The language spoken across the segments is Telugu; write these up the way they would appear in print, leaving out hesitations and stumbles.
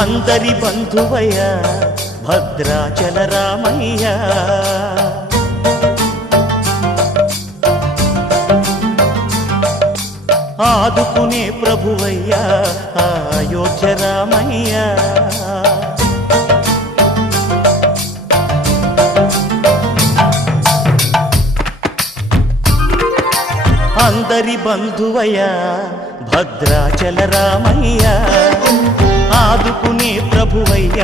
అందరి బంధువయ్య భద్రాచల రామయ్య ఆదుకునే ప్రభువయ్య అయోధ్య రామయ్య అందరి బంధువయ్య భద్రాచల రామయ్య ఆదుకునే ప్రభువయ్య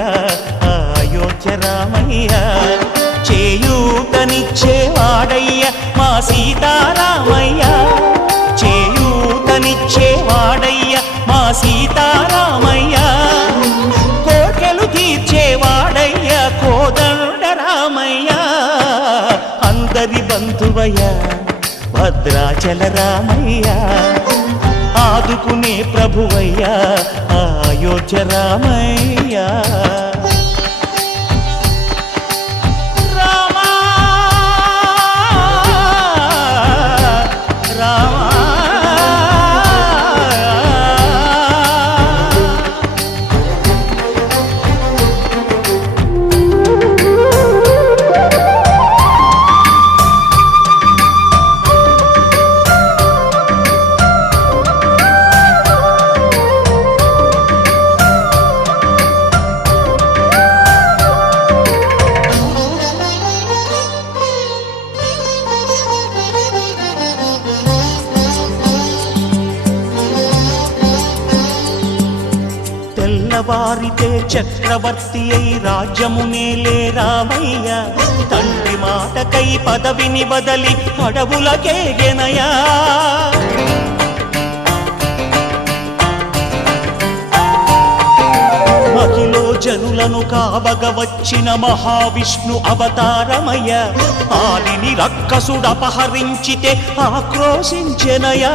అయోధ్య రామయ్య చేయూతనిచ్చేవాడయ్య మా సీతారామయ్య చేయూతనిచ్చేవాడయ్య మా సీతారామయ్య కోర్కెలు తీర్చేవాడయ్య కోదండ రామయ్య అందరి బంధువయ్య భద్రాచల రామయ్య ఆదుకునే ప్రభువయ్య అయోధ్య రామయ్య వారితే చక్రవర్తి అయి రాజ్యమునేలే రామయ్య తండ్రి మాటకై పదవిని బదలి అడవులకేగెనయా మహిలో జనులను కాబగ వచ్చిన మహావిష్ణు అవతారమయ్య ఆలిని రక్కసుడపహరించితే ఆక్రోశించెనయా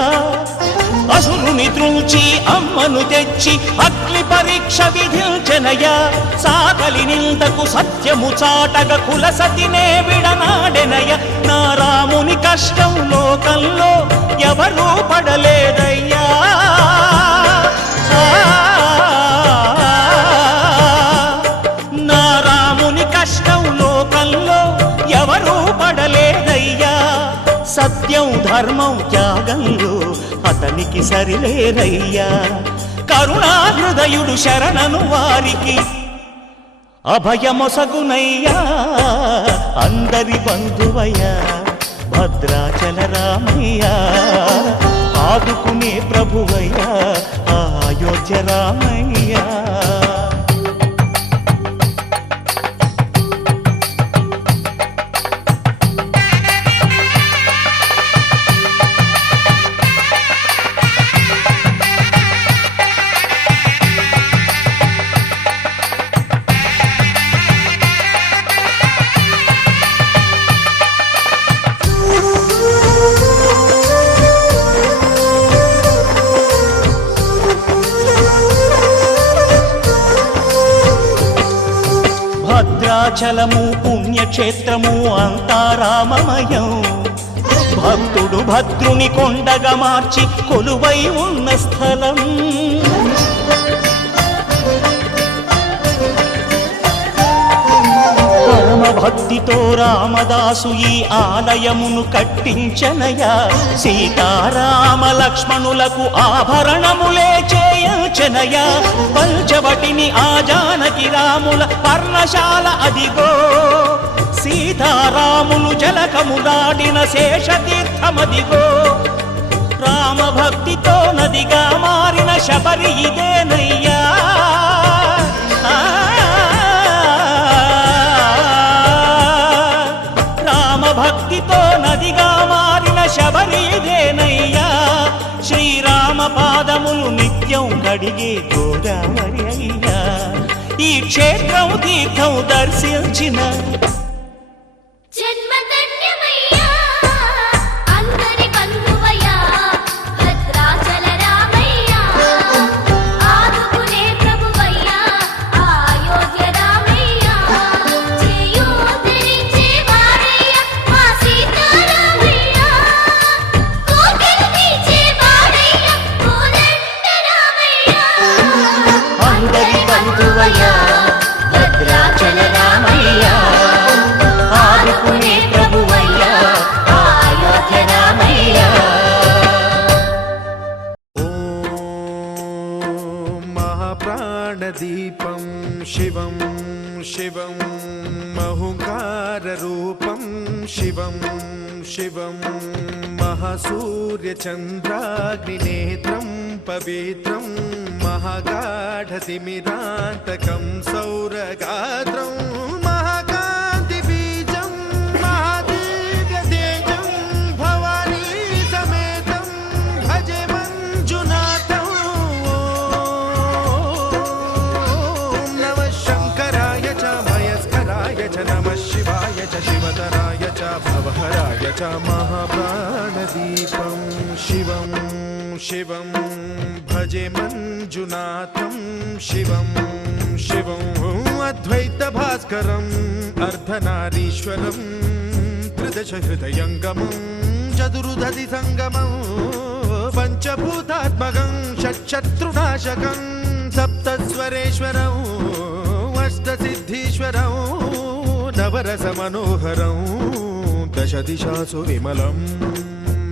అసురుని త్రుంచి అమ్మను తెచ్చి అగ్ని పరీక్ష విధించెనయ సాకలి నిందకు సత్యము చాటగ కులసతినే విడనాడెనయ నా రాముని కష్టం లోకంలో ఎవరూ పడలేదయ్యా నా రాముని కష్టం లోకంలో ఎవరూ పడలేదయ్యా సత్యం ధర్మం త్యాగంలో అతనికి సరిలేరయ్యా కరుణాహృదయుడు శరణను వారికి అభయమొసగునయ్యా అందరి బంధువయ్య భద్రాచల రామయ్య ఆదుకునే ప్రభువయ్య అయోధ్య రామయ్య భద్రాచలము పుణ్యక్షేత్రము అంతా రామమయం భక్తుడు భద్రుని కొండగా మార్చి కొలువై ఉన్న స్థలం పరమ భక్తితో రామదాసు ఈ ఆలయమును కట్టించనయా సీతారామ లక్ష్మణులకు ఆభరణములే చేయించనయా పంచవటిని ఆ జానకి రాముల పర్ణశాల అదిగో సీతారాములు జలకము దాటిన శేషతీర్థమదిగో రామ భక్తితో నదిగా మారిన శబరి ఇదేనయ్యా భక్తితో నదిగా మారిన శబరి ఇదేనయ్యా శ్రీరామ పాదములు నిత్యం కడిగే గోదావరి అయ్యా ఈ క్షేత్రం తీర్థం దర్శించిన అందరి బంధు ప్రభువయ్యా భద్రాచల రామయ్యా ఆదుకునే ప్రభువయ్యా అయోధ్య రామయ్యా ప్రాణదీపం శివం శివం మహుంకారరూపం శివం శివం మహాసూర్యచంద్రాగ్నినేత్రం పవిత్రం మహాగాఢతిమిరాంతకం సౌరగాత్రం మహాకాంతిబీజం మహాదీర్ఘతేజం భవానీ సమేతం భజే మంజునాథం నమః శివాయ చ శివతరాయ చ భవహరాయ చ మహాప్రాణదీపం శివం శివం భజే మంజునాథం శివం శివం అద్వైత భాస్కరం అర్ధనారీశ్వరం త్రిదశ హృదయంగమం చతురుదధి సంగమం పంచభూతాత్మకం షట్శత్రునాశకం సప్తస్వరేశ్వరం అష్టసిద్ధీశ్వరం నవరస మనోహరం దశ దిశాసు విమలం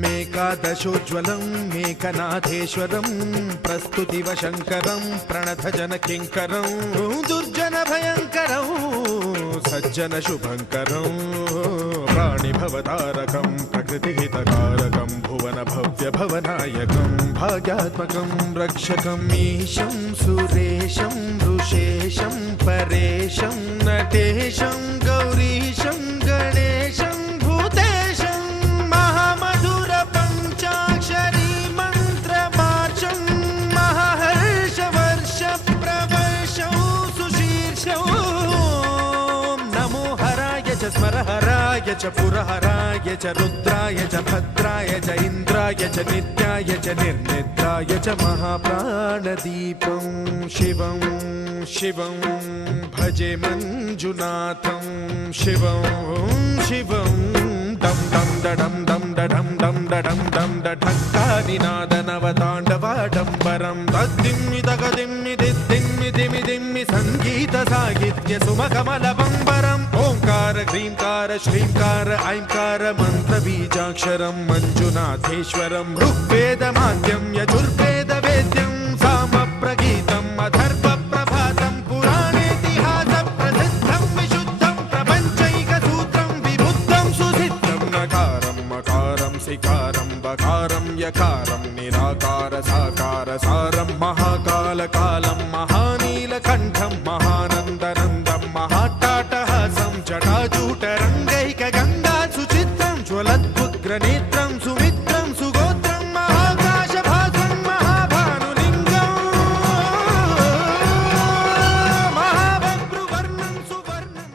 మేకాదశోజ్వలం మేకనాథేశ్వరం ప్రస్తుతివ శంకరం ప్రణత జన కింకరం దుర్జన భయంకరం సజ్జన శుభంకరం ప్రాణిభవతారకం ప్రకృతిహితకారకం భువన భవ్య భవనాయకం భాగ్యాత్మకం రక్షకం ఈశం సురేశం ఋషేశం పరేశం నటేశం గౌరీశం గణేశం భూతేశం మహామధుర పంచాక్షరీ మంత్రమార్చం మహర్ష వర్ష ప్రవర్షం సుశీర్షం నమో హరాయ చ స్మరహరాయ చ పురహరాయ చ రుద్రాయ చ భద్రాయ చ ఇంద్రాయ చ నిత్యాయ చ నిర్నిద్రాయ చ మహాప్రాణదీపం శివం శివం భజే మంజునాథం శివం శివం డం డం డడం డం డడం డం డడం డం డఠక్కాదినాద నవతాండవాడంబరం తద్దిమ్మి తగదిమ్మి దిద్దిమ్మి దిమి దిమ్మి సంగీత సాహిత్య సుమకమల బంబరం ఓంకార హ్రీంకార శ్రీంకార ఐంకార మంత్ర బీజాక్షరం మంజునాథేశ్వరం ఋగ్వేద మాధ్యం యజుర్వేద వేద్యం సామ ప్రగీతం అథర్వ ప్రభాతం పురాణేతిహాస ప్రసిద్ధం విశుద్ధం ప్రపంచైక సూత్రం విబుద్ధం సుసిద్ధం నకారం మకారం సికారం బకారం యకారం నిరాకార సాకార సారం మహాకాల కాలం మహానీలకంఠం మహానందనందం మహాటాటహాసం జటాజూటరంగైక గంగా సుచిత్రం జ్వలద్భుగ్రనేత్రం సుమిత్రం సుగోత్రం మహాకాశభాసం మహాభానులింగం మహాభద్రువర్ణం సువర్ణం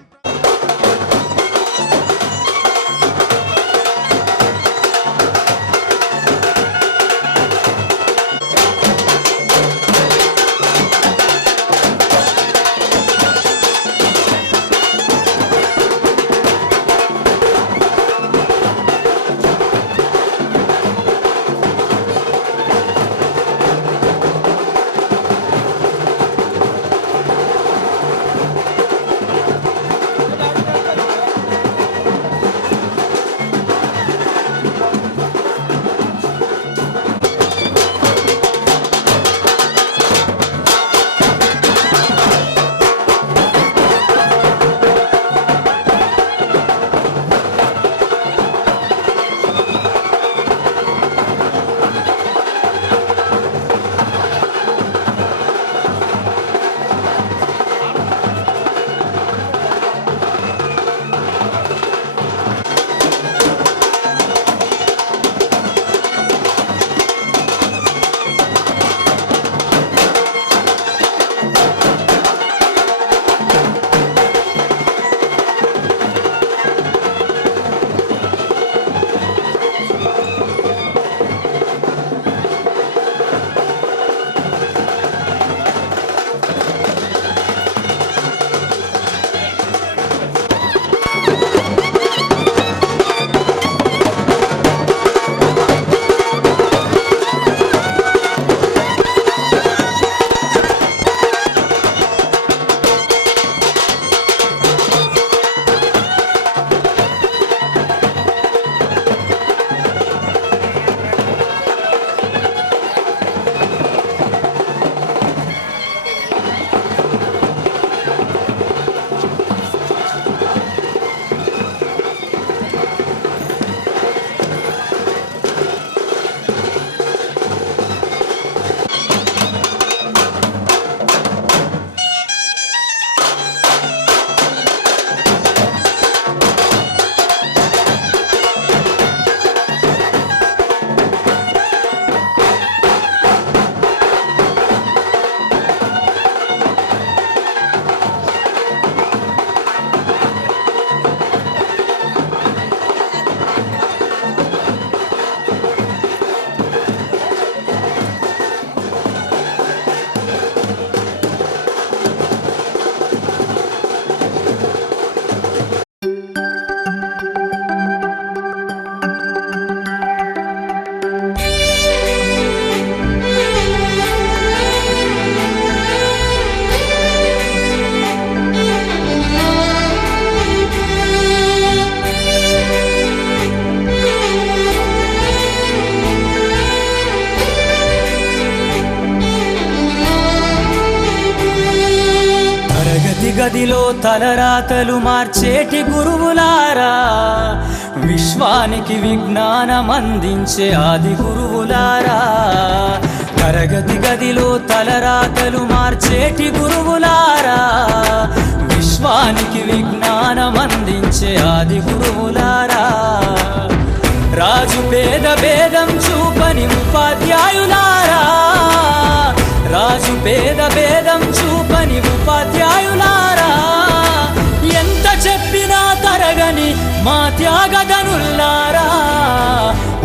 గదిలో తలరాతలు మార్చేటి గురువులారా, విశ్వానికి విజ్ఞానం అందించే ఆది గురువులారా. తరగతి గదిలో తలరాతలు మార్చేటి గురువులారా, విశ్వానికి విజ్ఞానం అందించే ఆది గురువులారా. రాజు పేద భేదం చూపని ఉపాధ్యాయులారా, రాజు పేద భేదం చూపని ఉపాధ్యాయులారా. ఎంత చెప్పినా తరగని మా త్యాగధనుల్లారా,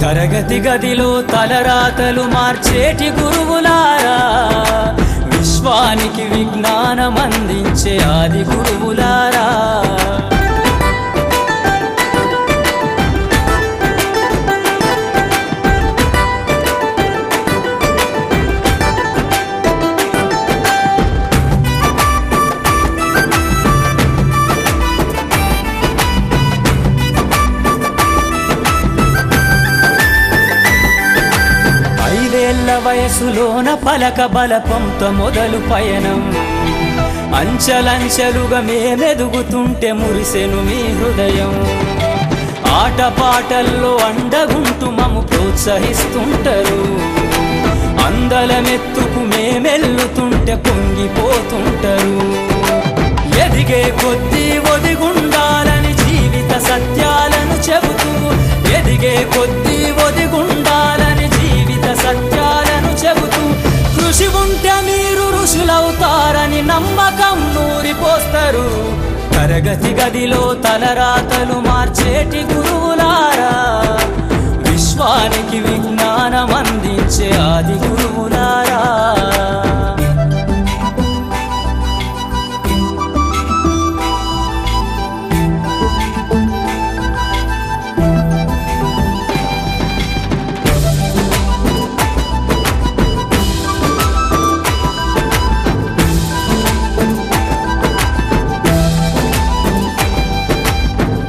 తరగతి గదిలో తలరాతలు మార్చేటి గురువులారా, విశ్వానికి విజ్ఞానం అందించే ఆది గురువులారా. వయసులోన పలక బలపంతో మొదలు పయనం, అంచలంచెలుగా మేమెదుగుతుంటే మురిసెను మీ హృదయం. ఆటపాటల్లో అండగుంటూ మము ప్రోత్సహిస్తుంటారు, అందలమెత్తుకు మేమెల్లుతుంటే పొంగిపోతుంటారు. ఎదిగే కొద్దీ ఒదిగుండాలని జీవిత సత్యాలను చెబుతూ, ఎదిగే కొద్దీ ఒదిగుండాలని జీవిత సత్యాలను చెబుతూ, కృషి ఉంటే మీరు ఋషులవుతారని నమ్మకం నూరిపోస్తారు. తరగతి గదిలో తలరాతలు మార్చేటి గురువులారా, విశ్వానికి విజ్ఞానం అందించే ఆది గురువులారా.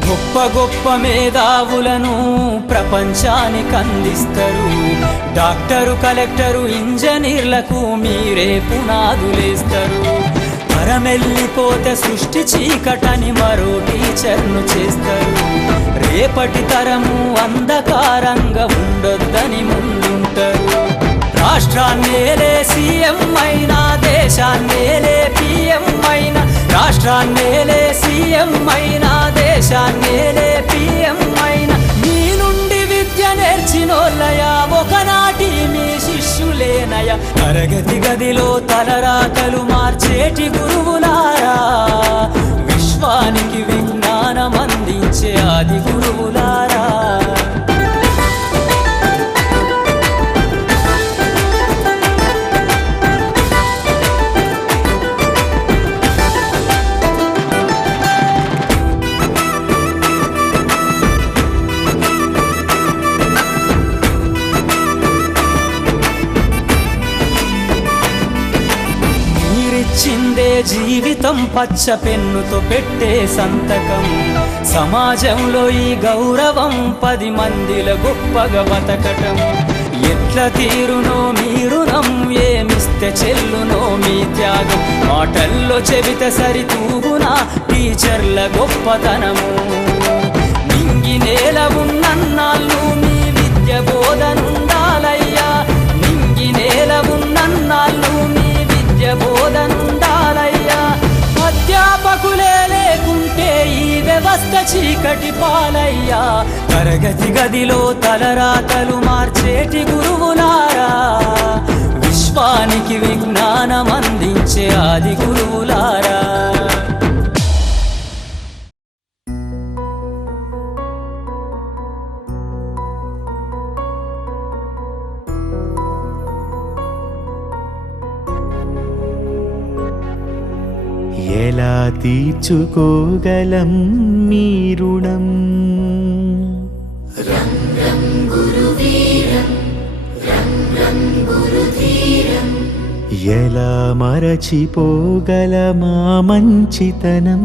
గొప్ప గొప్ప మేధావులను ప్రపంచానికి అందిస్తారు. డాక్టరు, కలెక్టరు, ఇంజనీర్లకు మీరే పునాదులేస్తారు. తరమెల్లిపోతే సృష్టి చీకటని మరో టీచర్ను చేస్తారు. రేపటి తరము అంధకారంగా ఉండొద్దని ముందుంటారు. రాష్ట్రాన్నేలే సీఎం అయినా, దేశాన్నేలే పిఎం అయినా, రాష్ట్రాన్నేలే సీఎం అయినా, దేశాన్నేలే పిఎం అయినా, మీ నుండి విద్య నేర్చినోళ్ళయా, ఒకనాటి మీ శిష్యులేనయా. తరగతి గదిలో తలరాతలు మార్చేటి గురువులారా, విశ్వానికి విజ్ఞానం అందించే ఆది గురువులారా. చిందే జీవితం పచ్చ పెన్నుతో పెట్టే సంతకం, సమాజంలో ఈ గౌరవం 10 మందిల గొప్పగా బతకటం. ఎట్ల తీరునో మీ రుణం, ఏమిస్తే చెల్లునో మీ త్యాగం. మాటల్లో చెబితే సరితూగునా టీచర్ల గొప్పతనము. నింగి నేల ఉన్నన్నాళ్ళు మీ విద్య బోధనుండాలయ్యా, నింగి నేల ఉన్నన్నాళ్ళు మీ విద్య బోధనుండాలయ్యా. అధ్యాపకులే లేకుంటే ఈ వ్యవస్థ చీకటి పాలయ్యా. తరగతి గదిలో తలరాతలు మార్చేటి గురువులారా, విశ్వానికి విజ్ఞానం అందించే ఆది గురువులారా. ఎలా తీర్చుకోగలం మీ రుణం, ఎలా మరచిపోగలమా మంచితనం.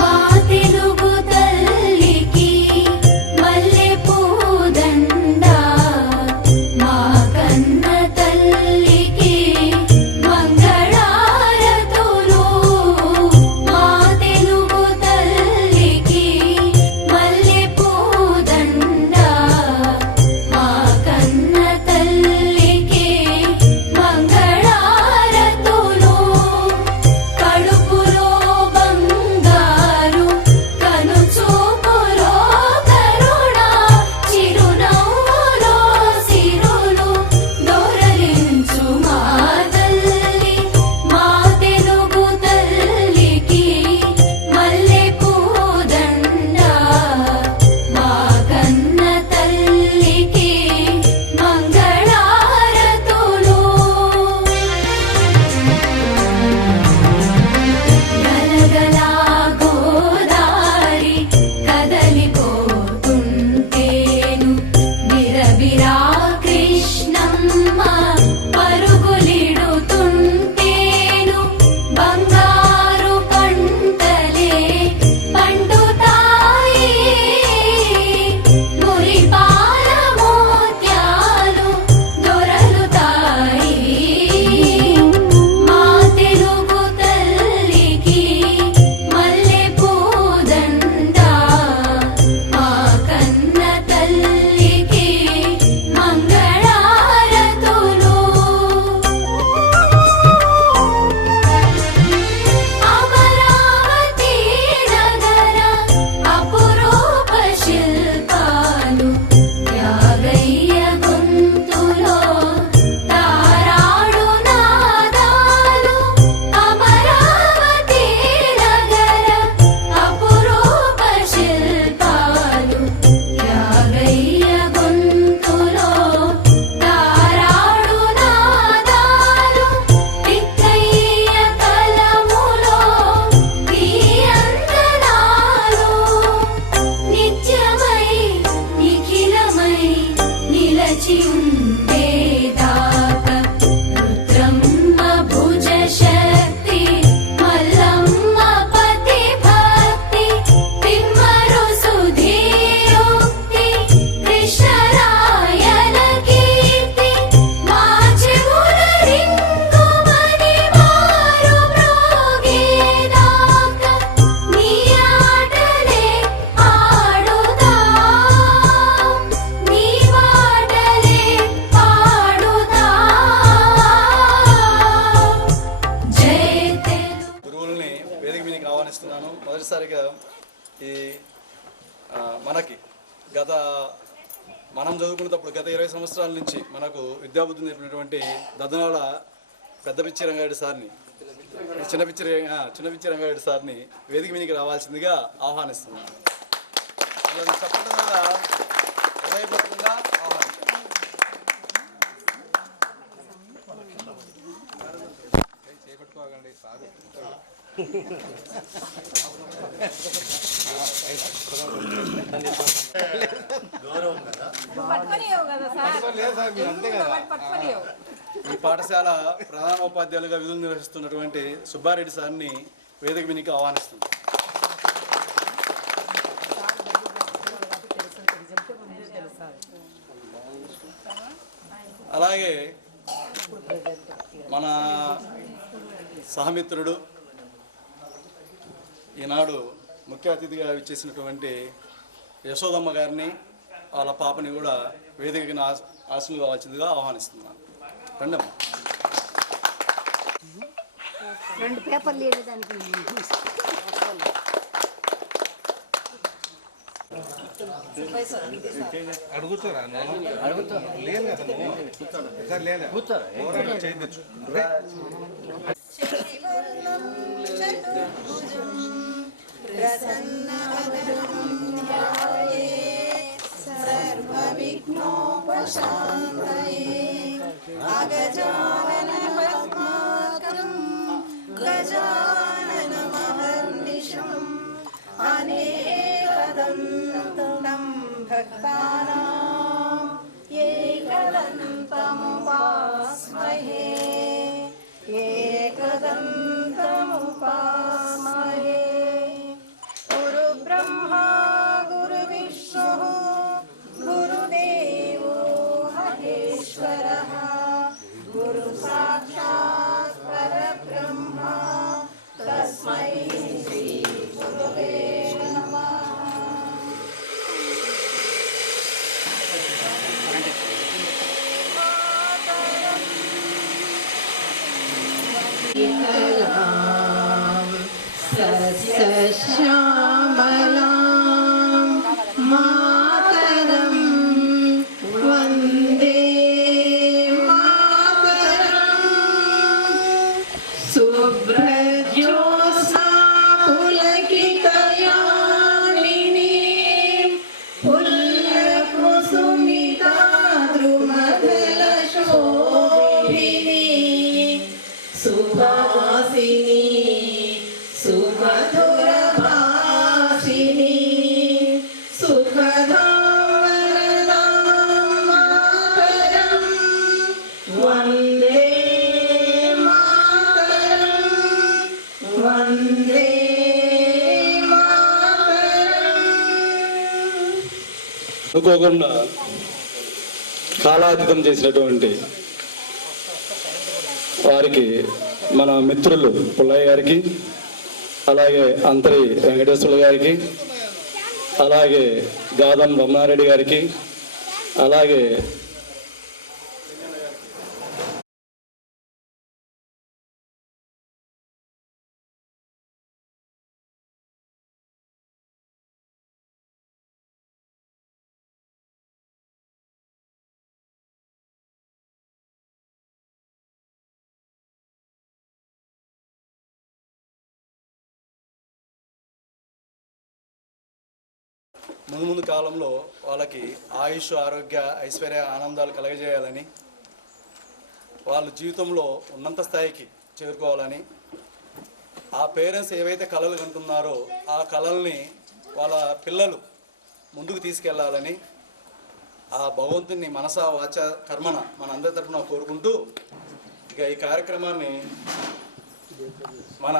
మా తెలుగు ఈ మనకి మనం చదువుకునేటప్పుడు గత 20 సంవత్సరాల నుంచి మనకు విద్యాబుద్ధి నేర్పినటువంటి దద్దనాల పెద్ద పిచ్చి రంగారెడ్డి సార్ని చిన్న పిచ్చి రంగారెడ్డి సార్ని వేదిక మీదకి రావాల్సిందిగా ఆహ్వానిస్తున్నాను. తప్పకుండా హృదయపూర్వకంగా ఆహ్వానిస్తున్నాను. చేపట్టుకోగండి సార్. ఈ పాఠశాల ప్రధానోపాధ్యాయులుగా విధులు నిర్వహిస్తున్నటువంటి సుబ్బారెడ్డి సార్ని వేదిక మీదకి ఆహ్వానిస్తుంది. అలాగే మన సహమిత్రుడు ఈనాడు ముఖ్య అతిథిగా ఇచ్చేసినటువంటి యశోదమ్మ గారిని వాళ్ళ పాపని కూడా వేదికకి ఆశలు కావాల్సిందిగా ఆహ్వానిస్తున్నాను. రండమ్మ. 2 పేపర్లు వేయడానికి అడుగుతారా లేదు కదా చేయొచ్చు. గజాననమహర్నిశం అనేకదంతం భక్తానాం ఏకదంతముపాస్మహే ఏకదంతముపాస్మహే. గురు బ్రహ్మా గురు విష్ణుః గురుదేవో మహేశ్వరః గురు సాక్షాత్ పరబ్రహ్మ తస్మై శ్రీ గురవే నమః. సస్యశ్యామలాం మాతరం వందే మాతరం. శుభ్రజ్యోత్స్నా పులకితయామినీం పుల్లకుసుమితా ద్రుమదలశోభినీ సువాసినీ సుమధురభాషిణీ సుఖదాం వరదాం మాతరం వందే మాతరం వందే మాతరం. అనుకోకుండా కాలాతీతం చేసినటువంటి వారికి మన మిత్రులు పుల్లయ్య గారికి, అలాగే అంతరి వెంకటేశ్వర గారికి, అలాగే గాదం రమణారెడ్డి గారికి, అలాగే ముందు కాలంలో వాళ్ళకి ఆయుష్, ఆరోగ్య, ఐశ్వర్య, ఆనందాలు కలగజేయాలని, వాళ్ళు జీవితంలో ఉన్నంత స్థాయికి చేరుకోవాలని, ఆ పేరెంట్స్ ఏవైతే కళలు కంటున్నారో ఆ కళల్ని వాళ్ళ పిల్లలు ముందుకు తీసుకెళ్లాలని ఆ భగవంతుని మనసా వాచ కర్మన మనందరి తరఫున కోరుకుంటూ ఇక ఈ కార్యక్రమాన్ని మన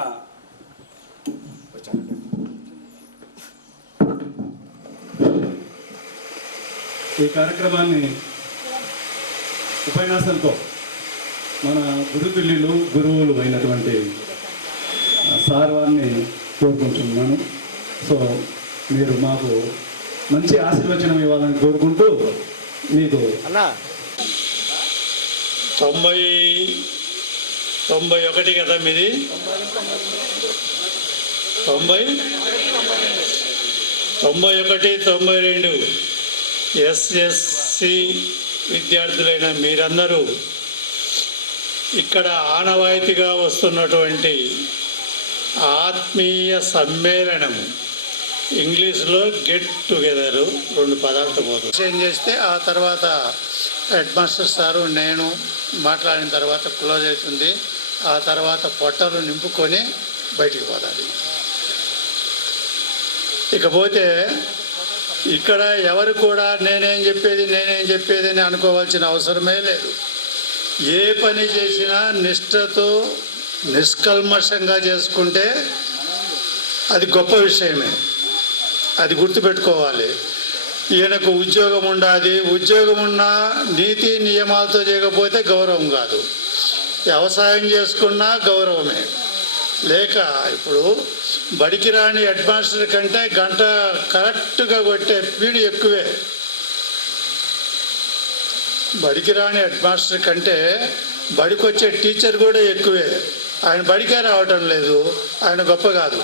ఉపన్యాసంతో మన గురుతుల్యులు గురువులు అయినటువంటి సార్ వారిని కోరుకుంటున్నాను. సో మీరు మాకు మంచి ఆశీర్వచనం ఇవ్వాలని కోరుకుంటూ మీకు 91 కదా మీది 90 91, 92 SSC విద్యార్థులైన మీరందరూ ఇక్కడ ఆనవాయితీగా వస్తున్నటువంటి ఆత్మీయ సమ్మేళనం, ఇంగ్లీష్లో గెట్ టుగెదరు 2 పదాలతో పోతుంది. ఏం చేస్తే ఆ తర్వాత హెడ్ మాస్టర్ సారు నేను మాట్లాడిన తర్వాత క్లోజ్ అవుతుంది. ఆ తర్వాత పొట్టలు నింపుకొని బయటికి పోవాలి. ఇకపోతే ఇక్కడ ఎవరు కూడా నేనేం చెప్పేది అని అనుకోవాల్సిన అవసరమే లేదు. ఏ పని చేసినా నిష్ఠతో నిష్కల్మషంగా చేసుకుంటే అది గొప్ప విషయమే. అది గుర్తుపెట్టుకోవాలి. ఈయనకు ఉద్యోగం ఉండాలి, ఉద్యోగం ఉన్నా నీతి నియమాలతో చేయకపోతే గౌరవం కాదు. వ్యవసాయం చేసుకున్నా గౌరవమే. లేక ఇప్పుడు బడికి రాని హెడ్ మాస్టర్ కంటే గంట కరెక్ట్గా కొట్టే పీడి ఎక్కువే. బడికి రాని హెడ్ మాస్టర్ కంటే బడికి వచ్చే టీచర్ కూడా ఎక్కువే. ఆయన బడికే రావటం లేదు, ఆయన గొప్ప కాదు.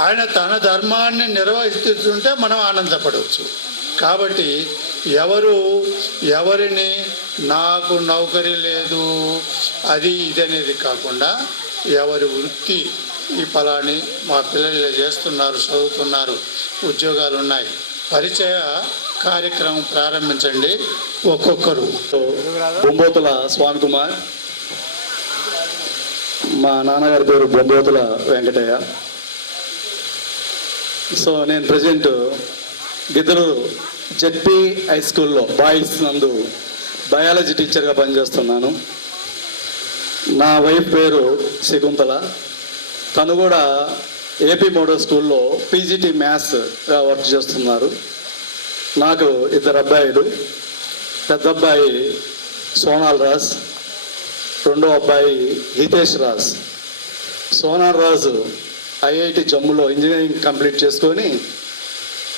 ఆయన తన ధర్మాన్ని నిర్వహిస్తుంటే మనం ఆనందపడవచ్చు. కాబట్టి ఎవరిని నాకు నౌకరీ లేదు అది ఇది అనేది కాకుండా ఎవరి వృత్తి ఈ ఫలాని మా పిల్లలు ఇలా చేస్తున్నారు, చదువుతున్నారు, ఉద్యోగాలు ఉన్నాయి, పరిచయ కార్యక్రమం ప్రారంభించండి. ఒక్కొక్కరు. బొంబోతుల స్వామి కుమార్, మా నాన్నగారి పేరు బొంబోతుల వెంకటయ్య. సో నేను ప్రజెంట్ గిద్దలూరు జెడ్పీ హై స్కూల్లో బాయ్స్ నందు బయాలజీ టీచర్గా పనిచేస్తున్నాను. నా వైఫ్ పేరు శకుంతల, తను కూడా ఏపీ మోడల్ స్కూల్లో పీజీటీ మ్యాథ్స్గా వర్క్ చేస్తున్నారు. నాకు 2 అబ్బాయిలు. పెద్ద అబ్బాయి సోనాల్ రాజ్, రెండో అబ్బాయి హితేష్ రాజ్. సోనాల్ రాజు ఐఐటి జమ్ములో ఇంజనీరింగ్ కంప్లీట్ చేసుకొని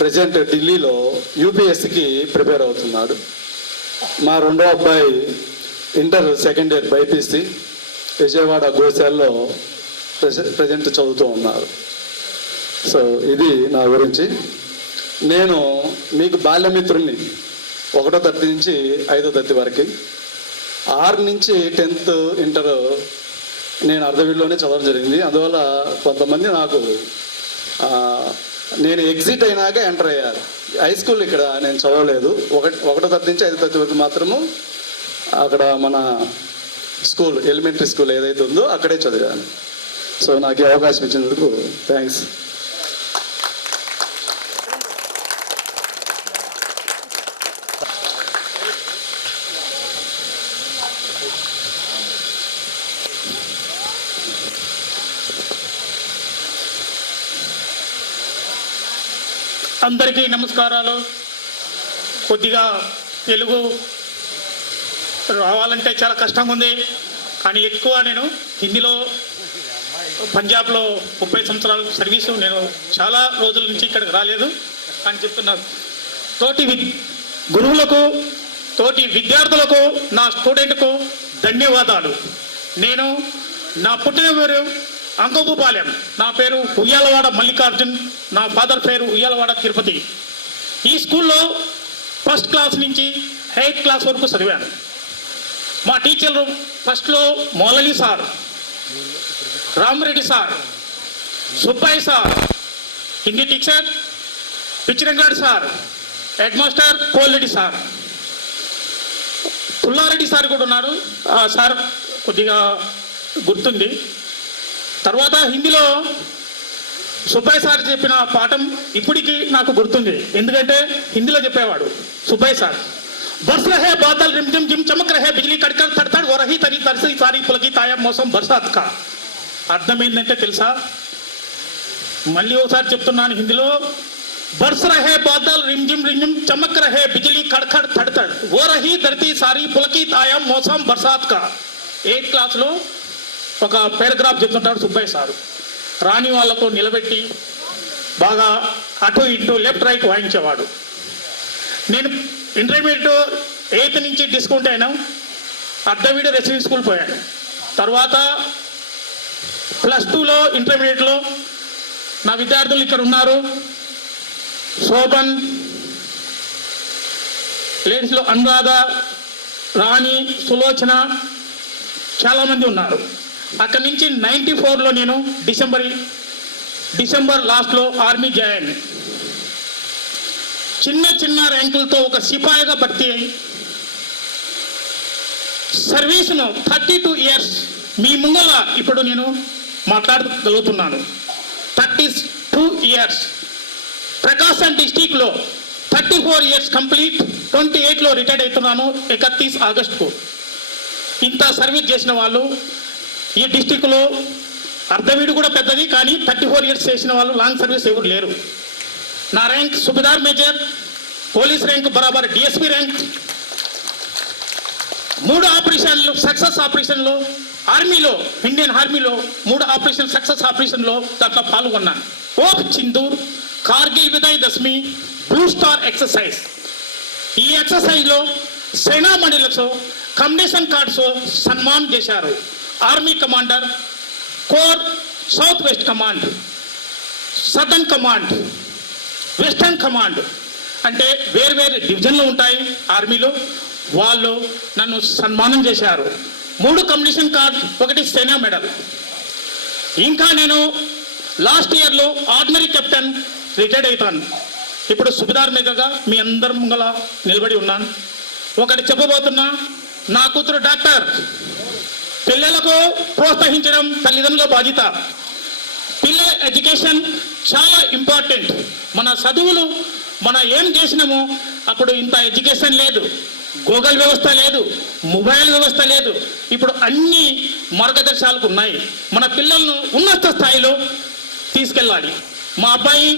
ప్రజెంట్ ఢిల్లీలో యూపీఎస్సికి ప్రిపేర్ అవుతున్నాడు. మా రెండో అబ్బాయి inter second year BiPC Vijayawada గోశాలలో ప్రజెంట్ చదువుతూ ఉన్నారు. సో ఇది నా గురించి. నేను మీకు బాల్యమిత్రుణ్ణి 1వ తరగతి నుంచి 5వ తరగతి వరకు. 6 నుంచి 10th ఇంటర్ నేను అర్ధవీడులోనే చదవడం జరిగింది. అందువల్ల కొంతమంది నాకు నేను ఎగ్జిట్ అయినాక ఎంటర్ అయ్యారు. హై స్కూల్ ఇక్కడ నేను చదవలేదు. 1వ తరగతి నుంచి 5వ తరగతి వరకు మాత్రము అక్కడ మన స్కూల్ ఎలిమెంటరీ స్కూల్ ఏదైతే ఉందో అక్కడే చదివాను. సో నాకు ఈ అవకాశం ఇచ్చినందుకు థ్యాంక్స్. అందరికీ నమస్కారాలు. కొద్దిగా తెలుగు రావాలంటే చాలా కష్టంగా ఉంది, కానీ ఎక్కువ నేను హిందీలో పంజాబ్లో 30 సంవత్సరాల సర్వీసు, నేను చాలా రోజుల నుంచి ఇక్కడికి రాలేదు అని చెప్తున్నాను. తోటి గురువులకు, తోటి విద్యార్థులకు, నా స్టూడెంట్కు ధన్యవాదాలు. నేను నా పుట్టిన పేరు అంకభూపాలెం, నా పేరు ఉయ్యాలవాడ మల్లికార్జున్, నా ఫాదర్ పేరు ఉయ్యాలవాడ తిరుపతి. ఈ స్కూల్లో 1st క్లాస్ నుంచి 8th క్లాస్ వరకు చదివాను. మా టీచర్లు ఫస్ట్లో Moulali sir, Ramareddy sir, Subbayi sir, Hindi teacher Pichirangadu sir, head master Kolreddy sir, Pullareddy sir కూడా ఉన్నారు. ఆ సార్ కొద్దిగా గుర్తుంది. తర్వాత హిందీలో సుబ్బాయి సార్ చెప్పిన పాఠం ఇప్పటికీ నాకు గుర్తుంది, ఎందుకంటే హిందీలో చెప్పేవాడు సుబ్బాయి సార్. బర్స్ రహే బాదల్ रिम झिम झिम चमक रहे बिजली कड़कड़ तड़तड़ वो रही तरी तरसी सारी पुलकी ताया मौसम बरसात का. అర్థమైందంటే తెలుసా? మళ్ళీ ఒకసారి చెప్తున్నాను హిందీలో. బర్స్ రహే బాదల్ रिम झिम चमक रहे बिजली कड़कड़ तड़तड़ वो रही धरती सारी पुलकी ताया मौसम बरसात का. 8th క్లాస్లో ఒక పారాగ్రాఫ్ చెప్తుంటాడు సుబ్బయ్య సారు. రాని వాళ్ళకు నిలబెట్టి బాగా అటు ఇటు లెఫ్ట్ రైట్ వాయించేవాడు. నేను ఇంటర్మీడియట్ 8th నుంచి డిస్కౌంట్ అయినా అర్ధవీడు రెసిడెన్షియల్ స్కూల్ పోయాను. తర్వాత +2లో ఇంటర్మీడియట్లో నా విద్యార్థులు ఇక్కడ ఉన్నారు. శోభన్, లేడీస్లో అనురాధ, రాణి, సులోచన చాలామంది ఉన్నారు. అక్కడి నుంచి 94లో నేను డిసెంబర్ లాస్ట్లో ఆర్మీ జాయిన్. చిన్న చిన్న ర్యాంకులతో ఒక సిపాయిగా భర్తీ అయి సర్వీస్ను 32 ఇయర్స్ మీ ముంగల ఇప్పుడు నేను మాట్లాడగలుగుతున్నాను. 32 ఇయర్స్ ప్రకాశం డిస్టిక్లో 34 ఇయర్స్ కంప్లీట్. 28లో రిటైర్డ్ అవుతున్నాను 31 ఆగస్టుకు. ఇంత సర్వీస్ చేసిన వాళ్ళు ఈ డిస్టిక్లో అర్ధవీడు కూడా పెద్దది, కానీ 34 ఇయర్స్ చేసిన వాళ్ళు లాంగ్ సర్వీస్ ఎవరు లేరు. నా rank subedar major, police rank బరాబర్ డిఎస్పీ ర్యాంక్. 3 ఆపరేషన్లు సక్సెస్ ఆపరేషన్లో ఆర్మీలో, ఇండియన్ ఆర్మీలో 3 ఆపరేషన్ సక్సెస్ ఆపరేషన్లో దాంట్లో పాల్గొన్నాను. ఓక్ చిందూర్, కార్గిల్ విజయ్ దశమి, బ్లూ స్టార్ ఎక్సర్సైజ్. ఈ ఎక్సర్సైజ్లో సేనా మండలితో కమ్యూనికేషన్ కార్డ్స్ సన్మానం చేశారు. Army commander, core south west command, southern command, western command అంటే వేరు డివిజన్లు ఉంటాయి ఆర్మీలో. వాళ్ళు నన్ను సన్మానం చేశారు. 3 కమ్యూనికేషన్ కార్డ్, 1 సేనా మెడల్. ఇంకా నేను లాస్ట్ ఇయర్లో ఆర్డినరీ కెప్టెన్ రిటైర్డ్ అవుతాను. ఇప్పుడు సుబేదార్ మేజర్గా మీ అందరి ముంగల నిలబడి ఉన్నాను. ఒకటి చెప్పబోతున్నా, నా కూతురు డాక్టర్. పిల్లలకు ప్రోత్సహించడం తల్లిదండ్రుల బాధ్యత. పిల్లల ఎడ్యుకేషన్ చాలా ఇంపార్టెంట్. మన చదువులు మనం ఏం చేసినామో అప్పుడు ఇంత ఎడ్యుకేషన్ లేదు, గూగుల్ వ్యవస్థ లేదు, మొబైల్ వ్యవస్థ లేదు. ఇప్పుడు అన్ని మార్గదర్శకాలు ఉన్నాయి. మన పిల్లలను ఉన్నత స్థాయిలో తీసుకెళ్ళాలి. మా అబ్బాయి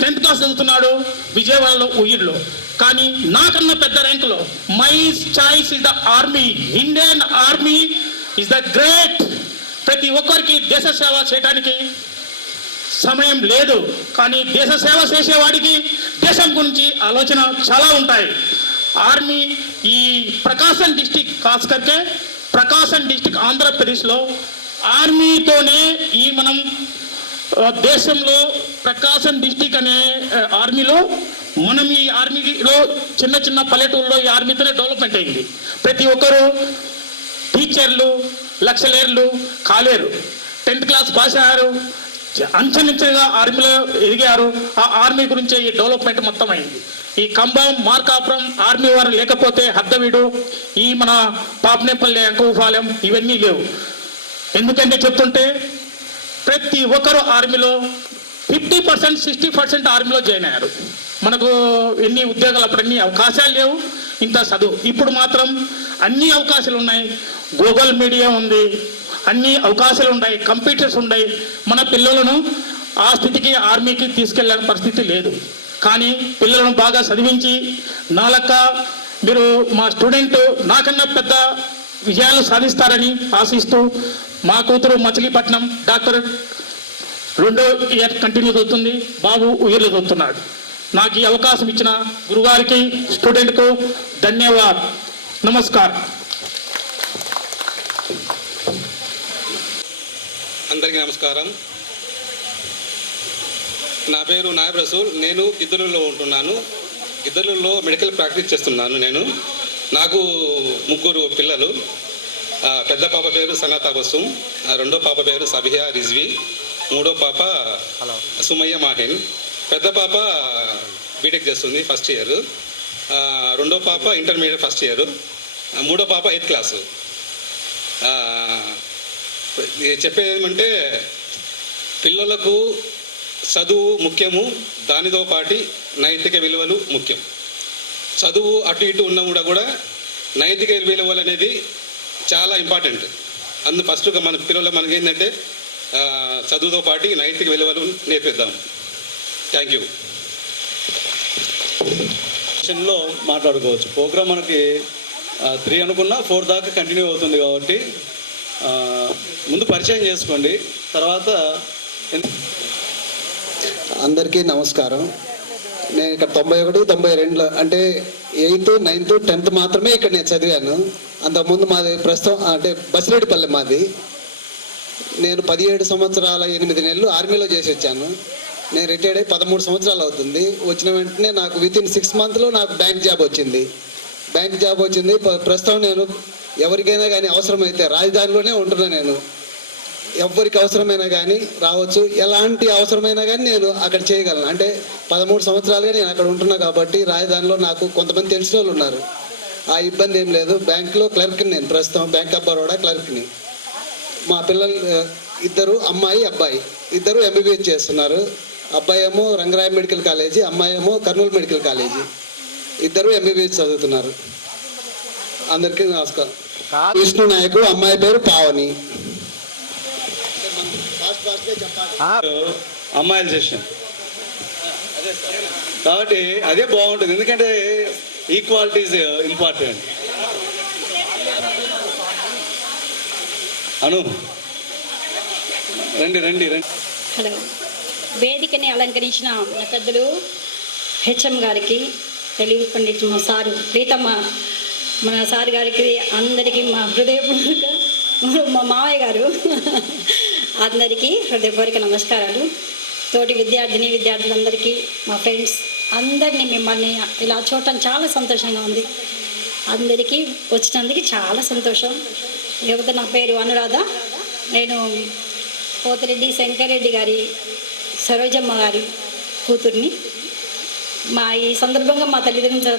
10th క్లాస్ చదువుతున్నాడు విజయవాడలో ఉయ్యూరులో. కానీ నాకన్నా పెద్ద ర్యాంకులో my choice is the army. Indian army is the great. ప్రతి ఒక్కరికి దేశ సేవ చేయడానికి సమయం లేదు, కానీ దేశ సేవ చేసేవాడికి దేశం గురించి ఆలోచన చాలా ఉంటాయి. ఆర్మీ ఈ ప్రకాశం డిస్టిక్ ఖాస్ కర్కే ప్రకాశం డిస్టిక్ ఆంధ్రప్రదేశ్లో ఆర్మీతోనే ఈ మనం దేశంలో ప్రకాశం డిస్టిక్ అనే ఆర్మీలో మనం ఈ ఆర్మీలో చిన్న చిన్న పల్లెటూరులో ఈ ఆర్మీతోనే డెవలప్మెంట్ అయింది. ప్రతి ఒక్కరు టీచర్లు, లెక్చరర్లు కాలేరు. 10th క్లాస్ పాస్ అయ్యారు, అంచెలంచెలుగా ఆర్మీలో ఎదిగారు. ఆ ఆర్మీ గురించే ఈ డెవలప్మెంట్ మొత్తం అయింది. ఈ కంబం, మార్కాపురం ఆర్మీ వారు లేకపోతే హద్దవీడు, ఈ మన పాపనేపల్లి, అంకుపాలెం ఇవన్నీ లేవు. ఎందుకంటే చెప్తుంటే ప్రతి ఒక్కరు ఆర్మీలో 50%, 60% ఆర్మీలో జాయిన్ అయ్యారు. మనకు ఎన్ని ఉద్యోగాలు అప్పుడు అన్ని అవకాశాలు లేవు, ఇంత చదువు. ఇప్పుడు మాత్రం అన్ని అవకాశాలు ఉన్నాయి. గూగుల్ మీడియా ఉంది, అన్ని అవకాశాలు ఉన్నాయి, కంప్యూటర్స్ ఉన్నాయి. మన పిల్లలను ఆ స్థితికి ఆర్మీకి తీసుకెళ్ళే పరిస్థితి లేదు. కానీ పిల్లలను బాగా చదివించి నా లెక్క మీరు మా స్టూడెంట్ నాకన్నా పెద్ద విజయాలు సాధిస్తారని ఆశిస్తూ మా కూతురు మచిలీపట్నం డాక్టర్ 2వ ఇయర్ కంటిన్యూ అవుతుంది, బాబు ఉయ్యూరులో చదువుతున్నాడు. నాకు ఈ అవకాశం ఇచ్చిన గురుగారికి, స్టూడెంట్కు ధన్యవాద్. నమస్కారం. అందరికీ నమస్కారం. నా పేరు నాయబ్ రసూల్. నేను గిద్దలూరులో ఉంటున్నాను. గిద్దలూరులో మెడికల్ ప్రాక్టీస్ చేస్తున్నాను. నాకు 3 పిల్లలు. పెద్ద పాప పేరు సనాతా బస్సుం, రెండో పాప పేరు సబిహా రిజ్వీ, మూడో పాప సుమయ్య మాహిన్. పెద్ద పాప బీటెక్ చేస్తుంది, ఫస్ట్ ఇయర్. రెండో పాప ఇంటర్మీడియట్ ఫస్ట్ ఇయర్. మూడో పాప 8th క్లాసు. చెప్పేది ఏమంటే పిల్లలకు చదువు ముఖ్యము, దానితో పాటు నైతిక విలువలు ముఖ్యం. చదువు అటు ఇటు ఉన్నా కూడా నైతిక విలువలు అనేది చాలా ఇంపార్టెంట్. ఫస్ట్గా మన పిల్లలకు మనకి ఏంటంటే చదువుతో పాటు నైతిక విలువలు నేర్పిద్దాం. Thank you. సెషన్లో మాట్లాడుకోవచ్చు. ప్రోగ్రామ్ మనకి 3 అనుకున్నా 4 దాకా కంటిన్యూ అవుతుంది కాబట్టి ముందు పరిచయం చేసుకోండి, తర్వాత. అందరికీ నమస్కారం. నేను ఇక్కడ 91, 92 అంటే 8th, 9th, 10th మాత్రమే ఇక్కడ నేను చదివాను. అంతకుముందు మాది ప్రస్తుతం అంటే బసిరెడ్డిపల్లె మాది. నేను 17 సంవత్సరాల 8 నెలలు ఆర్మీలో చేసి వచ్చాను. నేను రిటైర్డ్ అయ్యి 13 సంవత్సరాలు అవుతుంది. వచ్చిన వెంటనే నాకు వితిన్ 6 monthsలో నాకు బ్యాంక్ జాబ్ వచ్చింది. ప్రస్తుతం నేను ఎవరికైనా కానీ అవసరమైతే రాజధానిలోనే ఉంటున్నా. నేను ఎవరికి అవసరమైనా కానీ రావచ్చు, ఎలాంటి అవసరమైనా కానీ నేను అక్కడ చేయగలను. అంటే 13 సంవత్సరాలుగా నేను అక్కడ ఉంటున్నా కాబట్టి రాజధానిలో నాకు కొంతమంది తెలిసిన వాళ్ళు ఉన్నారు. ఆ ఇబ్బంది ఏం లేదు. బ్యాంక్లో క్లర్క్ని, నేను ప్రస్తుతం బ్యాంక్ ఆఫ్ బరోడా క్లర్క్ని. మా పిల్లలు ఇద్దరు, అమ్మాయి అబ్బాయి, ఇద్దరు ఎంబీబీఎస్ చేస్తున్నారు. అబ్బాయి ఏమో రంగరాయ మెడికల్ కాలేజీ, అమ్మాయి ఏమో కర్నూలు మెడికల్ కాలేజీ. ఇద్దరు ఎంబీబీఎస్ చదువుతున్నారు. అందరికీ నమస్కారం. విష్ణు నాయకు, అమ్మాయి పేరు పావని. అమ్మాయిల సెషన్ కాబట్టి అదే బాగుంటుంది, ఎందుకంటే ఈక్వాలిటీ ఈజ్ ఇంపార్టెంట్. అను రండి రండి రండి. హలో, వేదికని అలంకరించిన మన పెద్దలు హెచ్ఎం గారికి, తెలుగు పండిట్ మా సారు ప్రీతమ్మ మన సార్ గారికి, అందరికీ మా హృదయపూర్వక, మా మావయ్య గారు అందరికీ హృదయపూర్వక నమస్కారాలు. తోటి విద్యార్థులందరికీ, మా ఫ్రెండ్స్ అందరినీ మిమ్మల్ని ఇలా చూడటం చాలా సంతోషంగా ఉంది. అందరికీ వచ్చినందుకు చాలా సంతోషం. యువత, నా పేరు అనురాధ. నేను పోతిరెడ్డి శంకరెడ్డి గారి సరోజమ్మ గారి కూతుర్ని. ఈ సందర్భంగా మా తల్లిదండ్రులు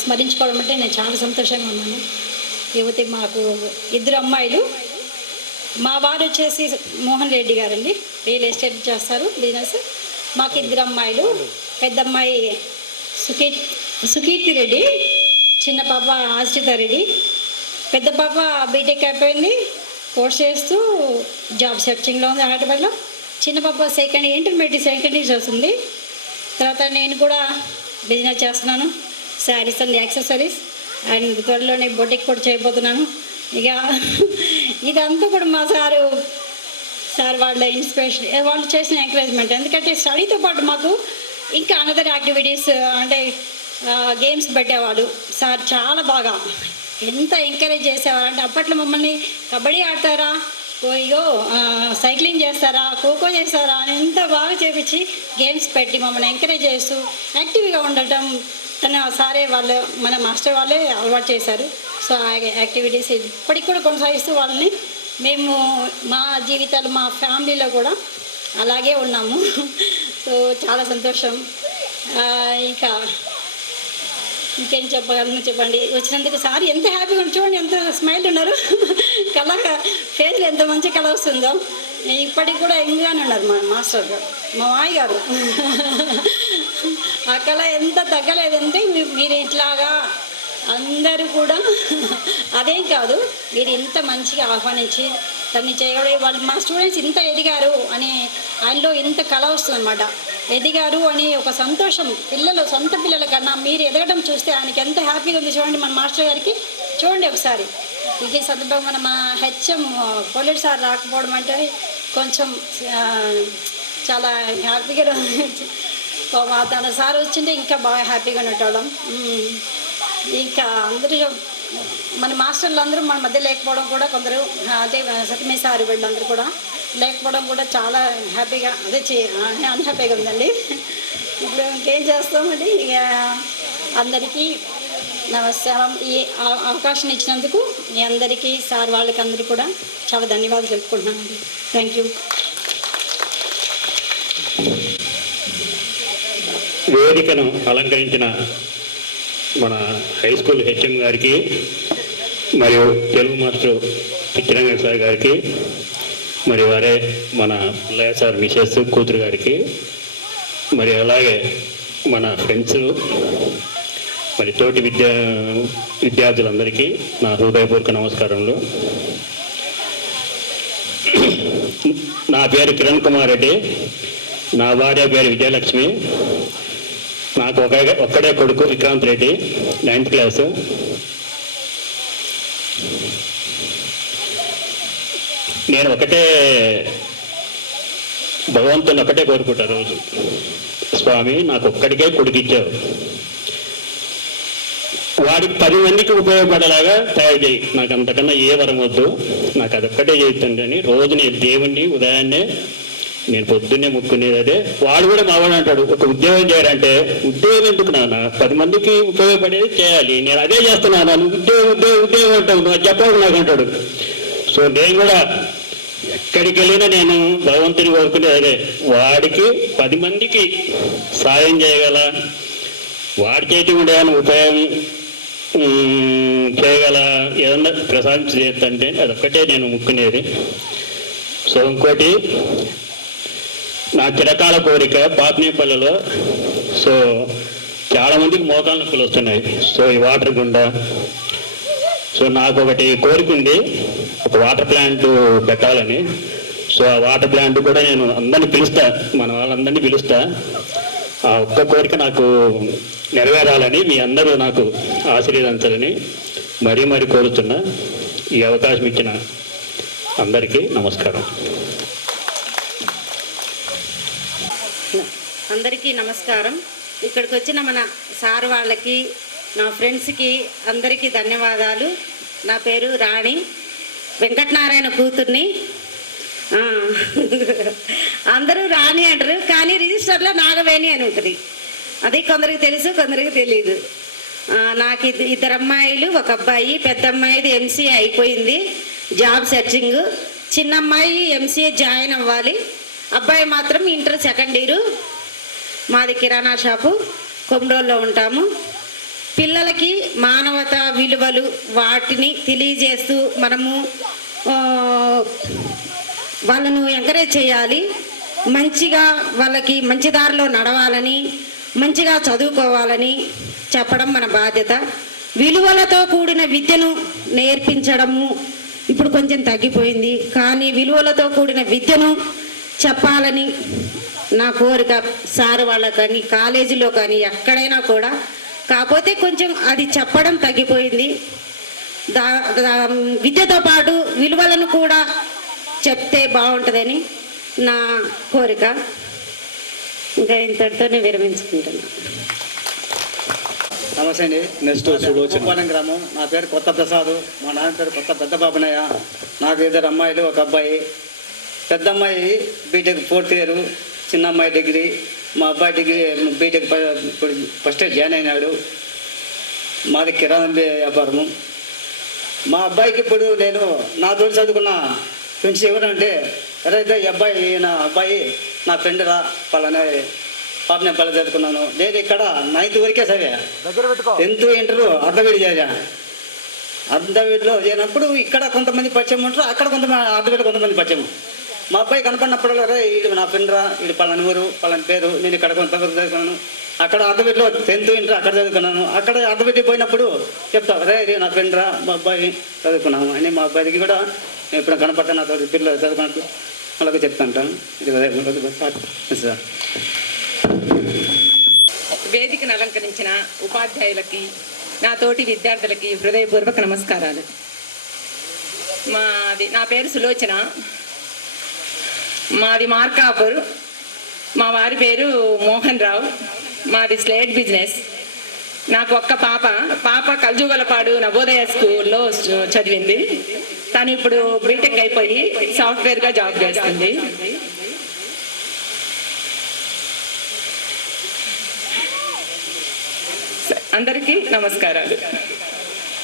స్మరించుకోవడం అంటే నేను చాలా సంతోషంగా ఉన్నాను. యువతి మాకు 2 అమ్మాయిలు. మా వారు వచ్చేసి మోహన్ రెడ్డి గారండి, రియల్ ఎస్టేట్ చేస్తారు, బిజినెస్. మాకు 2 అమ్మాయిలు. పెద్ద అమ్మాయి సుకీర్తి రెడ్డి, చిన్న పాప ఆశ్రిత రెడ్డి. పెద్ద పాప బీటెక్ అయిపోయింది, కోర్స్ చేస్తూ జాబ్ సెర్చింగ్లో ఉంది హైదరాబాద్లో. చిన్న పాప ఇంటర్మీడియట్ సెకండ్ ఇయర్ చేస్తుంది. తర్వాత నేను కూడా బిజినెస్ చేస్తున్నాను, శారీస్ అండ్ యాక్సెసరీస్, అండ్ త్వరలోనే బొటిక్ కూడా చేయబోతున్నాను. ఇక ఇదంతా కూడా మా సార్ వాళ్ళ ఇన్స్పిరేషన్, వాళ్ళు చేసిన ఎంకరేజ్మెంట్. ఎందుకంటే స్టడీతో పాటు మాకు ఇంకా అనదర్ యాక్టివిటీస్, అంటే గేమ్స్ పెట్టేవాళ్ళు సార్. చాలా బాగా ఎంత ఎంకరేజ్ చేసేవారు అంటే, అప్పట్లో మమ్మల్ని కబడ్డీ ఆడతారా, అయ్యో సైక్లింగ్ చేస్తారా, ఖోఖో చేస్తారా అని ఎంత బాగా చేపించి గేమ్స్ పెట్టి మమ్మల్ని ఎంకరేజ్ చేస్తూ యాక్టివ్గా ఉండటం సారే వాళ్ళు, మన మాస్టర్ వాళ్ళే అలవాటు చేశారు. సో ఆ యాక్టివిటీస్ ఇప్పటికి కూడా కొనసాగిస్తూ వాళ్ళని మేము మా జీవితాలు, మా ఫ్యామిలీలో కూడా అలాగే ఉన్నాము. సో చాలా సంతోషం. ఇంకా ఇంకేం చెప్పగలను చెప్పండి. వచ్చినందుకు సార్ ఎంత హ్యాపీగా చూడండి, ఎంత స్మైల్ ఉన్నారు, కళ ఫేస్లో ఎంత మంచి కళ వస్తుందో. ఇప్పటికి కూడా యంగ్గానే ఉన్నారు మా మాస్టర్ గారు, మా మాయ గారు. ఆ కళ ఎంత తగ్గలేదంటే మీరు ఇట్లాగా అందరూ కూడా అదేం కాదు, మీరు ఇంత మంచిగా ఆహ్వానించి తన్ని చేయడం, వాళ్ళు మా స్టూడెంట్స్ ఇంత ఎదిగారు అని ఆయనలో ఇంత కళ వస్తుందన్నమాట. ఎదిగారు అని ఒక సంతోషం, పిల్లలు సొంత పిల్లల కన్నా మీరు ఎదగడం చూస్తే ఆయనకి ఎంత హ్యాపీగా ఉంది. చూడండి మన మాస్టర్ గారికి, చూడండి ఒకసారి. ఇది సందర్భంగా మన హెచ్ఎం పోలీస్ సార్ రాకపోవడం అంటే కొంచెం చాలా హ్యాపీగా, తన సార్ వచ్చింటే ఇంకా బాగా హ్యాపీగా ఉండేటోళ్ళం. ఇంకా అందరూ మన మాస్టర్లు అందరూ మన మధ్య లేకపోవడం కూడా, కొందరు అదే సత్యమే సార్ వీళ్ళందరూ కూడా లేకపోవడం కూడా చాలా హ్యాపీగా, అన్హ్యాపీగా ఉందండి. ఇప్పుడు ఇంకేం చేస్తామండి. ఇక అందరికీ నమస్కారం. ఈ అవకాశం ఇచ్చినందుకు మీ అందరికీ, సార్ వాళ్ళకి అందరికీ కూడా చాలా ధన్యవాదాలు తెలుపుకుంటున్నానండి. Thank you. వేదికను అలంకరించిన మన హై స్కూల్ హెచ్ఎం గారికి, మరియు తెలుగు మాస్టర్ చిరంగన్ సార్ గారికి, మరి వారే మన పుల్లయ్య సార్ మిసెస్ కూతురు గారికి, మరి అలాగే మన ఫ్రెండ్స్, మరి తోటి విద్యార్థులందరికీ నా హృదయపూర్వక నమస్కారములు. నా పేరు కిరణ్ కుమార్ రెడ్డి, నా భార్య పేరు విజయలక్ష్మి. నాకు ఒక్కడే కొడుకు విక్రాంత్ రెడ్డి, 9th క్లాసు. నేను భగవంతుని ఒకటే కోరుకుంటా రోజు, స్వామి నాకు ఒక్కడికే కొడుకిచ్చావు, వాడికి 10 మందికి ఉపయోగపడేలాగా తయారు చేయి, నాకు అంతకన్నా ఏ వరం వద్దు, నాకు అదొక్కటే చేస్తుంది అని రోజు నేను దేవుణ్ణి ఉదయాన్నే నేను పొద్దున్నే ముక్కునేది అదే. వాడు కూడా మావాడు అంటాడు, ఒక ఉద్యోగం చేయాలంటే ఉద్యోగం ఎందుకు నాన్న, 10 మందికి ఉపయోగపడేది చేయాలి, నేను అదే చేస్తున్నాను, నువ్వు ఉద్యోగం అంటావు, నువ్వు చెప్పాలి నాకు అంటాడు. సో నేను కూడా ఎక్కడికి వెళ్ళినా నేను భగవంతుని కోరుకునేది అదే, వాడికి 10 మందికి సాయం చేయగల, వాడి చేతి ఉండే ఉపయోగం చేయగల ఏదన్నా ప్రసాదించేదంటే అదొక్కటే నేను ముక్కునేది. సో ఇంకోటి నా చిరకాల కోరిక పాపనేపల్లిలో, సో చాలామందికి మోకాళ్ళ నొప్పులు వస్తున్నాయి, సో ఈ వాటర్ గుండా. సో నాకు ఒకటి కోరిక ఉంది, ఒక వాటర్ ప్లాంట్ పెట్టాలని. సో ఆ వాటర్ ప్లాంట్ కూడా నేను అందరినీ పిలుస్తా, మన వాళ్ళందరినీ పిలుస్తా. ఆ ఒక్క కోరిక నాకు నెరవేరాలని, మీ అందరూ నాకు ఆశీర్వదించాలని మరీ కోరుతున్నా. ఈ అవకాశం ఇచ్చిన అందరికీ నమస్కారం. అందరికీ నమస్కారం. ఇక్కడికి వచ్చిన మన సార్ వాళ్ళకి, నా ఫ్రెండ్స్కి అందరికీ ధన్యవాదాలు. నా పేరు రాణి, వెంకటనారాయణ కూతుర్ని. అందరూ రాణి అంటారు, కానీ రిజిస్టర్లో నాగవేణి అని ఉంటుంది. అది కొందరికి తెలుసు, కొందరికి తెలియదు. నాకు 2 అమ్మాయిలు, 1 అబ్బాయి. పెద్ద అమ్మాయిది MCA అయిపోయింది, జాబ్ సెర్చింగ్. చిన్న అమ్మాయి MCA జాయిన్ అవ్వాలి. అబ్బాయి మాత్రం ఇంటర్ 2nd ఇయర్. మాది కిరాణా షాపు, కొమ్రోల్లో ఉంటాము. పిల్లలకి మానవత విలువలు వాటిని తెలియజేస్తూ మనము వాళ్ళను ఎంకరేజ్ చేయాలి. మంచిగా వాళ్ళకి మంచి దారిలో నడవాలని, మంచిగా చదువుకోవాలని చెప్పడం మన బాధ్యత. విలువలతో కూడిన విద్యను నేర్పించడము ఇప్పుడు కొంచెం తగ్గిపోయింది, కానీ విలువలతో కూడిన విద్యను చెప్పాలని నా కోరిక. సార్ వాళ్ళకి కానీ, కాలేజీలో కానీ, ఎక్కడైనా కూడా. కాకపోతే కొంచెం అది చెప్పడం తగ్గిపోయింది. విద్యతో పాటు విలువలను కూడా చెప్తే బాగుంటుందని నా కోరిక. ఇంకా ఇంతటితోనే విరమించుకుంటున్నాను. నమస్తే అండి. నెక్స్ట్ సులోచన గ్రామం. నా పేరు కొత్త ప్రసాద్, మా నాన్న పేరు కొత్త పెద్ద బాబనయ్య. నాకు 2 అమ్మాయిలు, 1 అబ్బాయి. పెద్ద అమ్మాయి బీటెక్ 4th ఇయర్, చిన్న అమ్మాయి డిగ్రీ. మా అబ్బాయి degree B Tech first year join అయినాడు. మాది కిరాణా వ్యాపారము. మా అబ్బాయికి ఇప్పుడు నేను నా తోటి చదువుకున్న ఫ్రెండ్స్ ఎవరంటే, ఎవరైతే ఈ అబ్బాయి నా అబ్బాయి నా ఫ్రెండ్ రా పలానే పాపనేపల్లి చదువుకున్నాను. నేను ఇక్కడ 9th వరకే చదివా, 10th ఇంటర్ అర్ధవీడి చదివా. అర్ధవీడిలో చేరినప్పుడు ఇక్కడ కొంతమంది పరిచయం ఉంటారు, అక్కడ కొంతమంది అర్ధవీడి కొంతమంది పరిచయం. మా అబ్బాయి కనపడినప్పుడు వీడు నా ఫ్రెండ్ రా, వీడు పలాని ఊరు పలాని పేరు, నేను ఇక్కడ కొంతమంది చదువుకున్నాను. అక్కడ అర్ధవీడిలో 10th ఇంటర్ అక్కడ చదువుకున్నాను. అక్కడ అర్ధవీడి పోయినప్పుడు చెప్తా, ఇది నా ఫ్రెండ్ రా, మా అబ్బాయి చదువుకున్నాము అని. మా అబ్బాయికి కూడా ఎప్పుడు కనపడతా నాతో పిల్లలు చదువుకున్నట్టు వాళ్ళకి చెప్తాంటాను. ఇది సార్. వేదికను అలంకరించిన ఉపాధ్యాయులకి, నా తోటి విద్యార్థులకి హృదయపూర్వక నమస్కారాలు. నా పేరు సులోచన, మాది మార్కాపూర్. మా వారి పేరు మోహన్ రావు. మాది స్లేట్ బిజినెస్. నాకు ఒక్క పాప కల్జుగలపాడు నవోదయ స్కూల్లో చదివింది. తను ఇప్పుడు బీటెక్ అయిపోయి సాఫ్ట్వేర్గా జాబ్ చేస్తుంది. అందరికీ నమస్కారాలు.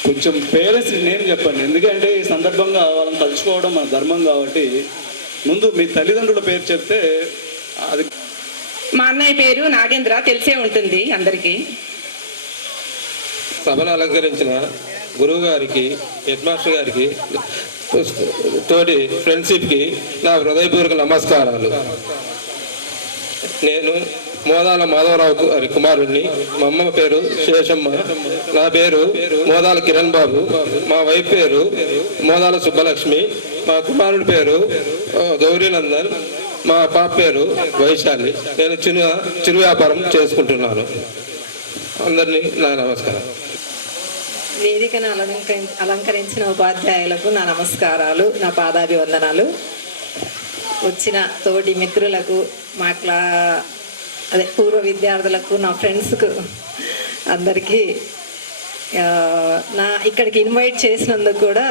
కొంచెం పేరెంట్స్ నేను చెప్పండి, ఎందుకంటే ఈ సందర్భంగా వాళ్ళని తలుచుకోవడం మన ధర్మం కాబట్టి ముందు మీ తల్లిదండ్రుల పేరు చెప్తే అది. మా అన్నయ్య పేరు నాగేంద్ర, తెలిసే ఉంటుంది అందరికీ. సభను అలంకరించిన గురువు గారికి, హెడ్ మాస్టర్ గారికి, తోటి ఫ్రెండ్షిప్కి నా హృదయపూర్వక నమస్కారాలు. నేను మోదాల మాధవరావు గారి కుమారుడిని. మా అమ్మ పేరు శేషమ్మ, నా పేరు మోదాల కిరణ్ బాబు, మా వైఫ్ పేరు మోదాల సుబ్బలక్ష్మి, మా కుమారుడి పేరు గౌరీనందన్, మా పాప పేరు వైశాలి. నేను చిరు వ్యాపారం చేసుకుంటున్నాను. అందరినీ నా నమస్కారం. వేదికను అలంకరించిన ఉపాధ్యాయులకు నా నమస్కారాలు, నా పాదాభివందనాలు. వచ్చిన తోటి మిత్రులకు, పూర్వ విద్యార్థులకు, నా ఫ్రెండ్స్కు అందరికీ ఇక్కడికి ఇన్వైట్ చేసినందుకు కూడా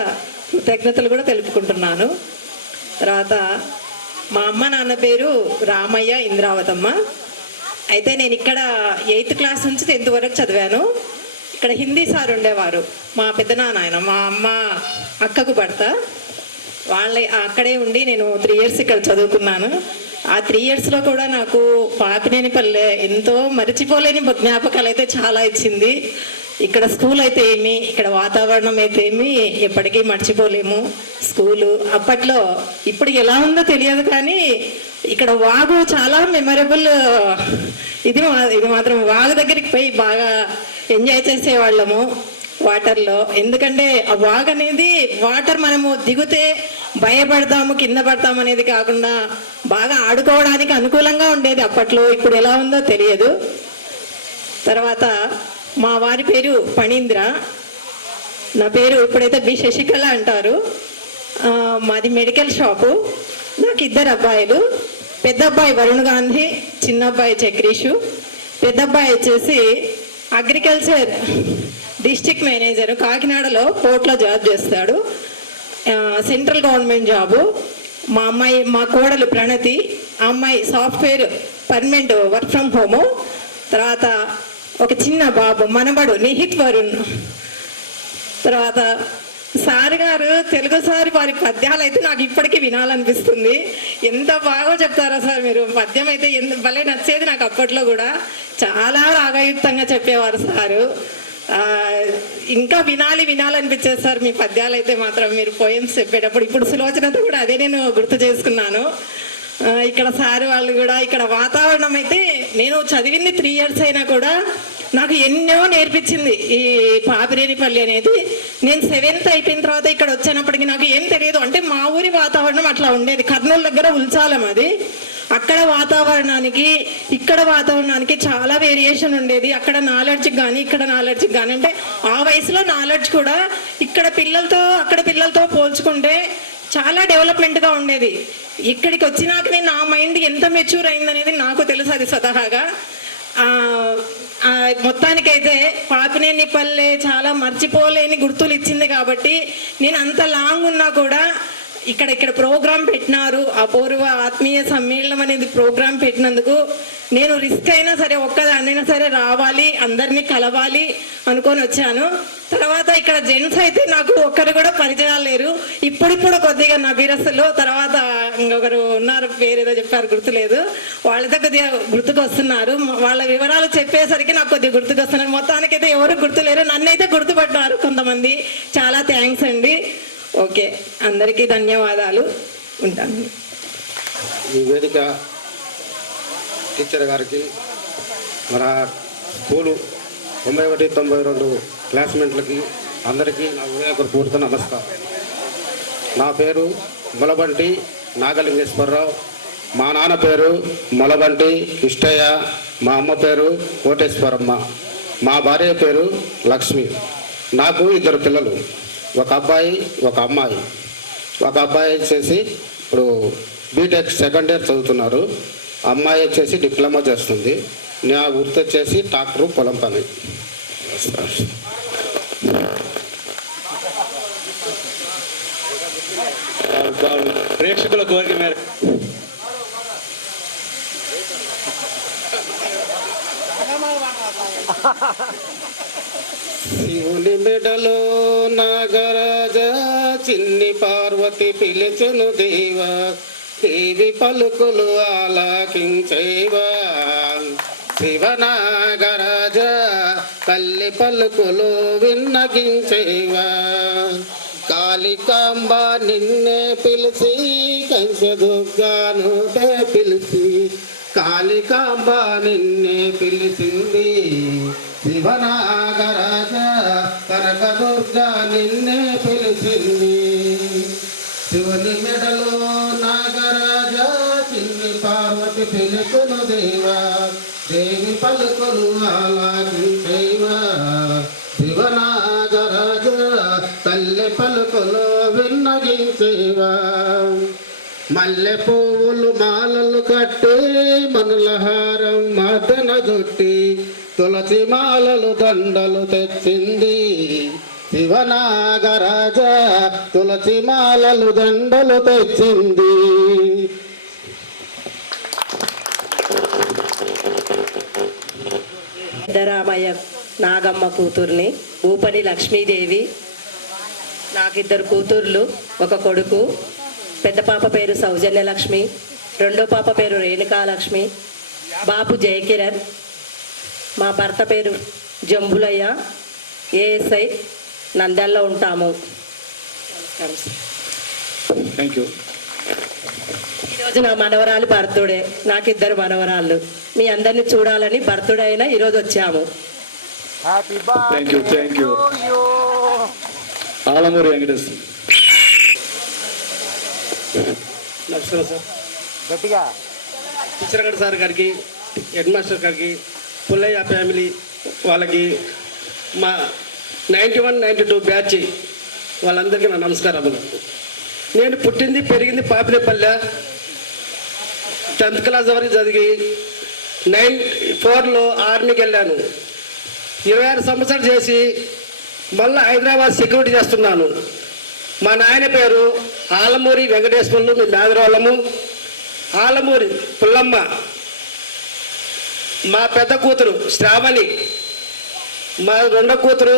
కృతజ్ఞతలు కూడా తెలుపుకుంటున్నాను. తర్వాత మా అమ్మ నాన్న పేరు రామయ్య, ఇంద్రావతమ్మ. అయితే నేను ఇక్కడ 8th క్లాస్ నుంచి 10th వరకు చదివాను. ఇక్కడ హిందీ సార్ ఉండేవారు, మా పెద్దనాన్న ఆయన, మా అమ్మ అక్కకు భర్త. అక్కడే ఉండి నేను 3 years ఇక్కడ చదువుకున్నాను. ఆ 3 yearsలో కూడా నాకు పాపినేనిపల్లె ఎంతో మరిచిపోలేని జ్ఞాపకాలు అయితే చాలా ఇచ్చింది. ఇక్కడ స్కూల్ అయితే ఏమి, ఇక్కడ వాతావరణం అయితే ఏమి ఎప్పటికీ మర్చిపోలేము. స్కూలు అప్పట్లో ఇప్పుడు ఎలా ఉందో తెలియదు, కానీ ఇక్కడ వాగు చాలా మెమరబుల్. ఇది మాత్రం వాగు దగ్గరికి పోయి బాగా ఎంజాయ్ చేసేవాళ్ళము వాటర్లో. ఎందుకంటే ఆ వాగు అనేది వాటర్ మనము దిగితే భయపడతాము, కింద పడతాము అనేది కాకుండా బాగా ఆడుకోవడానికి అనుకూలంగా ఉండేది అప్పట్లో. ఇప్పుడు ఎలా ఉందో తెలియదు. తర్వాత మా వారి పేరు ఫణీంద్ర, నా పేరు ఇప్పుడైతే బి శశికళ అంటారు. మాది మెడికల్ షాపు. నాకు 2 అబ్బాయిలు. పెద్ద అబ్బాయి వరుణ్ గాంధీ, చిన్న అబ్బాయి చక్రీషు. పెద్ద అబ్బాయి వచ్చేసి అగ్రికల్చర్ డిస్ట్రిక్ట్ మేనేజర్, కాకినాడలో పోర్ట్లో జాబ్ చేస్తాడు, సెంట్రల్ గవర్నమెంట్ జాబు. మా కోడలు ప్రణతి, ఆ అమ్మాయి software permanent work from home. తర్వాత ఒక చిన్న బాబు మనబడు నిహిత్ వరుణ్. తర్వాత సార్ గారు, తెలుగు సార్ వారి పద్యాలు అయితే నాకు ఇప్పటికీ వినాలనిపిస్తుంది. ఎంత బాగా చెప్తారో సార్ మీరు. పద్యం అయితే భలే నచ్చేది నాకు అప్పట్లో కూడా. చాలా రాగయుక్తంగా చెప్పేవారు సారు. ఇంకా వినాలనిపించేది సార్ మీ పద్యాలు అయితే మాత్రం, మీరు పోయమ్స్ చెప్పేటప్పుడు. ఇప్పుడు సులోచనతో కూడా అదే నేను గుర్తు చేసుకున్నాను. ఇక్కడ సార్ వాళ్ళు కూడా, ఇక్కడ వాతావరణం అయితే నేను చదివింది 3 years అయినా కూడా నాకు ఎన్నో నేర్పించింది ఈ పాపినేనిపల్లి అనేది. నేను 7th అయిపోయిన తర్వాత ఇక్కడ వచ్చినప్పటికీ నాకు ఏం తెలియదు. అంటే మా ఊరి వాతావరణం అట్లా ఉండేది. కర్నూలు దగ్గర ఉల్చాలం అది. అక్కడ వాతావరణానికి ఇక్కడ వాతావరణానికి చాలా వేరియేషన్ ఉండేది. అక్కడ నాలెడ్జ్కి కానీ ఇక్కడ నాలెడ్జ్కి కానీ, అంటే ఆ వయసులో నాలెడ్జ్ కూడా ఇక్కడ పిల్లలతో అక్కడ పిల్లలతో పోల్చుకుంటే చాలా డెవలప్మెంట్గా ఉండేది. ఇక్కడికి వచ్చినాకనే నా మైండ్ ఎంత మెచ్యూర్ అయిందనేది నాకు తెలుసు, అది స్వతహాగా. మొత్తానికైతే పాపినేనిపల్లె చాలా మర్చిపోలేని గుర్తులు ఇచ్చింది. కాబట్టి నేను అంత లాంగ్ ఉన్నా కూడా ఇక్కడ ప్రోగ్రాం పెట్టినారు, అపూర్వ ఆత్మీయ సమ్మేళనం అనేది ప్రోగ్రాం పెట్టినందుకు నేను రిస్క్ అయినా సరే, ఒక్కదాన్నైనా సరే రావాలి, అందరినీ కలవాలి అనుకొని వచ్చాను. తర్వాత ఇక్కడ జెంట్స్ అయితే నాకు ఒక్కరు కూడా పరిచయాలు లేరు. ఇప్పుడు కొద్దిగా నబీరస్సులు, తర్వాత ఇంకొకరు ఉన్నారు, పేరు ఏదో చెప్పారు గుర్తులేదు, వాళ్ళతో కొద్దిగా గుర్తుకు వస్తున్నారు. వాళ్ళ వివరాలు చెప్పేసరికి నాకు కొద్దిగా గుర్తుకు వస్తున్నారు. మొత్తానికైతే ఎవరు గుర్తులేరు, నన్నైతే గుర్తుపడ్డారు కొంతమంది. చాలా థ్యాంక్స్ అండి. ఓకే, అందరికీ ధన్యవాదాలు. ఉంటాను. ఈ వేదిక టీచర్ గారికి, మన స్కూలు 91, 92 క్లాస్మేట్లకి అందరికీ నా హృదయపూర్వక నమస్కారం. నా పేరు మొలబంటి నాగలింగేశ్వరరావు. మా నాన్న పేరు మొలబంటి ఇష్టయ్య, మా అమ్మ పేరు కోటేశ్వరమ్మ, మా భార్య పేరు లక్ష్మి. నాకు 2 పిల్లలు, ఒక అబ్బాయి ఒక అమ్మాయి. ఒక అబ్బాయి వచ్చేసి ఇప్పుడు బీటెక్ 2nd year చదువుతున్నారు, అమ్మాయి వచ్చేసి డిప్లొమా చేస్తుంది. నా వృత్తి వచ్చేసి ట్రాక్టరు, పొలం పని. ప్రేక్షకుల కోరిక మేర శివుని మెడలో నాగరాజ చిన్ని పార్వతి పిలుచును దేవా, దేవి పలుకులు ఆలకించేవా. శివనాగరాజ తల్లి పలుకులు విన్నగించేవా. కాళికాంబ నిన్నే పిలిచి, కంచదుర్గాను పిలిచి, కాళికాంబ నిన్నే పిలిచింది. శివనాగరాజ కనకదుర్గ నిన్నే పిలిచింది. శివుని మెడలో నాగరాజ చిన్ని పార్వతి పిలుచును దేవా, దేవి పలుకులు ఆలకించేవా. శివనాగరాజ తల్లి పలుకులు విన్నగించేవా. మల్లె పువ్వులు మాలలు కట్టి, మనులహారం మదన జుట్టి, తులసి మాలలు దండలు తెచ్చింది. శివనాగరాజ తులసి మాలలు దండలు తెచ్చింది. సిద్ధరామయ్య నాగమ్మ కూతుర్ని, ఊపని లక్ష్మీదేవి. నాకు 2 కూతుర్లు, ఒక కొడుకు. పెద్ద పాప పేరు సౌజన్యలక్ష్మి, రెండో పాప పేరు రేణుకాలక్ష్మి, బాబు జయకిరణ్. మా భర్త పేరు జంబులయ్య, ఏఎస్ఐ, నంద్యాలలో ఉంటాము. Thank you. ఈరోజు నా మనవరాలు బర్త్డే. నాకు 2 మనవరాళ్ళు. మీ అందరిని చూడాలని బర్త్డే అయినా ఈరోజు వచ్చాము. Thank you. Thank you. Alamuri Venkateswara. నమస్కారం సార్. గట్టిగా టీచర్ సార్ గారికి, హెడ్ మాస్టర్ గారికి, పుల్లయ్య ఫ్యామిలీ వాళ్ళకి, మా 91, 92 బ్యాచ్ వాళ్ళందరికీ నా నమస్కారములు. నేను పుట్టింది పెరిగింది పాపినేపల్లె. 10th క్లాస్ వరకు చదివి 94లో ఆర్మీకి వెళ్ళాను. 26 సంవత్సరాలు చేసి మళ్ళీ హైదరాబాద్ సెక్యూరిటీ చేస్తున్నాను. మా నాయన పేరు ఆలమూరి వెంకటేశ్వర్లు, మీ మేదరవాళ్ళము. ఆలమూరి పుల్లమ్మ, మా పెద్ద కూతురు శ్రావణి, మా రెండో కూతురు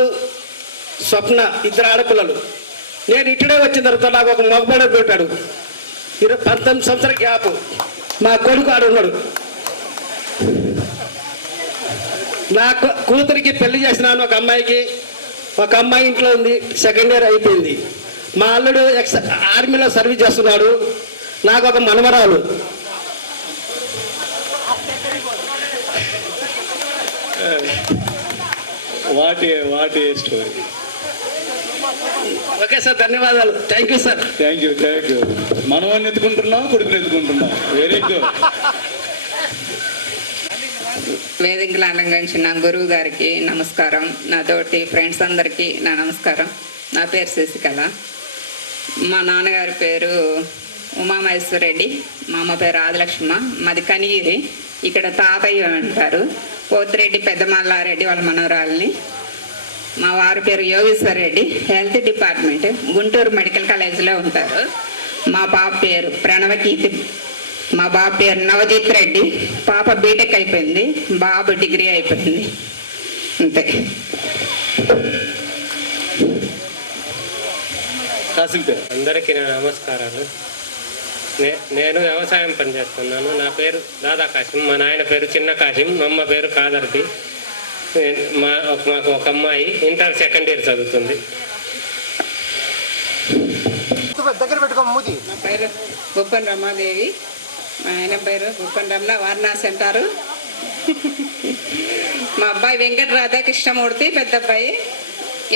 స్వప్న, 2 ఆడపిల్లలు. నేను ఇక్కడే వచ్చిన తర్వాత నాకు ఒక మగబడ పెట్టాడు. 19 సంవత్సరాల గ్యాప్. మా కొడుకు ఆడున్నాడు. నా కూతురికి పెళ్లి చేసినాను. ఒక అమ్మాయికి, ఒక అమ్మాయి ఇంట్లో ఉంది, 2nd ఇయర్ అయిపోయింది. మా అల్లుడు ఆర్మీలో సర్వీస్ చేస్తున్నాడు. నాకు ఒక మనమరాలు. What a story. Okay sir, ధన్యవాదాలు. Thank you sir. Thank you. Thank you. మనవాడిని ఎత్తుకుంటున్నాం, కొడుకుని ఎత్తుకుంటున్నాం. Very good. వేదికలు అలంకరించిన గురువు గారికి నమస్కారం. నాతోటి ఫ్రెండ్స్ అందరికీ నా నమస్కారం. నా పేరు శశికళ. మా నాన్నగారి పేరు ఉమామహేశ్వరరెడ్డి, మా అమ్మ పేరు ఆదిలక్ష్మ. మాది కనిగిరి. ఇక్కడ తాతయ్య అంటారు. పోతిరెడ్డి పెద్దమల్లారెడ్డి వాళ్ళ మనవరాల్ని. మా వారి పేరు Yogeshwar Reddy, health department, Guntur medical కాలేజీలో ఉంటారు. మా పాప పేరు ప్రణవకీర్తి. మా బాబు పేరు నవజిత్ రెడ్డి. పాప బీటెక్ అయిపోయింది, బాబు డిగ్రీ అయిపోయింది. అంతే. అందరికీ నా నమస్కారాలు. నేను వ్యవసాయం పనిచేస్తున్నాను. నా పేరు దాదా కాశీం, మా నాయన పేరు చిన్న కాశీం, మా అమ్మ పేరు కాదర్ది. మాకు ఒక అమ్మాయి ఇంటర్ 2nd ఇయర్ చదువుతుంది. నా పేరు గుప్పన్ రమాదేవి, మా ఆయన పేరు గుప్పన్ రమణ, వారణాసి అంటారు. మా అబ్బాయి వెంకట రాధాకృష్ణమూర్తి, పెద్ద అబ్బాయి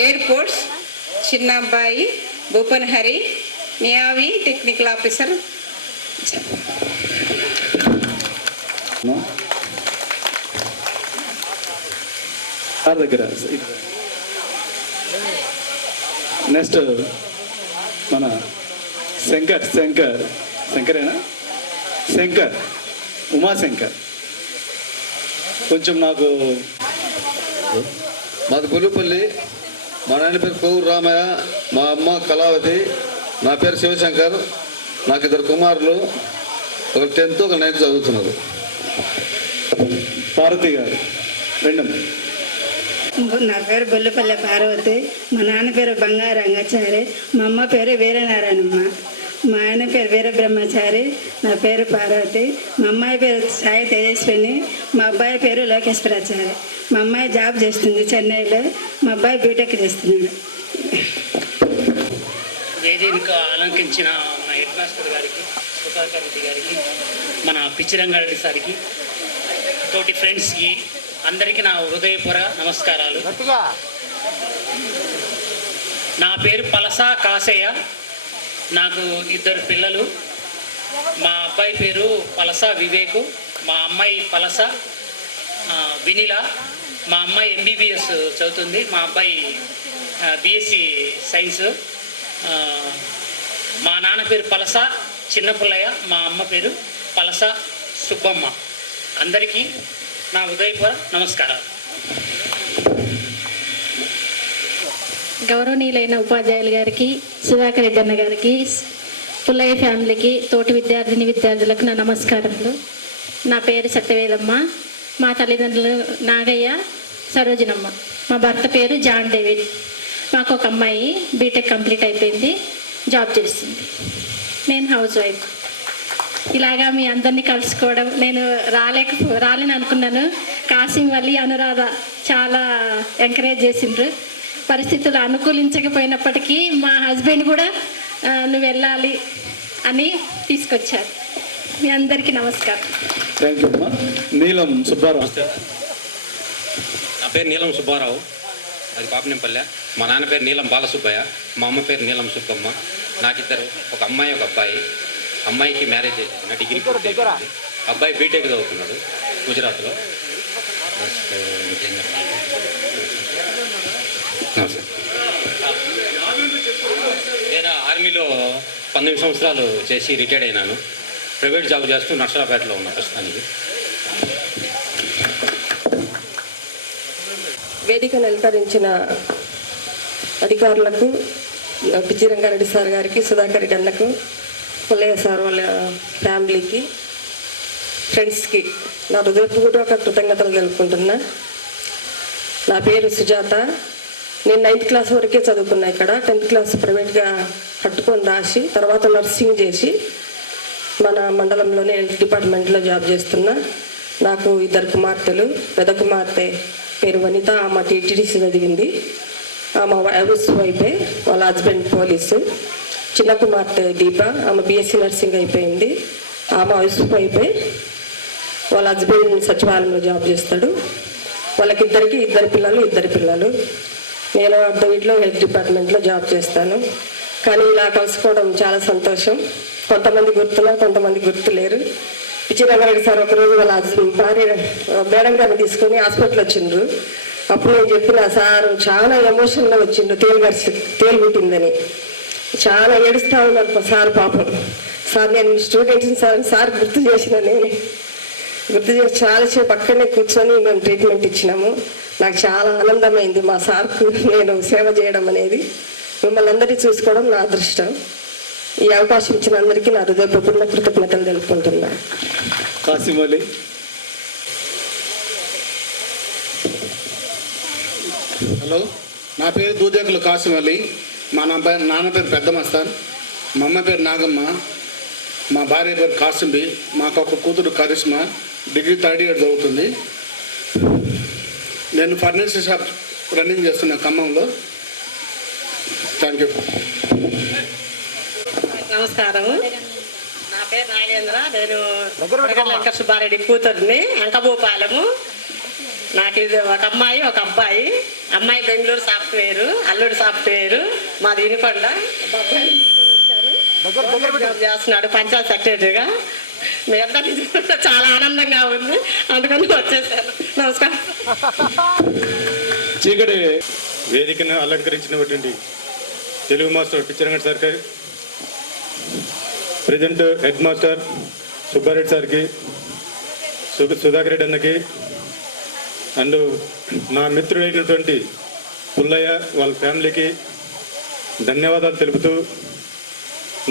ఎయిర్పోర్ట్స్, చిన్న అబ్బాయి భూపన్ హరి, నేవీ టెక్నికల్ ఆఫీసర్. దగ్గర నెక్స్ట్ మన శంకరేనా శంకర్, ఉమాశంకర్. కొంచెం నాకు మాది బొల్లుపల్లి. మా నాయన పేరు కోవూరు రామయ్య, మా అమ్మ కళావతి, నా పేరు శివశంకర్. నాకు 2 కుమారులు, ఒక 10th, ఒక 9th చదువుతున్నారు. పార్వతి గారు రెండమ్మ. నా పేరు బొల్లుపల్లె పార్వతి. మా నాన్న పేరు బంగారు రంగాచారి, మా అమ్మ పేరు వీరనారాయణమ్మ, మా ఆయన పేరు వీరబ్రహ్మచారి, నా పేరు పార్వతి. మా అమ్మాయి పేరు సాయి తేజస్విని, మా అబ్బాయి పేరు లోకేశ్వరాచారి. మా అమ్మాయి జాబ్ చేస్తుంది చెన్నైలో, మా అబ్బాయి బీటెక్ చేస్తున్నాడు. వేదిక అలంకరించిన మన హెడ్ మాస్టర్ గారికి, సుధాకర్ రెడ్డి గారికి, మన పిచ్చిరంగారెడ్డి సార్కి, తోటి ఫ్రెండ్స్కి అందరికీ నా హృదయపూర్వక నమస్కారాలు. నా పేరు పలసా కాసయ్య. నాకు 2 పిల్లలు. మా అబ్బాయి పేరు పలసా వివేకు, మా అమ్మాయి పలస వినిల. మా అమ్మాయి MBBS చదువుతుంది, మా అబ్బాయి BSc సైన్స్. మా నాన్న పేరు పలస చిన్నపుల్లయ్య, మా అమ్మ పేరు పలస సుబ్బమ్మ. అందరికీ నా హృదయపూర్వక నమస్కారాలు. గౌరవనీయులైన ఉపాధ్యాయులు గారికి, సుధాకర్ రెడ్డి అన్న గారికి, పుల్లయ్య ఫ్యామిలీకి, తోటి విద్యార్థిని విద్యార్థులకు నా నమస్కారములు. నా పేరు సత్యవేదమ్మ. మా తల్లిదండ్రులు నాగయ్య, సరోజనమ్మ. మా భర్త పేరు జాన్ డేవిడ్. మాకు ఒక అమ్మాయి బీటెక్ కంప్లీట్ అయిపోయింది, జాబ్ చేస్తుంది. నేను హౌస్ వైఫ్. ఇలాగా మీ అందరినీ కలుసుకోవడం, నేను రాలేని అనుకున్నాను. కాసిం వల్లి, అనురాధ చాలా ఎంకరేజ్ చేసిండ్రు. పరిస్థితులు అనుకూలించకపోయినప్పటికీ మా హస్బెండ్ కూడా నువ్వు వెళ్ళాలి అని తీసుకొచ్చారు. మీ అందరికీ నమస్కారం. థ్యాంక్ యూ అమ్మా. నీలం సుబ్బారావు. నా పేరు నీలం సుబ్బారావు, అది పాపనేంపల్లె. మా నాన్న పేరు నీలం బాలసుబ్బయ్య, మా అమ్మ పేరు నీలం సుబ్బమ్మ. నాకిద్దరు, ఒక అమ్మాయి ఒక అబ్బాయి. అమ్మాయికి మ్యారేజ్ అయిపోయింది, డిగ్రీ పూర్తి అయిపోయింది. అబ్బాయి బీటెక్ చదువుతున్నాడు గుజరాత్లో. ఇంకేం చెప్పాలి? నేను ఆర్మీలో 19 సంవత్సరాలు చేసి రిటైర్డ్ అయినాను. ప్రైవేట్ జాబ్ చేస్తూ నర్సరాపేటలో ఉన్నా ప్రస్తుతానికి. వేదికను అలంకరించిన అధికారులకు, పిచ్చి రంగారెడ్డి సార్ గారికి, సుధాకర్ రెడ్డి అన్నకు, పుల్లయ్య సార్ వాళ్ళ ఫ్యామిలీకి, ఫ్రెండ్స్కి నా హృదయపూర్వక కృతజ్ఞతలు తెలుపుకుంటున్నా. నా పేరు సుజాత. నేను 9th క్లాస్ వరకే చదువుకున్నా ఇక్కడ. 10th క్లాస్ ప్రైవేట్గా కట్టుకొని రాసి తర్వాత నర్సింగ్ చేసి మన మండలంలోనే హెల్త్ డిపార్ట్మెంట్లో జాబ్ చేస్తున్నా. నాకు 2 కుమార్తెలు. పెద్ద కుమార్తె పేరు వనిత, ఆమె టీటీడీసీ చదివింది. ఆమె హౌస్ వైఫే, వాళ్ళ హస్బెండ్ పోలీసు. చిన్న కుమార్తె దీప, ఆమె బీఎస్సీ నర్సింగ్ అయిపోయింది. ఆమె హౌస్ వైఫే, వాళ్ళ హస్బెండ్ సచివాలయంలో జాబ్ చేస్తాడు. వాళ్ళకిద్దరికి 2 పిల్లలు. నేను అర్ధవీటిలో హెల్త్ డిపార్ట్మెంట్లో జాబ్ చేస్తాను. కానీ ఇలా కలుసుకోవడం చాలా సంతోషం. కొంతమంది గుర్తున్నారు, కొంతమంది గుర్తులేరు. పిచ్చి రంగారెడ్డి సార్ ఒకరోజు వాళ్ళ భార్య మేడం గారిని తీసుకొని హాస్పిటల్ వచ్చిండ్రు. అప్పుడు నేను చెప్పిన, సార్ చాలా ఎమోషన్గా వచ్చిండ్రు, తేలు పుట్టిందని. చాలా ఏడుస్తూ ఉన్నారు సార్ పాపం. సార్ నేను స్టూడెంట్స్ని సార్ గుర్తు చేసి చాలాసేపు అక్కడనే కూర్చొని మేము ట్రీట్మెంట్ ఇచ్చినాము. నాకు చాలా ఆనందమైంది మా సార్కు నేను సేవ చేయడం అనేది. మిమ్మల్ని అందరినీ చూసుకోవడం నా అదృష్టం. ఈ అవకాశం ఇచ్చిన అందరికీ నా హృదయపూర్వక కృతజ్ఞతలు తెలుపుకుంటున్నా. కాసిం అలీ. హలో, నా పేరు దూదేకులు కాసిం అలీ. మా నాన్న పేరు పెద్ద మస్తాన్, మా అమ్మ పేరు నాగమ్మ, మా భార్య పేరు కాసింబి. మాకు ఒక కూతురు కరిష్మా, డిగ్రీ 3rd ఇయర్ చదువుతుంది. నేను ఫర్నిచర్ షాప్ రన్నింగ్ చేస్తున్నా ఖమ్మంలో. Thank you. నమస్కారం. నా పేరు నాగేంద్ర. నేను వెంకట సుబ్బారెడ్డి కూతుర్ని, అంకభూపాలము. నాకు ఇది ఒక అమ్మాయి ఒక అబ్బాయి. అమ్మాయి బెంగళూరు సాఫ్ట్వేరు, అల్లుడు సాఫ్ట్వేరు, మాది వినుకొండ. చేస్తున్నాడు పంచాయత్ సెక్రటరీగా. మీ అందరినీ చాలా ఆనందంగా ఉంది, అందుకని వచ్చేసాను. నమస్కారం. చీకటి వేదికను అలంకరించినటువంటి తెలుగు మాస్టర్ పిచ్చిరంగడి సార్కి, ప్రజెంట్ హెడ్ మాస్టర్ సుబ్బారెడ్డి సార్కి, సుధాకర్ రెడ్డి అన్నకి, అండ్ నా మిత్రుడైనటువంటి పుల్లయ్య వాళ్ళ ఫ్యామిలీకి ధన్యవాదాలు తెలుపుతూ,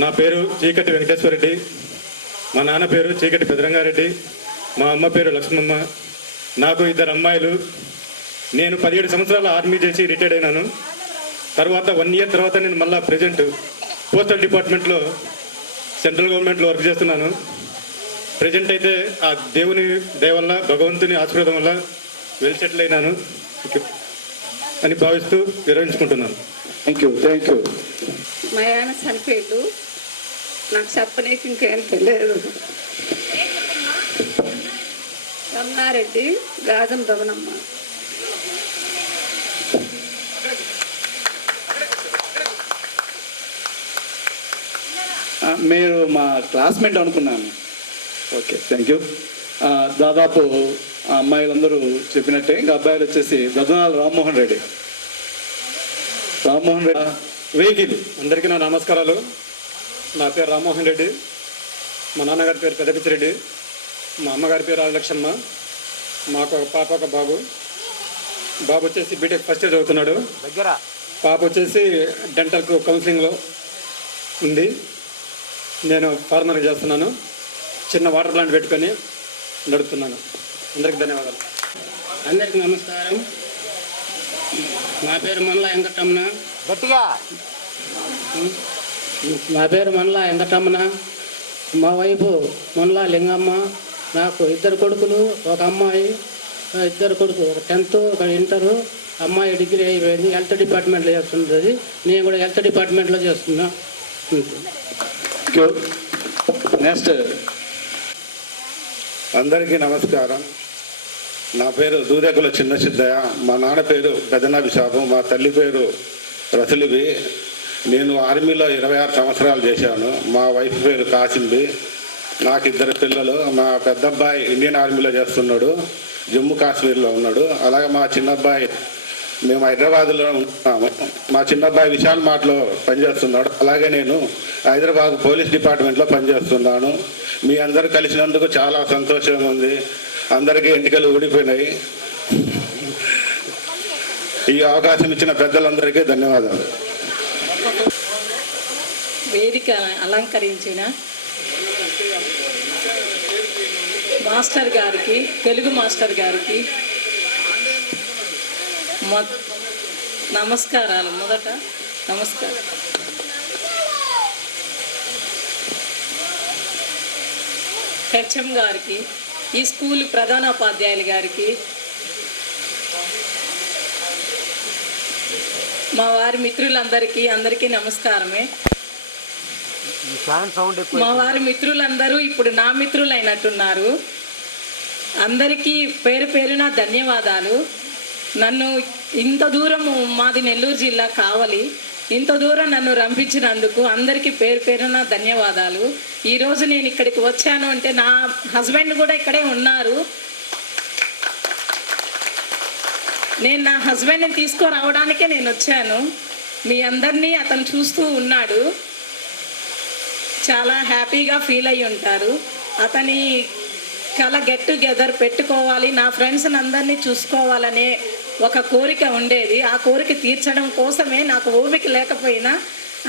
నా పేరు చీకటి వెంకటేశ్వరరెడ్డి, మా నాన్న పేరు చీకటి పెదరంగారెడ్డి, మా అమ్మ పేరు లక్ష్మమ్మ. నాకు 2 అమ్మాయిలు. నేను 17 సంవత్సరాలు ఆర్మీ చేసి రిటైర్డ్ అయినాను. తర్వాత 1 ఇయర్ తర్వాత నేను మళ్ళీ ప్రజెంట్ పోస్టల్ డిపార్ట్మెంట్లో సెంట్రల్ గవర్నమెంట్లో వర్క్ చేస్తున్నాను. ప్రజెంట్ అయితే ఆ దేవుని దయ వల్ల, భగవంతుని ఆశీర్వాదం వల్ల వెల్ సెటిల్ అయినాను అని భావిస్తూ విరమించుకుంటున్నాను. Thank you. మా ఆయన చనిపోయాడు. నాకు చెప్పనీకి ఇంకేం తెలియదు. రమణారెడ్డి, రాజం రమణమ్మ. మీరు మా క్లాస్మేట్ అనుకున్నాను. Okay, thank you. దాదాపు అమ్మాయిలందరూ చెప్పినట్టే, ఇంకా అబ్బాయిలు వచ్చేసి దద్దనాల రామ్మోహన్ రెడ్డి. వెహికల్ అందరికీ నా నమస్కారాలు. నా పేరు రామ్మోహన్ రెడ్డి, మా నాన్నగారి పేరు పెద్దపిచ్చిరెడ్డి, మా అమ్మగారి పేరు రాజలక్ష్మమ్మ. మాకు ఒక పాప ఒక బాబు. బాబు వచ్చేసి బీటెక్ ఫస్ట్ ఇయర్ చదువుతున్నాడు. పాప వచ్చేసి డెంటల్ కౌన్సిలింగ్లో ఉంది. నేను ఫార్మర్ చేస్తున్నాను. చిన్న వాటర్ ప్లాంట్ పెట్టుకొని నడుపుతున్నాను. అందరికీ ధన్యవాదాలు. అందరికీ నమస్కారం. నా పేరు మనలా వెంకటరమణ. గట్టిగా. నా పేరు మనలా వెంకటరమణ. మా వైపు మనలా లింగమ్మ. నాకు 2 కొడుకులు, ఒక అమ్మాయి. 2 కొడుకు, ఒక 10th, ఒక ఇంటరు. అమ్మాయి డిగ్రీ అయిపోయింది, హెల్త్ డిపార్ట్మెంట్లో చేస్తుంటుంది. నేను కూడా హెల్త్ డిపార్ట్మెంట్లో చేస్తున్నా. నెక్స్ట్. అందరికీ నమస్కారం. నా పేరు దూదేకుల చిన్న సిద్ధయ్య. మా నాన్న పేరు పెదనాభిషాపం, మా తల్లి పేరు రసలిబి. నేను ఆర్మీలో 26 సంవత్సరాలు చేశాను. మా వైఫ్ పేరు కాసింబి. నాకు 2 పిల్లలు. మా పెద్ద అబ్బాయి ఇండియన్ ఆర్మీలో చేస్తున్నాడు, జమ్మూ కాశ్మీర్లో ఉన్నాడు. అలాగే మా చిన్న అబ్బాయి, మేము హైదరాబాద్లో ఉంటున్నాము. మా చిన్న అబ్బాయి విశాల్ మార్ట్లో పనిచేస్తున్నాడు. అలాగే నేను హైదరాబాద్ పోలీస్ డిపార్ట్మెంట్లో పనిచేస్తున్నాను. మీ అందరూ కలిసినందుకు చాలా సంతోషంగా ఉంది. అందరికీ ఎంటికలు ఊడిపోయినాయి. ఈ అవకాశం ఇచ్చిన పెద్దలందరికీ ధన్యవాదాలు. వేదిక అలంకరించిన మాస్టర్ గారికి, తెలుగు మాస్టర్ గారికి నమస్కారాలు. మొదట నమస్కారం. హెచ్ఎం గారికి, ఈ స్కూల్ ప్రధానోపాధ్యాయులు గారికి, మా వారి మిత్రులందరికీ అందరికీ నమస్కారమే. మా వారి మిత్రులందరూ ఇప్పుడు నా మిత్రులైనట్టున్నారు. అందరికీ పేరు పేరున ధన్యవాదాలు. నన్ను ఇంత దూరం, మాది నెల్లూరు జిల్లా కావలి, ఇంత దూరం నన్ను రంపించినందుకు అందరికీ పేరు పేరున ధన్యవాదాలు. ఈరోజు నేను ఇక్కడికి వచ్చాను అంటే నా హస్బెండ్ కూడా ఇక్కడే ఉన్నారు. నేను నా హస్బెండ్ని తీసుకురావడానికే నేను వచ్చాను. మీ అందరినీ అతను చూస్తూ ఉన్నాడు. చాలా హ్యాపీగా ఫీల్ అయ్యి ఉంటారు. అతని కల గెట్ టుగెదర్ పెట్టుకోవాలి, నా ఫ్రెండ్స్ని అందరినీ చూసుకోవాలనే ఒక కోరిక ఉండేది. ఆ కోరిక తీర్చడం కోసమే నాకు ఓపిక లేకపోయినా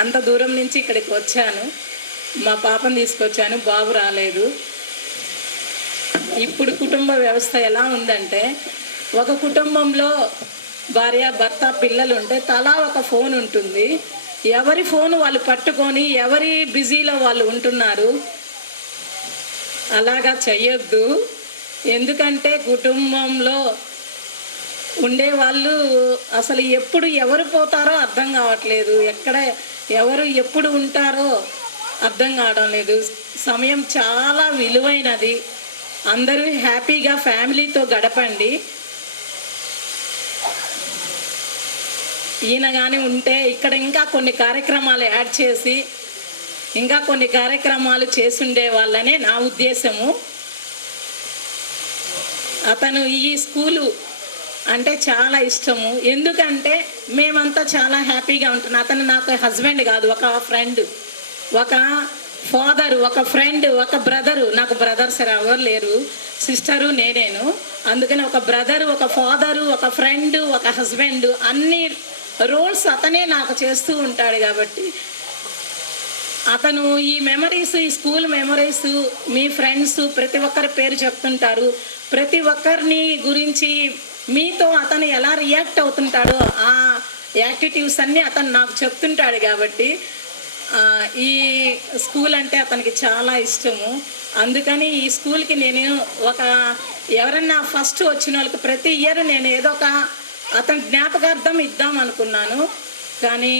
అంత దూరం నుంచి ఇక్కడికి వచ్చాను. మా పాపను తీసుకొచ్చాను, బాబు రాలేదు. ఇప్పుడు కుటుంబ వ్యవస్థ ఎలా ఉందంటే, ఒక కుటుంబంలో భార్య, భర్త, పిల్లలు ఉంటే తలా ఒక ఫోన్ ఉంటుంది. ఎవరి ఫోన్ వాళ్ళు పట్టుకొని ఎవరి బిజీలో వాళ్ళు ఉంటున్నారు. అలాగా చెయ్యొద్దు. ఎందుకంటే కుటుంబంలో ఉండేవాళ్ళు అసలు ఎప్పుడు ఎవరు పోతారో అర్థం కావట్లేదు, ఎక్కడ ఎవరు ఎప్పుడు ఉంటారో అర్థం కావడం లేదు. సమయం చాలా విలువైనది. అందరూ హ్యాపీగా ఫ్యామిలీతో గడపండి. ఈయన కానీ ఉంటే ఇక్కడ ఇంకా కొన్ని కార్యక్రమాలు యాడ్ చేసి ఇంకా కొన్ని కార్యక్రమాలు చేసుండే వాళ్ళనే నా ఉద్దేశము. అతను ఈ స్కూలు అంటే చాలా ఇష్టము. ఎందుకంటే మేమంతా చాలా హ్యాపీగా ఉంటున్నాం. అతను నాకు హస్బెండ్ కాదు, ఒక ఫ్రెండ్, ఒక ఫాదర్, ఒక ఫ్రెండ్, ఒక బ్రదరు. నాకు బ్రదర్స్ ఎవరు లేరు, సిస్టరు నేనేను. అందుకని ఒక బ్రదరు, ఒక ఫాదరు, ఒక ఫ్రెండ్, ఒక హస్బెండ్, అన్ని రోల్స్ అతనే నాకు చేస్తూ ఉంటాడు. కాబట్టి అతను ఈ మెమరీస్, ఈ స్కూల్ మెమరీస్, మీ ఫ్రెండ్స్ ప్రతి ఒక్కరి పేరు చెప్తుంటారు. ప్రతి ఒక్కరిని గురించి మీతో అతను ఎలా రియాక్ట్ అవుతుంటాడో ఆ యాక్టివిటీస్ అన్నీ అతను నాకు చెప్తుంటాడు. కాబట్టి ఈ స్కూల్ అంటే అతనికి చాలా ఇష్టము. అందుకని ఈ స్కూల్కి నేను ఎవరన్నా ఫస్ట్ వచ్చిన వాళ్ళకి ప్రతి ఇయర్ నేను ఏదో ఒక అతని జ్ఞాపకార్థం ఇద్దాం అనుకున్నాను. కానీ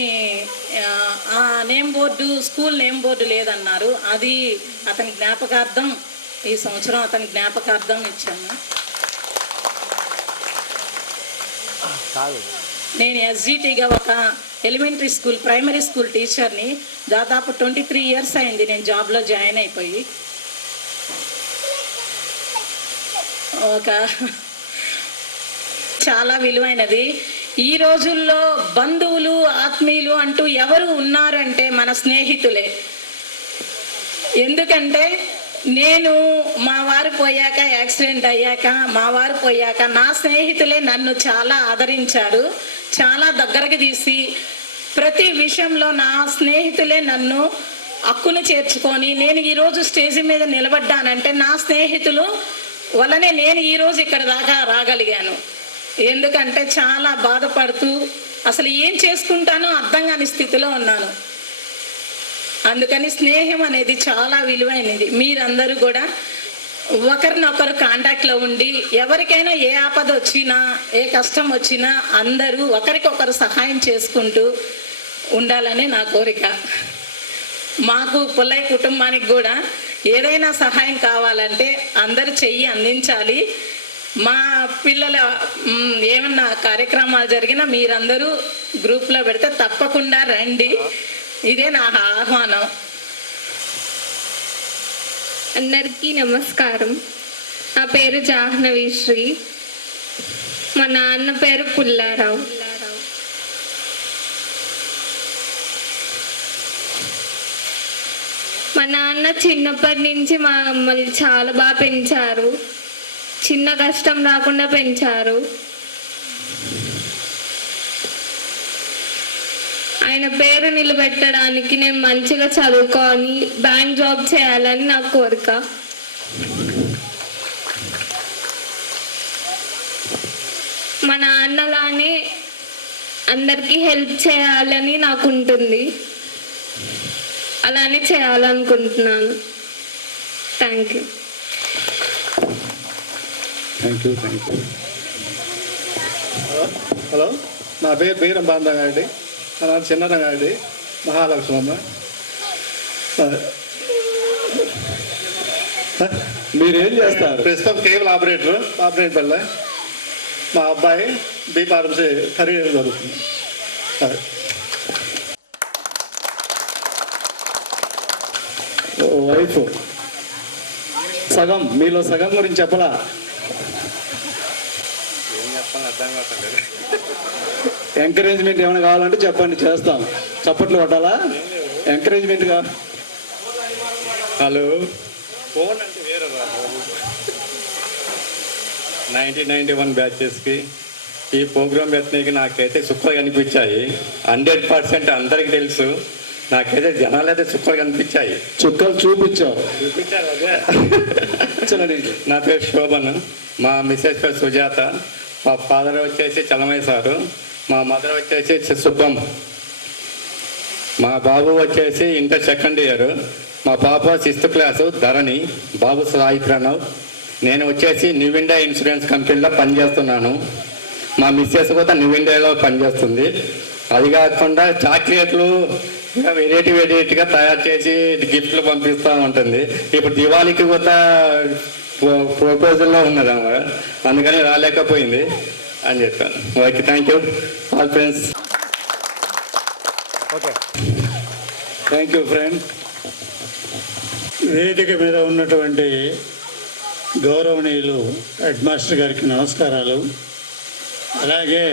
ఆ name board, school name board లేదన్నారు. అది అతని జ్ఞాపకార్థం ఈ సంవత్సరం అతని జ్ఞాపకార్థం ఇచ్చాను. నేను ఎస్జిటిగా ఒక ఎలిమెంటరీ స్కూల్, ప్రైమరీ స్కూల్ టీచర్ని. దాదాపు 23 years అయింది నేను జాబ్లో జాయిన్ అయిపోయి. చాలా విలువైనది. ఈ రోజుల్లో బంధువులు, ఆత్మీయులు అంటూ ఎవరు ఉన్నారంటే మన స్నేహితులే. ఎందుకంటే నేను మా వారు పోయాక, యాక్సిడెంట్ అయ్యాక, మా వారు పోయాక నా స్నేహితులే నన్ను చాలా ఆదరించారు, చాలా దగ్గరకు తీసి ప్రతి విషయంలో నా స్నేహితులే నన్ను హక్కును చేర్చుకొని నేను ఈరోజు స్టేజ్ మీద నిలబడ్డానంటే నా స్నేహితులు వల్లనే నేను ఈరోజు ఇక్కడ దాకా రాగలిగాను. ఎందుకంటే చాలా బాధపడుతూ అసలు ఏం చేసుకుంటానో అర్థం కాని స్థితిలో ఉన్నాను. అందుకని స్నేహం అనేది చాలా విలువైనది. మీరందరూ కూడా ఒకరినొకరు కాంటాక్ట్లో ఉండి ఎవరికైనా ఏ ఆపద వచ్చినా ఏ కష్టం వచ్చినా అందరూ ఒకరికొకరు సహాయం చేసుకుంటూ ఉండాలని నా కోరిక. మాకు పుల్లయ్య కుటుంబానికి కూడా ఏదైనా సహాయం కావాలంటే అందరు చెయ్యి అందించాలి. మా పిల్లల ఏమన్నా కార్యక్రమాలు జరిగినా మీరందరూ గ్రూప్లో పెడితే తప్పకుండా రండి. ఇదే నా ఆహ్వానం. అందరికీ నమస్కారం. నా పేరు జాహ్నవి శ్రీ. మా నాన్న పేరు పుల్లారావు. మా నాన్న చిన్నప్పటి నుంచి మా మమ్మల్ని చాలా బాగా పెంచారు. చిన్న కష్టం రాకుండా పెంచారు. ఆయన పేరు నిలబెట్టడానికి నేను మంచిగా చదువుకొని బ్యాంక్ జాబ్ చేయాలని నా కోరిక. మా నాన్నలానే అందరికీ హెల్ప్ చేయాలని నాకు ఉంటుంది. అలానే చేయాలనుకుంటున్నాను. Thank you. హలో, నా పేరు బీరం బాంధంగారెడ్డి. నా నాన్న చిన్నరంగారెడ్డి, మహాలక్ష్మమ్మ. మీరేం చేస్తారు? ప్రస్తుతం కేబుల్ ఆపరేటర్ పల్లె. మా అబ్బాయి బీఫార్మసీ థర్డ్ జరుగుతుంది. వైఫ్ సగం, మీలో సగం గురించి చెప్పలా? ఎంకరేజ్మెంట్ ఏమైనా కావాలంటే చెప్పండి, చేస్తాం. చప్పట్లు కొట్టాలా? ఎంకరేజ్మెంట్గా. హలో, ఫోన్ అంటే వేరే 1991 బ్యాచెస్కి ఈ ప్రోగ్రామ్ పెట్టడానికి నాకైతే సుఖంగా కనిపించాయి. 100% అందరికి తెలుసు. నాకైతే జనాలు అయితే చుక్కలు కనిపించాయి. చుక్కలు చూపించారు. అదే నా పేరు శోభన్. మా మిస్సెస్ పేరు సుజాత. మా ఫాదర్ వచ్చేసి చలమయ్య సారు. మా మదర్ వచ్చేసి సుబ్బం. మా బాబు వచ్చేసి ఇంటర్ సెకండ్ ఇయర్. మా పాప 6th క్లాసు ధరణి. బాబు సాయి ప్రణవ్. నేను వచ్చేసి న్యూ ఇండియా ఇన్సూరెన్స్ కంపెనీలో పనిచేస్తున్నాను. మా మిస్సెస్ కూడా న్యూ ఇండియాలో పనిచేస్తుంది. అది కాకుండా చాక్లెట్లు వెరైటీగా తయారు చేసి గిఫ్ట్లు పంపిస్తూ ఉంటుంది. ఇప్పుడు దివాళీకి కూడా ప్రపోజల్లో ఉన్నది అన్నమాట. అందుకని రాలేకపోయింది అని చెప్పాను. Okay, thank you all friends. Okay, thank you friend. వేదిక మీద ఉన్నటువంటి గౌరవనీయులు హెడ్ మాస్టర్ గారికి నమస్కారాలు. అలాగే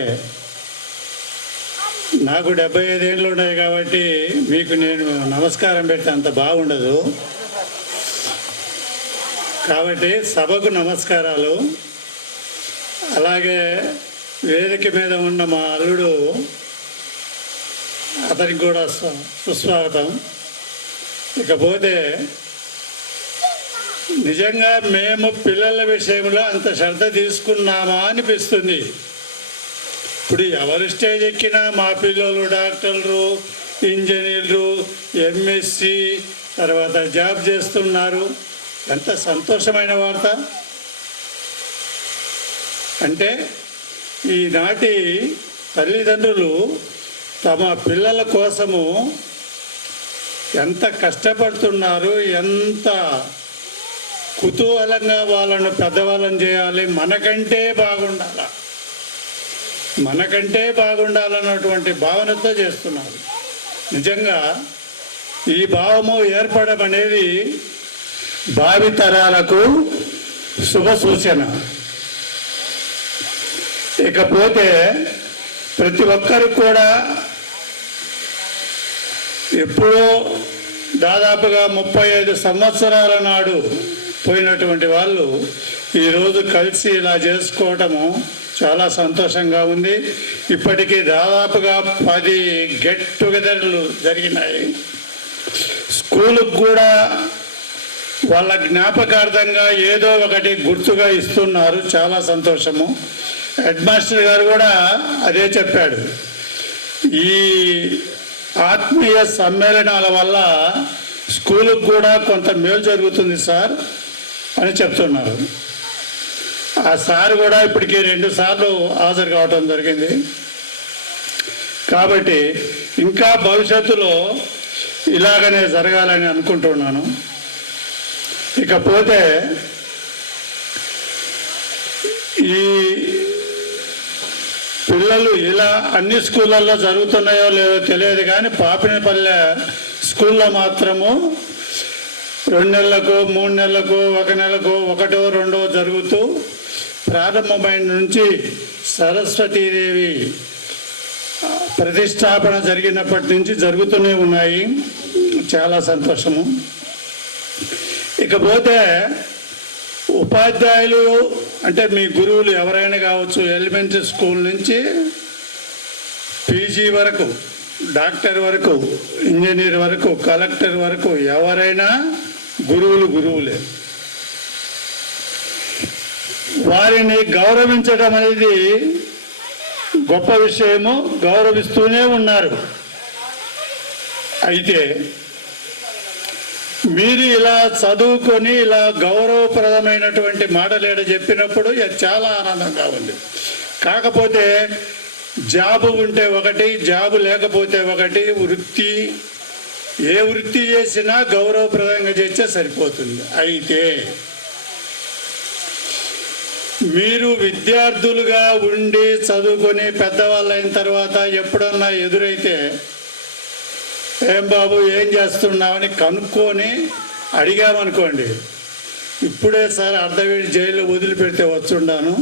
నాకు 75 ఏళ్ళు ఉన్నాయి కాబట్టి మీకు నేను నమస్కారం పెడితే అంత బాగుండదు. కాబట్టి సభకు నమస్కారాలు. అలాగే వేదిక మీద ఉన్న మా అల్లుడు, అతనికి కూడా సుస్వాగతం. ఇకపోతే నిజంగా మేము పిల్లల విషయంలో అంత శ్రద్ధ తీసుకున్నామా అనిపిస్తుంది. ఇప్పుడు ఎవరు స్టేజ్ ఎక్కినా మా పిల్లలు డాక్టర్లు, ఇంజనీర్లు, ఎంఎస్సి తర్వాత జాబ్ చేస్తున్నారు. ఎంత సంతోషమైన వార్త. అంటే ఈనాటి తల్లిదండ్రులు తమ పిల్లల కోసము ఎంత కష్టపడుతున్నారు, ఎంత కుతూహలంగా వాళ్ళను పెద్దవాళ్ళని చేయాలి, మనకంటే బాగుండాలన్నటువంటి భావనతో చేస్తున్నారు. నిజంగా ఈ భావము ఏర్పడడం అనేది భావితరాలకు శుభ సూచన. ఇకపోతే ప్రతి ఒక్కరు కూడా ఎప్పుడో దాదాపుగా 35 సంవత్సరాల నాడు పోయినటువంటి వాళ్ళు ఈరోజు కలిసి ఇలా చేసుకోవటము చాలా సంతోషంగా ఉంది. ఇప్పటికీ దాదాపుగా 10 గెట్ టుగెదర్లు జరిగినాయి. స్కూలుకు కూడా వాళ్ళ జ్ఞాపకార్థంగా ఏదో ఒకటి గుర్తుగా ఇస్తున్నారు. చాలా సంతోషము. హెడ్ మాస్టర్ గారు కూడా అదే చెప్పాడు. ఈ ఆత్మీయ సమ్మేళనాల వల్ల స్కూలుకు కూడా కొంత మేలు జరుగుతుంది సార్ అని చెప్తున్నారు. ఆ సార్ కూడా ఇప్పటికీ 2 సార్లు హాజరు కావటం జరిగింది. కాబట్టి ఇంకా భవిష్యత్తులో ఇలాగనే జరగాలని అనుకుంటున్నాను. ఇకపోతే ఈ పిల్లలు ఇలా అన్ని స్కూళ్ళల్లో జరుగుతున్నాయో లేదో తెలియదు కానీ పాపినేపల్లె స్కూల్లో మాత్రము 2 నెలలకు 3 నెలలకు 1 నెలకు 1, 2 జరుగుతూ ప్రారంభమైన నుంచి సరస్వతీదేవి ప్రతిష్టాపన జరిగినప్పటి నుంచి జరుగుతూనే ఉన్నాయి. చాలా సంతోషము. ఇకపోతే ఉపాధ్యాయులు అంటే మీ గురువులు ఎవరైనా కావచ్చు, ఎలిమెంటరీ స్కూల్ నుంచి పీజీ వరకు, డాక్టర్ వరకు, ఇంజనీర్ వరకు, కలెక్టర్ వరకు ఎవరైనా గురువులే. వారిని గౌరవించడం అనేది గొప్ప విషయము. గౌరవిస్తూనే ఉన్నారు. అయితే మీరు ఇలా చదువుకొని ఇలా గౌరవప్రదమైనటువంటి మాటలేడ చెప్పినప్పుడు చాలా ఆనందంగా ఉంది. కాకపోతే జాబు ఉంటే ఒకటి, జాబు లేకపోతే ఒకటి. వృత్తి ఏ వృత్తి చేసినా గౌరవప్రదంగా చేస్తే సరిపోతుంది. అయితే మీరు విద్యార్థులుగా ఉండి చదువుకొని పెద్దవాళ్ళు అయిన తర్వాత ఎప్పుడన్నా ఎదురైతే ఏం బాబు ఏం చేస్తున్నామని కనుక్కొని అడిగామనుకోండి, ఇప్పుడే సార్ అర్ధవీడి జైల్లో వదిలిపెడితే వచ్చుండాను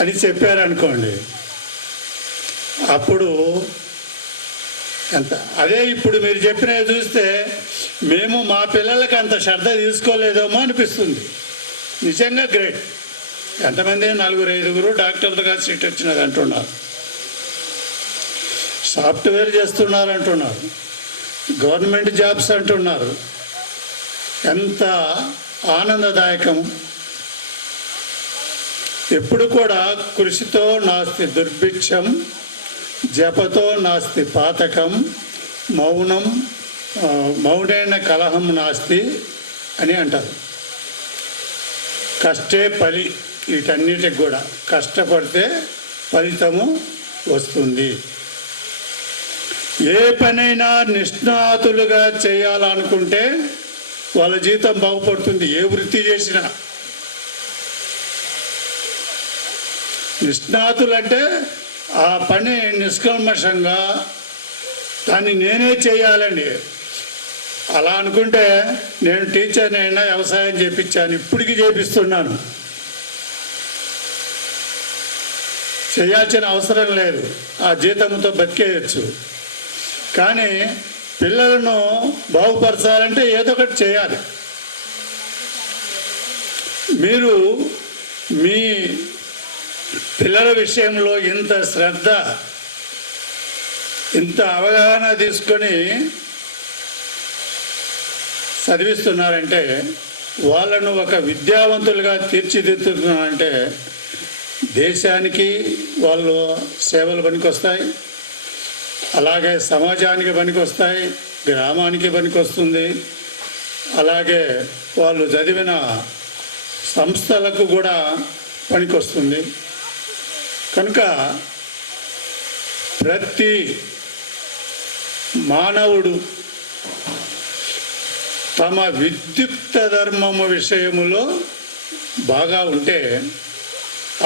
అని చెప్పారనుకోండి, అప్పుడు ఎంత. అదే ఇప్పుడు మీరు చెప్పినవి చూస్తే మేము మా పిల్లలకి అంత శ్రద్ధ తీసుకోలేదేమో అనిపిస్తుంది. నిజంగా గ్రేట్. ఎంతమంది 4-5 డాక్టర్లుగా సీట్ వచ్చినది అంటున్నారు, సాఫ్ట్వేర్ చేస్తున్నారు అంటున్నారు, గవర్నమెంట్ జాబ్స్ అంటున్నారు. ఎంత ఆనందదాయకం. ఎప్పుడు కూడా కృషితో నాస్తి దుర్భిక్షం, జపతో నాస్తి పాతకం, మౌనైన కలహం నాస్తి అని అంటారు. కష్టే ఫలి. వీటన్నిటికి కూడా కష్టపడితే ఫలితము వస్తుంది. ఏ పనైనా నిష్ణాతులుగా చేయాలనుకుంటే వాళ్ళ జీవితం బాగుపడుతుంది. ఏ వృత్తి చేసినా నిష్ణాతులంటే ఆ పని నిష్కల్మషంగా దాన్ని నేనే చేయాలండి. అలా అనుకుంటే నేను టీచర్ని అయినా వ్యవసాయం చేయించాను, ఇప్పటికీ చేపిస్తున్నాను. చేయాల్సిన అవసరం లేదు, ఆ జీతంతో బతికేయచ్చు. కానీ పిల్లలను బాగుపరచాలంటే ఏదో ఒకటి చేయాలి. మీరు మీ పిల్లల విషయంలో ఇంత శ్రద్ధ, ఇంత అవగాహన తీసుకొని చదివిస్తున్నారంటే, వాళ్ళను ఒక విద్యావంతులుగా తీర్చిదిద్దుతున్నారంటే దేశానికి వాళ్ళు సేవలు పనికొస్తాయి, అలాగే సమాజానికి పనికొస్తాయి, గ్రామానికి పనికొస్తుంది, అలాగే వాళ్ళు చదివిన సంస్థలకు కూడా పనికొస్తుంది. కనుక ప్రతి మానవుడు తమ విద్యుక్త ధర్మము విషయములో బాగా ఉంటే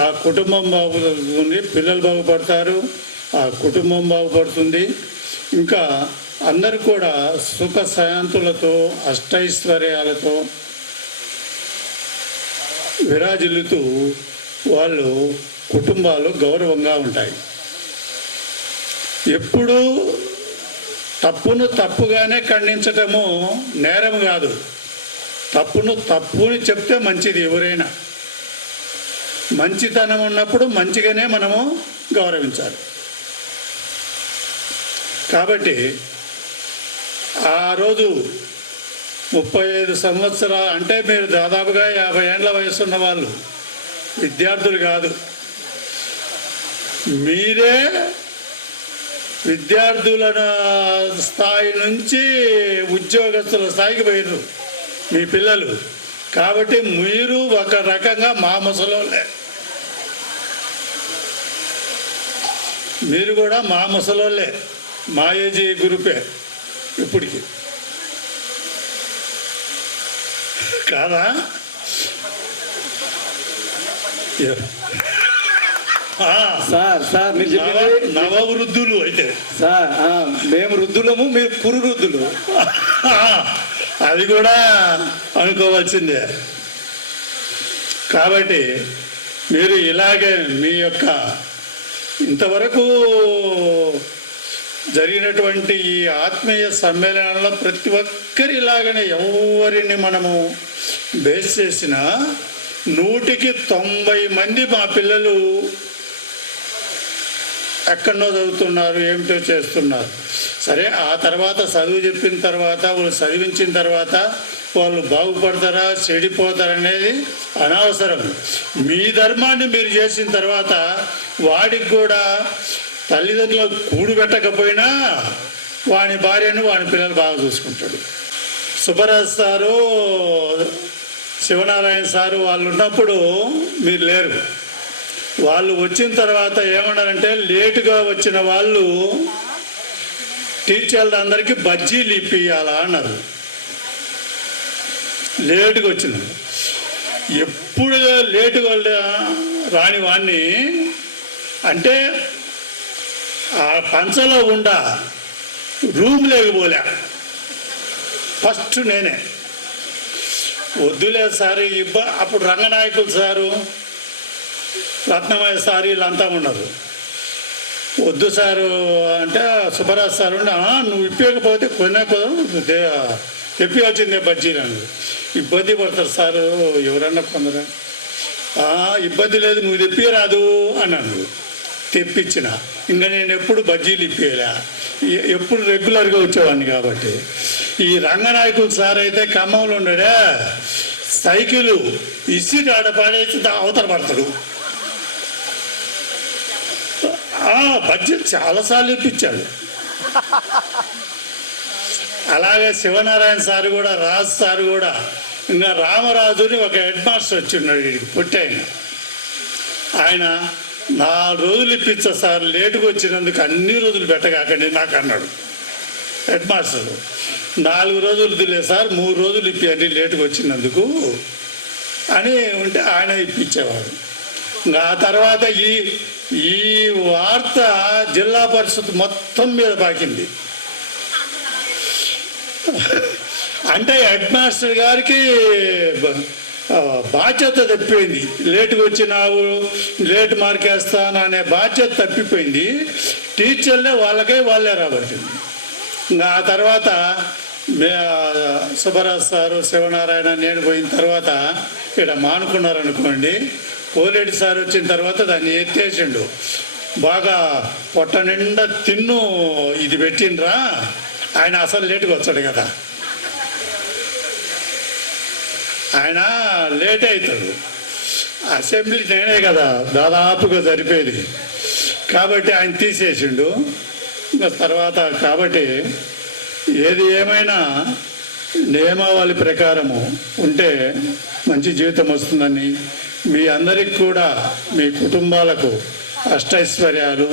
ఆ కుటుంబం బాగుపడుతుంది, పిల్లలు బాగుపడతారు, ఆ కుటుంబం బాగుపడుతుంది. ఇంకా అందరూ కూడా సుఖ శాంతులతో అష్టైశ్వర్యాలతో విరాజిల్లుతూ వాళ్ళు కుటుంబాలు గౌరవంగా ఉంటాయి. ఎప్పుడూ తప్పును తప్పుగానే ఖండించటము నేరం కాదు. తప్పును తప్పుని చెప్తే మంచిది. ఎవరైనా మంచితనం ఉన్నప్పుడు మంచిగానే మనము గౌరవించాలి. కాబట్టి ఆ రోజు 35 సంవత్సరాలు అంటే మీరు దాదాపుగా 50 ఏళ్ళ వయసు ఉన్న వాళ్ళు, విద్యార్థులు కాదు. మీరే విద్యార్థుల స్థాయి నుంచి ఉద్యోగస్తుల స్థాయికి పోయారు మీ పిల్లలు. కాబట్టి మీరు ఒక రకంగా మా ముసలోళ్ళే, మీరు కూడా మా ముసలోళ్ళే, మా ఏజీ గ్రూపే ఇప్పటికి కాదా? సార్ మీరు చెప్పింది నవవృద్ధులు అయితే సార్, మేము వృద్ధులము, మీరు పురువృద్ధులు. అది కూడా అనుకోవాల్సిందే. కాబట్టి మీరు ఇలాగే మీ యొక్క ఇంతవరకు జరిగినటువంటి ఈ ఆత్మీయ సమ్మేళనంలో ప్రతి ఒక్కరిలాగానే ఎవరిని మనము బేస్ చేసినా 100కి 90 మంది మా పిల్లలు ఎక్కడనో చదువుతున్నారు, ఏమిటో చేస్తున్నారు. సరే, ఆ తర్వాత చదువు చెప్పిన తర్వాత వాళ్ళు చదివించిన తర్వాత వాళ్ళు బాగుపడతారా చెడిపోతారనేది అనవసరం. మీ ధర్మాన్ని మీరు చేసిన తర్వాత వాడికి కూడా తల్లిదండ్రులకు కూడు పెట్టకపోయినా వాని భార్యను వాని పిల్లలు బాగా చూసుకుంటాడు. సుబ్బరాజు సారు, శివనారాయణ సారు వాళ్ళు ఉన్నప్పుడు మీరు లేరు. వాళ్ళు వచ్చిన తర్వాత ఏమన్నారంటే, లేటుగా వచ్చిన వాళ్ళు టీచర్లు అందరికీ బజ్జీలు ఇప్పియాలా అన్నారు. లేటుగా వచ్చిన ఎప్పుడు లేటుగా రాని వాడిని అంటే ఆ పంచలో ఉండ రూమ్ లేకపోలే. ఫస్ట్ నేనే వద్దులే సార్ అప్పుడు రంగనాయకులు సారు, రత్నమయ్య సార్ వీళ్ళంతా ఉన్నారు. వద్దు సారు అంటే సుబ్బరాజు సార్ నువ్వు ఇప్పకపోతే తెప్పివచ్చిందే బజ్జీలు అన్నారు. ఇబ్బంది పడతారు సారు ఎవరన్నా కొందరు. ఇబ్బంది లేదు, నువ్వు తెప్పిరాదు అన్నాను. తెప్పించిన. ఇంకా నేను ఎప్పుడు బజ్జీలు ఇప్పేలా, ఎప్పుడు రెగ్యులర్గా వచ్చేవాడిని. కాబట్టి ఈ రంగనాయకులు సార్ అయితే ఖమ్మంలో ఉన్నాడే, సైకిల్ ఇసిరి ఆడ పాడేసి అవతల పడతాడు. బడ్జెట్ చాలాసార్లు ఇప్పించాడు. అలాగే శివనారాయణ సార్ కూడా, రాజు సార్ కూడా, ఇంకా రామరాజుని ఒక హెడ్ మాస్టర్ వచ్చిన్నాడు వీడికి పుట్టాయన. ఆయన 4 రోజులు ఇప్పించా సార్, లేటుగా వచ్చినందుకు అన్ని రోజులు పెట్టగాకండి నాకు అన్నాడు హెడ్ మాస్టర్. 4 రోజులు వదిలే సార్, 3 రోజులు ఇప్పియండి లేటుగా వచ్చినందుకు అని ఉంటే ఆయన ఇప్పించేవాడు. ఆ తర్వాత ఈ వార్త జిల్లా పరిషత్ మొత్తం మీద పాకింది. అంటే హెడ్ మాస్టర్ గారికి బాధ్యత తప్పిపోయింది. లేటుగా వచ్చినావు, లేట్ మార్క్ వేస్తాను అనే బాధ్యత తప్పిపోయింది. టీచర్లే వాళ్ళే రాబట్టింది. ఇంకా ఆ తర్వాత సుబ్బరాజు సారు, శివనారాయణ, నేను పోయిన తర్వాత ఇక్కడ మానుకున్నారనుకోండి. కోలేటి సార్ వచ్చిన తర్వాత దాన్ని ఎత్తేసిండు. బాగా పొట్ట నిండా తిన్ను ఇది పెట్టిండ్రా. ఆయన అసలు లేటుగా వచ్చాడు కదా, ఆయన లేట్ అవుతాడు. అసెంబ్లీ నేనే కదా దాదాపుగా సరిపోయేది. కాబట్టి ఆయన తీసేసిండు. ఇంకా తర్వాత కాబట్టి ఏది ఏమైనా నియమావళి ప్రకారము ఉంటే మంచి జీవితం వస్తుందని, మీ అందరికి కూడా మీ కుటుంబాలకు అష్టైశ్వర్యాలు,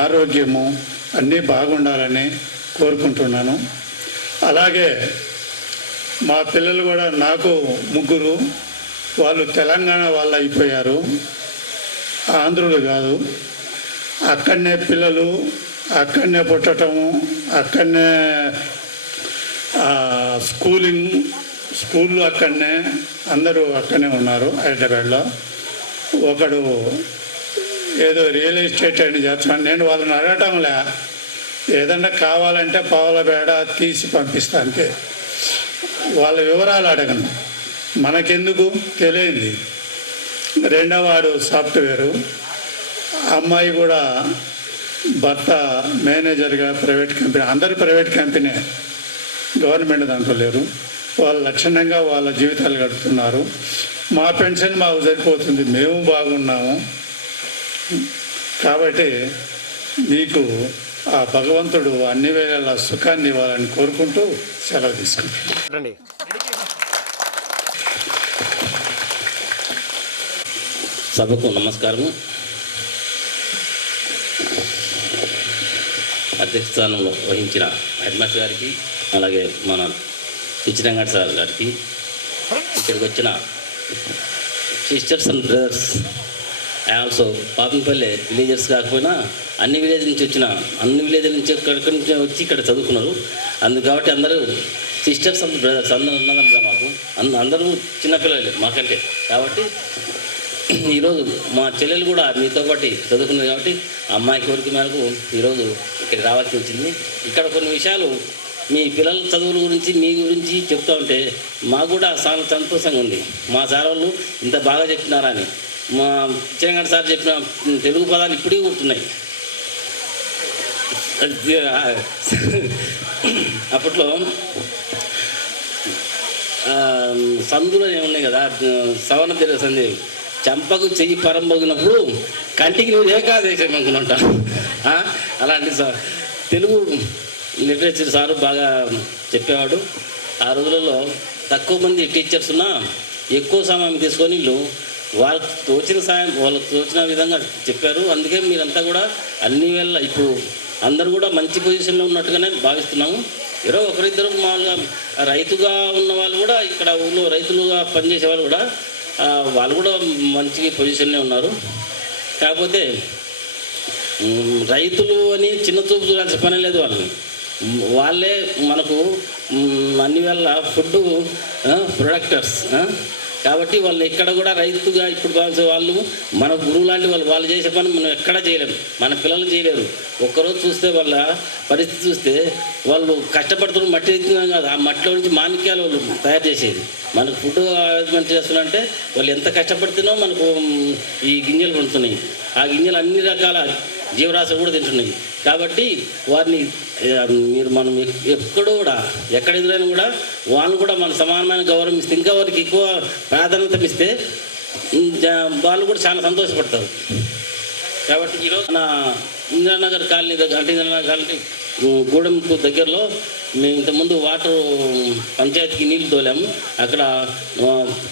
ఆరోగ్యము అన్నీ బాగుండాలని కోరుకుంటున్నాను. అలాగే మా పిల్లలు కూడా, నాకు 3 వాళ్ళు తెలంగాణ వాళ్ళు అయిపోయారు, ఆంధ్రులు కాదు. అక్కడనే పిల్లలు, అక్కడనే పుట్టటము, అక్కడనే స్కూళ్ళు అక్కడనే, అందరూ అక్కడనే ఉన్నారు హైదరాబాద్లో. ఒకడు ఏదో రియల్ ఎస్టేట్ అని చేస్తాను. నేను వాళ్ళని అడగటంలే, ఏదన్నా కావాలంటే పావుల బేడ తీసి పంపిస్తా అంతే. వాళ్ళ వివరాలు అడగను, మనకెందుకు తెలియంది. రెండోవాడు సాఫ్ట్వేరు, అమ్మాయి కూడా భర్త మేనేజర్గా ప్రైవేట్ కంపెనీ, అందరూ ప్రైవేట్ కంపెనీ. గవర్నమెంట్ దాంట్లో లేరు. వాళ్ళు లక్షణంగా వాళ్ళ జీవితాలు గడుపుతున్నారు. మా పెన్షన్ మాకు సరిపోతుంది, మేము బాగున్నాము. కాబట్టి మీకు ఆ భగవంతుడు అన్ని వేళల సుఖాన్ని ఇవ్వాలని కోరుకుంటూ సెలవు తీసుకుంటాను. సభకు నమస్కారము. అధ్యక్ష స్థానంలో వహించిన హెడ్ మాస్టర్ గారికి, అలాగే మన పిచ్చిరంగ సార్ గారికి, ఇక్కడికి వచ్చిన sisters and brothers, also Papampalle villagers కాకపోయినా అన్ని విలేజ్ నుంచి ఇక్కడి నుంచి వచ్చి ఇక్కడ చదువుకున్నారు. కాబట్టి అందరూ సిస్టర్స్ అండ్ బ్రదర్స్ అందరూ ఉన్నదమ్మా. మాకు అందరూ చిన్నపిల్లలు మాకంటే. కాబట్టి ఈరోజు మా చెల్లెలు కూడా మీతో పాటు చదువుకున్నది. కాబట్టి అమ్మాయి కోరిక మేరకు ఈరోజు ఇక్కడికి రావాల్సి వచ్చింది. ఇక్కడ కొన్ని విషయాలు మీ పిల్లల చదువుల గురించి, మీ గురించి చెప్తూ ఉంటే మాకు కూడా చాలా సంతోషంగా ఉంది. మా సార్ వాళ్ళు ఇంత బాగా చెప్పినారని. మా చిరంగ సార్ చెప్పిన తెలుగు పదాలు ఇప్పుడే గుర్తున్నాయి. అప్పట్లో సందులో ఏమున్నాయి కదా, సవరణ తెలుగు సంధి, చంపకు చెయ్యి పరంబోగినప్పుడు కంటికి నువ్వు ఏకాదేశం అనుకున్నట్ట. అలాంటి తెలుగు లిటరేచర్ సారు బాగా చెప్పేవాడు. ఆ రోజులలో తక్కువ మంది టీచర్స్ ఉన్నా ఎక్కువ సమయం తీసుకొని వీళ్ళు వాళ్ళకి తోచిన విధంగా చెప్పారు. అందుకే మీరంతా కూడా అన్ని వేళ ఇప్పుడు అందరూ కూడా మంచి పొజిషన్లో ఉన్నట్టుగానే భావిస్తున్నాము. ఒకరిద్దరు మామూలుగా రైతుగా ఉన్న వాళ్ళు కూడా ఇక్కడ ఊళ్ళో రైతులుగా పనిచేసే వాళ్ళు కూడా వాళ్ళు కూడా మంచి పొజిషన్లో ఉన్నారు. కాకపోతే రైతులు అని చిన్న చూపు చూడాల్సిన పని లేదు. వాళ్ళే మనకు అన్ని వేళ ఫుడ్ ప్రొడక్టర్స్. కాబట్టి వాళ్ళు ఎక్కడ కూడా రైతుగా ఇప్పుడు భావించే వాళ్ళు మన గురువు లాంటి వాళ్ళు చేసే పని మనం ఎక్కడా చేయలేము, మన పిల్లలు చేయలేరు. ఒక్కరోజు చూస్తే వాళ్ళ పరిస్థితి చూస్తే వాళ్ళు కష్టపడుతున్న మట్టి ఎత్తున్నా కాదు, ఆ మట్టిలో నుంచి మాణిక్యాలు వాళ్ళు తయారు చేసేది. మనకు ఫుడ్ అరేంజ్మెంట్ చేస్తున్నారంటే వాళ్ళు ఎంత కష్టపడుతున్నో మనకు ఈ గింజలు పండుతున్నాయి. ఆ గింజలు అన్ని రకాల జీవరాశులు కూడా తింటున్నాయి. కాబట్టి వారిని మనం ఎక్కడో కూడా ఎక్కడ ఎదురైనా కూడా వాళ్ళు కూడా మన సమానమైన గౌరవం ఇస్తే, ఇంకా వారికి ఎక్కువ ప్రాధాన్యత ఇస్తే వాళ్ళు కూడా చాలా సంతోషపడతారు. కాబట్టి ఈరోజు నా ఇందిరానగర్ కాలనీ దగ్గర, అంటే ఇందిరానగర్ కాలనీ గూడెంకు దగ్గరలో మేము ఇంతకుముందు వాటర్ పంచాయతీకి నీళ్ళు తోలాము. అక్కడ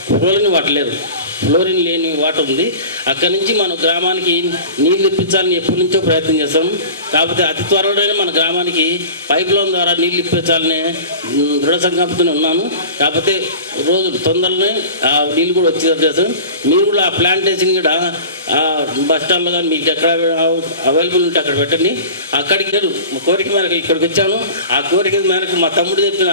ఫ్లోరిన్ వాటర్ లేరు, ఫ్లోరిన్ లేని వాటర్ ఉంది. అక్కడి నుంచి మన గ్రామానికి నీళ్ళు ఇప్పించాలని ఎప్పటి నుంచో ప్రయత్నం చేస్తాం. కాకపోతే అతి త్వరలోనే మన గ్రామానికి పైప్ లైన్ ద్వారా నీళ్ళు ఇప్పించాలని దృఢ సంకల్పంతో ఉన్నాను. కాకపోతే రోజు తొందరలోనే ఆ నీళ్ళు కూడా వచ్చేటట్టు చేస్తాం. మీరు కూడా ఆ ప్లాంటేషన్ కూడా బస్ స్టాండ్లో కానీ మీకు ఎక్కడ అవైలబుల్ ఉంటే అక్కడ పెట్టండి. అక్కడికి లేదు, మా కోరిక మేరకు ఇక్కడికి వచ్చాను. ఆ కోరిక మేరకు మా తమ్ముడు చెప్పిన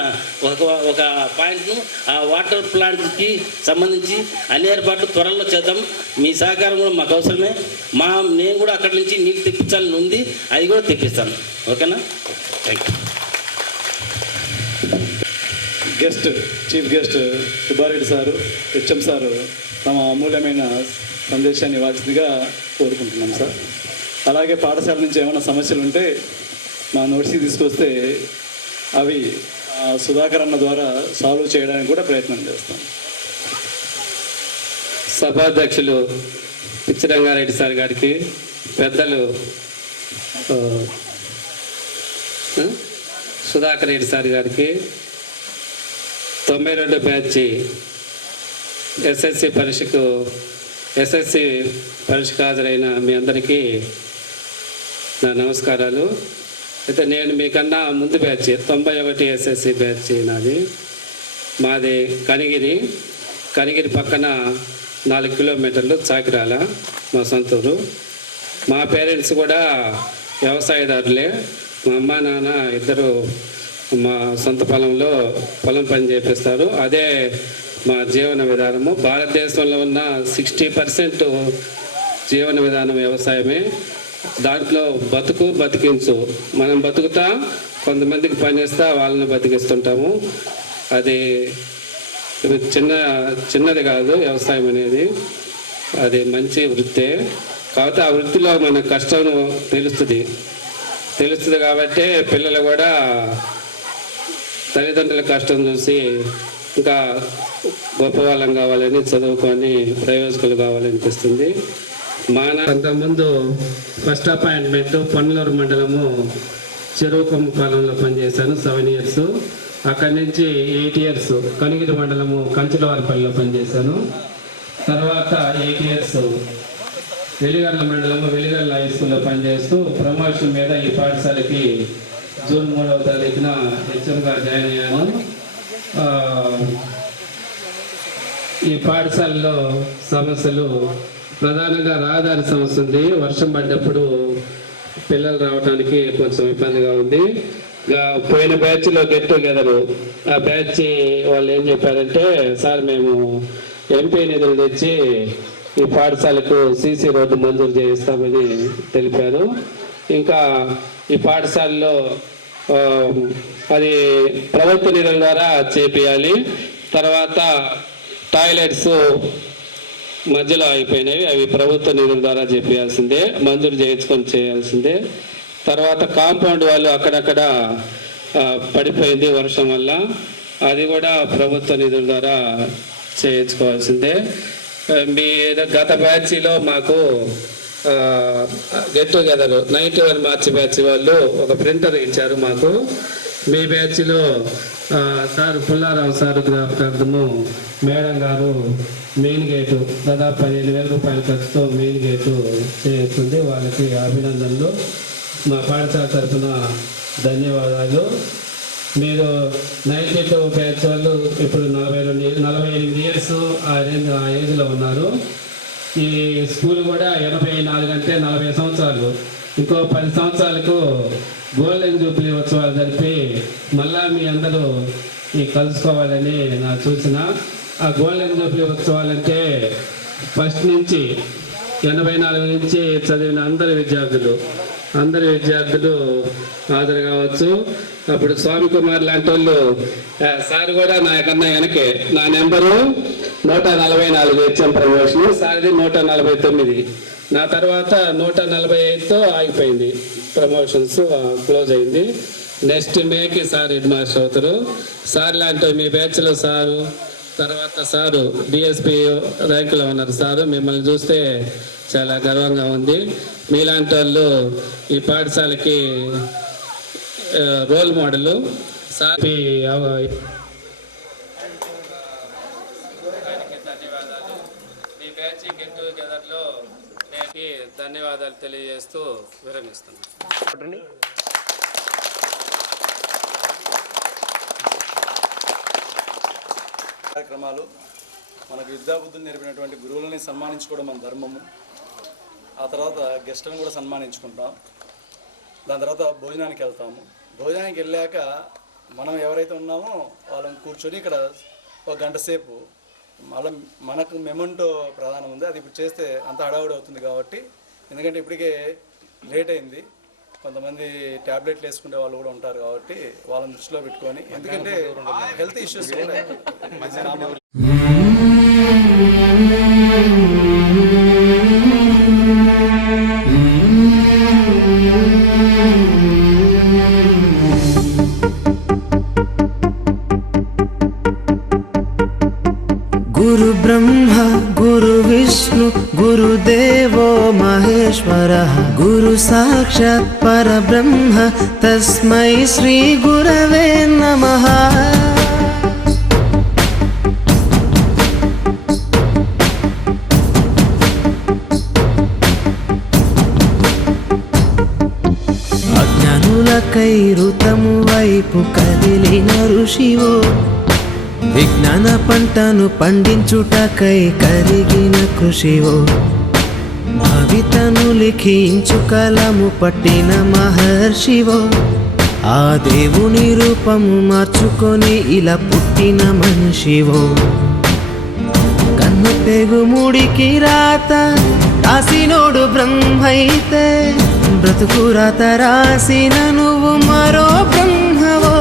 ఒక పాయింట్ను ఆ వాటర్ ప్లాంట్కి సంబంధించి అన్ని ఏర్పాట్లు త్వరలో చేద్దాం. మీ సహకారం కూడా మాకు అవసరమే. నేను కూడా అక్కడి నుంచి నీళ్ళు తెప్పించాలని ఉంది, అది కూడా తెప్పిస్తాను. ఓకేనా? Thank you. Chief guest Subbareddy sir, HM sir తమ అమూల్యమైన సందేశాన్ని ఇవ్వాల్సిందిగా కోరుకుంటున్నాం సార్. అలాగే పాఠశాల నుంచి ఏమైనా సమస్యలు ఉంటే మా నోట్స్కి తీసుకొస్తే అవి సుధాకర్ అన్న ద్వారా సాల్వ్ చేయడానికి కూడా ప్రయత్నం చేస్తాం. సభాధ్యక్షులు పిచ్చిరంగారెడ్డి సార్ గారికి, పెద్దలు సుధాకర్ రెడ్డి సార్ గారికి, 92 బ్యాచ్ ఎస్ఎస్సి పరీక్షకు హాజరైన మీ అందరికీ నా నమస్కారాలు. అయితే నేను మీకన్నా ముందు బ్యాచ్ 91 ఎస్ఎస్సి బ్యాచ్ నాది. మాది కనిగిరి పక్కన 4 కిలోమీటర్లు చాకిరాల మా సొంతూరు. మా పేరెంట్స్ కూడా వ్యవసాయదారులే. మా అమ్మ నాన్న ఇద్దరు మా సొంత పొలం పని చేపిస్తారు. అదే మా జీవన విధానము. భారతదేశంలో ఉన్న 60% జీవన విధానం వ్యవసాయమే. దాంట్లో బతికించు, మనం బతుకుతా, కొంతమందికి పనిచేస్తా వాళ్ళని బతికిస్తుంటాము. అది చిన్నది కాదు వ్యవసాయం అనేది, అది మంచి వృత్తే. కాబట్టి ఆ వృత్తిలో మన కష్టం తెలుస్తుంది కాబట్టి పిల్లలు కూడా తల్లిదండ్రుల కష్టం చూసి ఇంకా గొప్ప వాళ్ళం కావాలని, చదువుకొని ప్రయోజకులు కావాలనిపిస్తుంది. అంతకుముందు ఫస్ట్ అపాయింట్మెంట్ పొన్నలూరు మండలము చెరువుకొమ్మ పాలెంలో పనిచేశాను 7 years. అక్కడి నుంచి 8 years కనిగిరి మండలము కంచులవారిపల్లిలో పనిచేశాను. తర్వాత 8 years వెలిగర్ల మండలము వెలిగర్ల హై స్కూల్లో పనిచేస్తూ ప్రమోషన్ మీద ఈ పాఠశాలకి జూన్ 3వ తారీఖున హెచ్ఎంగా జాయిన్ అయ్యాను. ఈ పాఠశాలలో సమస్యలు ప్రధానంగా రహదారి సమస్య ఉంది. వర్షం పడ్డప్పుడు పిల్లలు రావడానికి కొంచెం ఇబ్బందిగా ఉంది. పోయిన బ్యాచ్లో గెట్ టుగెదర్ ఆ బ్యాచ్ వాళ్ళు ఏం చెప్పారంటే, సార్ మేము ఎంపీ నిధులు తెచ్చి ఈ పాఠశాలకు సీసీ రోడ్డు మంజూరు చేయిస్తామని తెలిపారు. ఇంకా ఈ పాఠశాలలో అది ప్రభుత్వ నిధుల ద్వారా చేపియాలి. తర్వాత టాయిలెట్స్ మధ్యలో అయిపోయినవి, అవి ప్రభుత్వ నిధుల ద్వారా చేయాల్సిందే, మంజూరు చేయించుకొని చేయాల్సిందే. తర్వాత కాంపౌండ్ వాళ్ళు అక్కడక్కడ పడిపోయింది వర్షం వల్ల, అది కూడా ప్రభుత్వ నిధుల ద్వారా చేయించుకోవాల్సిందే. మీ గత బ్యాచ్లో మాకు గెట్ టుగెదర్ 91 March బ్యాచ్ వాళ్ళు ఒక ప్రింటర్ ఇచ్చారు మాకు. మీ బ్యాచ్లో సార్ పుల్లారావు సార్ జ్ఞాపకార్థము మేడం గారు మెయిన్ గేటు దాదాపు 15,000 రూపాయల ఖర్చుతో మెయిన్ గేటు చేస్తుంది. వాళ్ళకి అభినందనలు. మా పాఠశాల తరఫున ధన్యవాదాలు. మీరు 92 బ్యాచ్ వాళ్ళు ఇప్పుడు 48 years ఆ ఏజ్లో ఉన్నారు. ఈ స్కూల్ కూడా 84 అంటే 40 సంవత్సరాలు. ఇంకో 10 సంవత్సరాలకు గోల్డెన్ జూబ్లీ ఉత్సవాలు జరిపి మళ్ళా మీ అందరూ కలుసుకోవాలని నా సూచన. ఆ గోల్డెన్ జూబ్లీ ఉత్సవాలంటే ఫస్ట్ నుంచి 84 నుంచి చదివిన అందరి విద్యార్థులు హాజరు కావచ్చు. అప్పుడు స్వామి కుమార్ లాంటి వాళ్ళు సార్ కూడా నాకన్నా వెనకే, నా నెంబరు 144 హెచ్ఎం ప్రమోషన్, సార్ది 149. నా తర్వాత 145తో ఆగిపోయింది, ప్రమోషన్స్ క్లోజ్ అయింది. నెక్స్ట్ మేకి సార్ హెడ్ మాస్టర్ అవుతారు. సార్ లాంటి మీ బ్యాచ్లో సారు, తర్వాత సారు డిఎస్పి ర్యాంకులో ఉన్నారు. సారు మిమ్మల్ని చూస్తే చాలా గర్వంగా ఉంది. మీలాంటి వాళ్ళు ఈ పాఠశాలకి రోల్ మోడల్. సార్ ధన్యవాదాలు. మీ బ్యాచ్ గెట్ టుగెదర్లో ధన్యవాదాలు తెలియజేస్తూ విరమిస్తున్నాను. కార్యక్రమాలు మనకు విద్యాబుద్ధులు నేర్పినటువంటి గురువులని సన్మానించుకోవడం మన ధర్మము. ఆ తర్వాత గెస్ట్లను కూడా సన్మానించుకుంటాం. దాని తర్వాత భోజనానికి వెళ్తాము. భోజనానికి వెళ్ళాక మనం ఎవరైతే ఉన్నామో వాళ్ళని కూర్చొని ఇక్కడ 1 గంట సేపు మళ్ళీ మనకు మెమంటో ప్రధానం ఉంది, అది ఇప్పుడు చేస్తే అంత హడావుడి అవుతుంది కాబట్టి, ఎందుకంటే ఇప్పటికే లేట్ అయింది, కొంతమంది ట్యాబ్లెట్లు వేసుకునే వాళ్ళు కూడా ఉంటారు కాబట్టి వాళ్ళని దృష్టిలో పెట్టుకొని, ఎందుకంటే హెల్త్ ఇష్యూస్ గురు బ్రహ్మ గురు విష్ణు గురుదేవో మహేశ్వరః గురు సాక్షాత్ పరబ్రహ్మ తస్మై శ్రీ గురవే నమః. అజ్ఞానులకై ఋతము వైపు కదిలిన ఋషివో, విజ్ఞాన పంటను పండించుటకై కరిగిన కృషివో, భవితను లిఖించు కలము పట్టిన మహర్షివో, ఆ దేవుని రూపము మార్చుకొని ఇలా పుట్టిన మనిషివో. కన్ను తెగుముడికి రాత రాసినోడు బ్రహ్మైతే, బ్రతుకు రాత రాసిన నువ్వు మరో బ్రహ్మవో.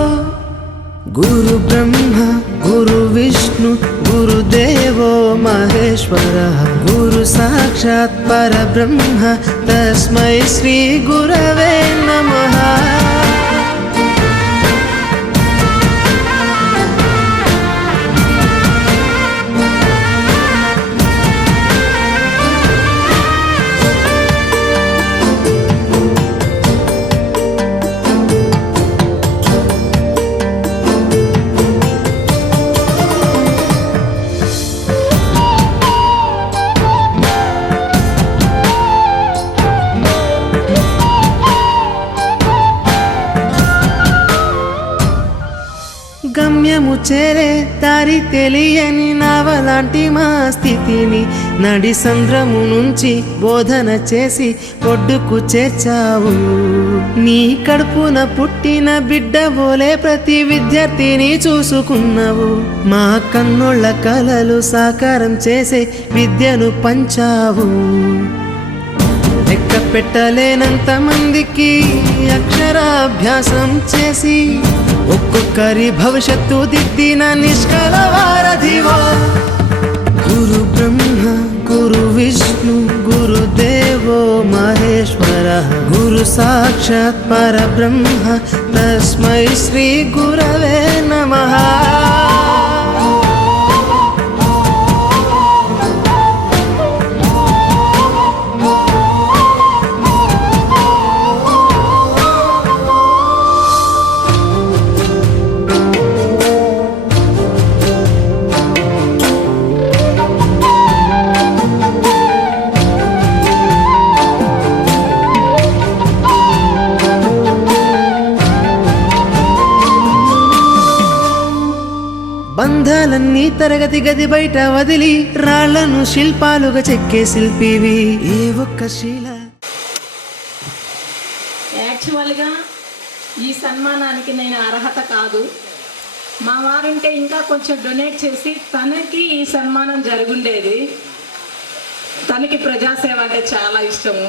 గురు బ్రహ్మ గురు విష్ణు గురుదేవో మహేశ్వరః గురు సాక్షాత్ పరబ్రహ్మ తస్మై శ్రీ గురవే నమః. మేము చేరే దారి తెలియని నావలాంటి మా స్థితిని నడి సంద్రము నుంచి బోధన చేసి ఒడ్డుకు చేర్చావు. నీ కడుపున పుట్టిన బిడ్డ బోలే ప్రతి విద్యార్థిని చూసుకున్నావు. మా కన్నుళ్ళ కలలు సాకారం చేసే విద్యను పంచావు. లెక్క పెట్టలేనంత మందికి అక్షరాభ్యాసం చేసి ఒక్కొక్కరి భవిష్యత్తు దిద్దిన నిష్కల వారధివో. గురు బ్రహ్మ గురు విష్ణు గురుదేవో మహేశ్వర గురు సాక్షాత్ పరబ్రహ్మ తస్మై శ్రీ గురవే నమః. బంధాలన్నీ తరగతి గది బయట వదిలి రాళ్లను శిల్పాలుగా చెక్కే శిల్పివి ఏ ఒక్క శీల. యాక్చువల్గా ఈ సన్మానానికి నేను అర్హత కాదు. మా వారుంటే ఇంకా కొంచెం డొనేట్ చేసి తనకి ఈ సన్మానం జరుగుండేది. తనకి ప్రజాసేవ అంటే చాలా ఇష్టము.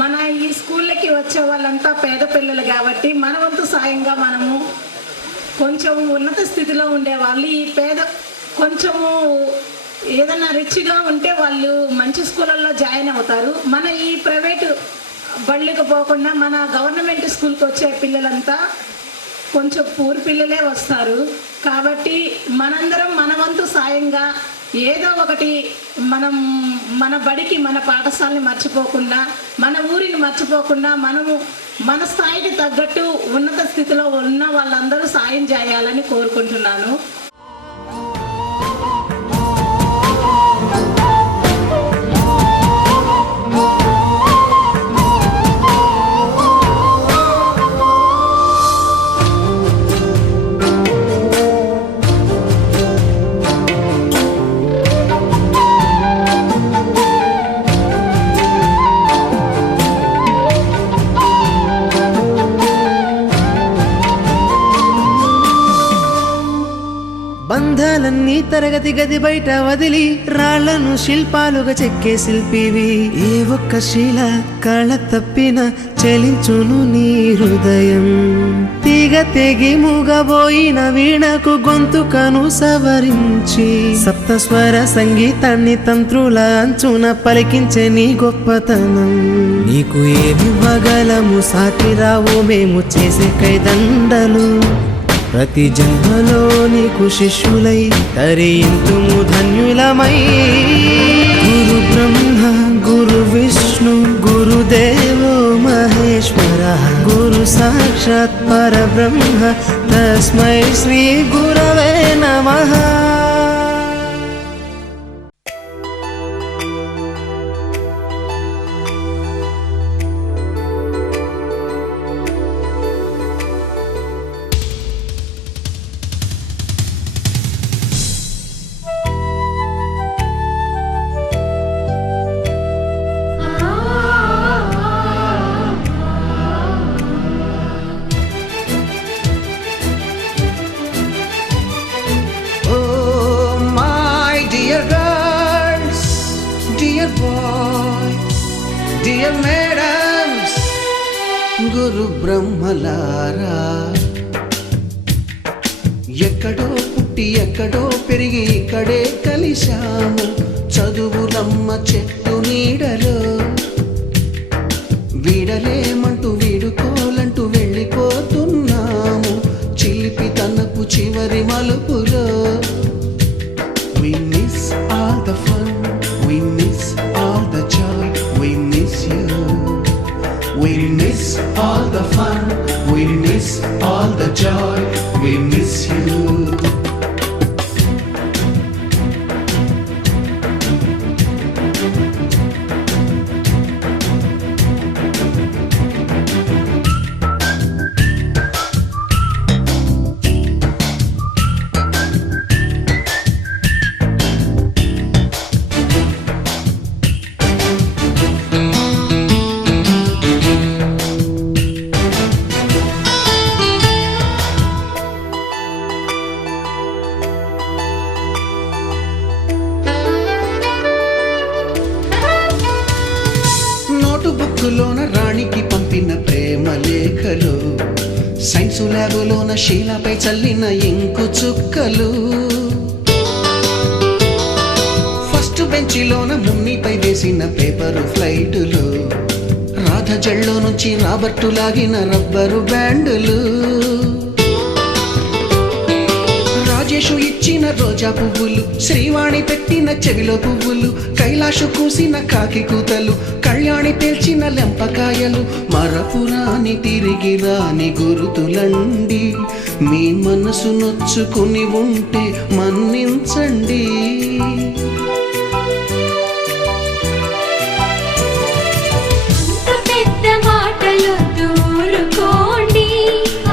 మన ఈ స్కూళ్ళకి వచ్చే వాళ్ళంతా పేద పిల్లలు కాబట్టి మన వంతు సాయంగా మనము కొంచెం ఉన్నత స్థితిలో ఉండేవాళ్ళు ఈ పేద కొంచెము ఏదైనా రిచ్గా ఉంటే వాళ్ళు మంచి స్కూళ్ళల్లో జాయిన్ అవుతారు. మన ఈ ప్రైవేటు బళ్ళకి పోకుండా మన గవర్నమెంట్ స్కూల్కి వచ్చే పిల్లలంతా కొంచెం పూర్ పిల్లలే వస్తారు. కాబట్టి మనందరం మన వంతు సాయంగా ఏదో ఒకటి మనం మన బడికి మన పాఠశాలని మర్చిపోకుండా మన ఊరిని మర్చిపోకుండా మనము మన స్థాయికి తగ్గట్టు ఉన్నత స్థితిలో ఉన్న వాళ్ళందరూ సాయం చేయాలని కోరుకుంటున్నాను. బంధాలన్నీ తరగతి గది బయట వదిలి రాళ్లను శిల్పాలుగా చెక్కే శిల్పివి ఏ ఒక్క శీల కళ తప్పిన చెలించును నీ హృదయం. తీగ తెగి మూగబోయిన వీణకు గొంతుకను సవరించి సప్తస్వర సంగీతాన్ని తంత్రుల అంచున పలికించే నీ గొప్పతనం. నీకు ఏమి వగలము సాటిరావు మేము చేసే కైదండలు. ప్రతి జన్మలో నీకు శిష్యులై తరింతుము ధన్యులమై. గురు బ్రహ్మ గురు విష్ణు గురుదేవో మహేశ్వర గురు సాక్షాత్ పరబ్రహ్మ తస్మై శ్రీ గురవే నమః. గురు బ్రహ్మలారా ఎక్కడో పుట్టి ఎక్కడో పెరిగి ఇక్కడే కలిశాము. చదువులమ్మ చెట్టు నీడలో వీడలేమంటూ వీడుకోలంటూ వెళ్ళిపోతున్నాము. చిలిపి తనపు చివరి మలుపులో We miss all the fun, we miss all the joy, we miss you. We miss all the fun, we miss all the joy, we miss you. బుక్కులోన రాణికి పంపిన ప్రేమ లేఖలు, సైన్సు ల్యాబులోన శీలపై చల్లిన ఇంకు చుక్కలు, ఫస్ట్ బెంచిలోన మున్నిపై వేసిన పేపరు ఫ్లైటులు, రాధ జల్లో నుంచి రాబర్టు లాగిన రబ్బరు బ్యాండులు, రాజేషు ఇచ్చిన రోజా పువ్వులు, శ్రీవాణి పెట్టిన చెవిలో పువ్వులు, కైలాషు కూసిన కాకి కూతలు, కళ్యాణి పేల్చిన లెంపకాయలు, మరపురాని తిరిగి రాని గురుతులండి. మీ మనసు నొచ్చుకుని ఉంటే మన్నించండి. పెద్ద మాటలు దూరుకోండి,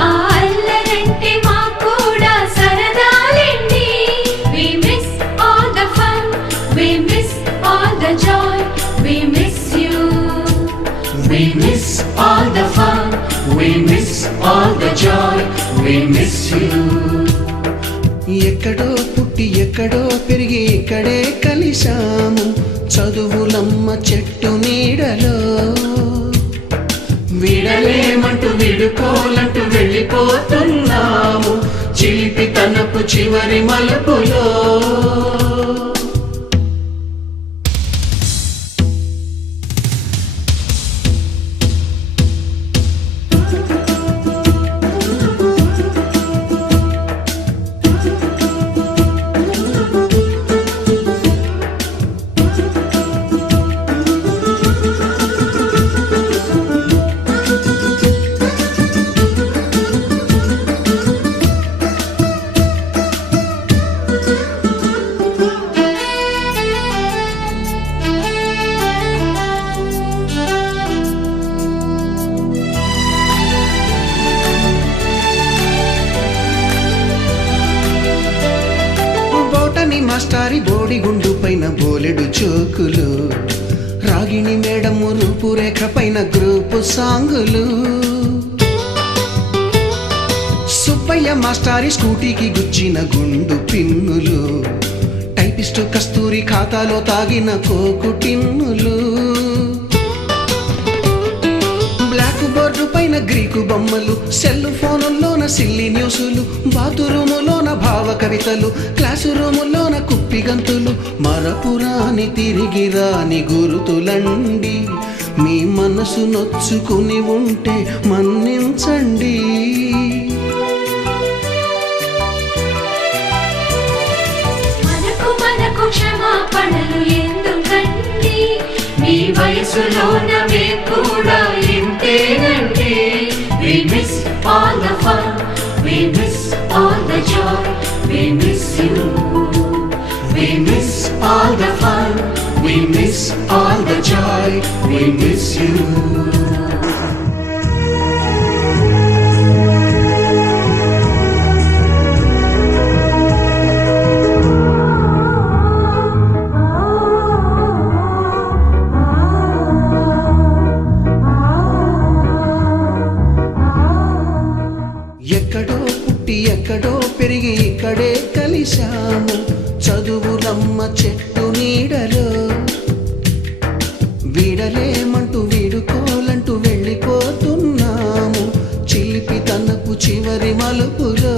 ఆ అల్లరంటే మాకు కూడా సరదాలండి. We miss all the fun, we miss all the joy, we miss you. We miss all the fun, we miss all the joy, we miss you. ఎక్కడో పుట్టి ఎక్కడో పెరిగి ఇక్కడే కలిశాము, చదువులమ్మ చెట్టు నీడలో. విడలేమంటూ విడుకోలంటూ వెళ్ళిపోతున్నాము, చిలిపి తనపు చివరి మలుపులో. మాస్టారి బోడిగుండు పైన బోలెడు చోకులు, రాగిణి మేడము రూపురేఖ పైన గ్రూపు సాంగులు, సుబ్బయ్య మాస్టారి స్కూటీకి గుచ్చిన గుండు పిన్నులు, టైపిస్టు కస్తూరి ఖాతాలో తాగిన కోకు టిన్నులు, బ్లాక్ బోర్డు పైన గ్రీకు బొమ్మలు, సెల్ ఫోనుల్లోన సిల్లి న్యూసులు, బాతురూములోన భావ కవితలు, క్లాసు రూములోన కుప్పి గంతులు, మరపురాని తిరిగి రాని గురుతులండి. మీ మనసు నొచ్చుకుని ఉంటే మన్నించండి. మనకు క్షమాపణలు ఎందుకండి, మీ వయసులోన మేము కూడా ఇంతేనండి. We miss all the fun, we miss all the joy, we miss you. We miss all the fun, we miss all the joy, we miss you. ఎక్కడో పుట్టి ఎక్కడో పెరిగి ఇక్కడే కలిశాము, చదువులమ్మ చెట్టు నీడలో. వీడలేమంటూ వీడుకోలంటూ వెళ్ళిపోతున్నాము, చిలిపి తనపు చివరి మలుపులో.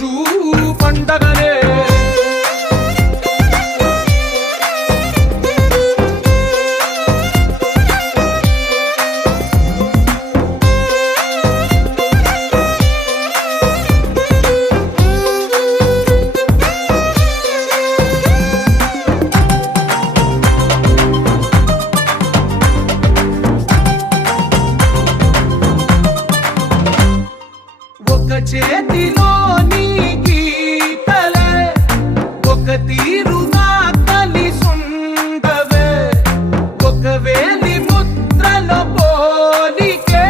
రోజు పండగనే. ఒక చేతిలో నీ గీతలే ఒక తీరుగా కలిసుండవే, ఒక వేలి ముద్రలో పోలికే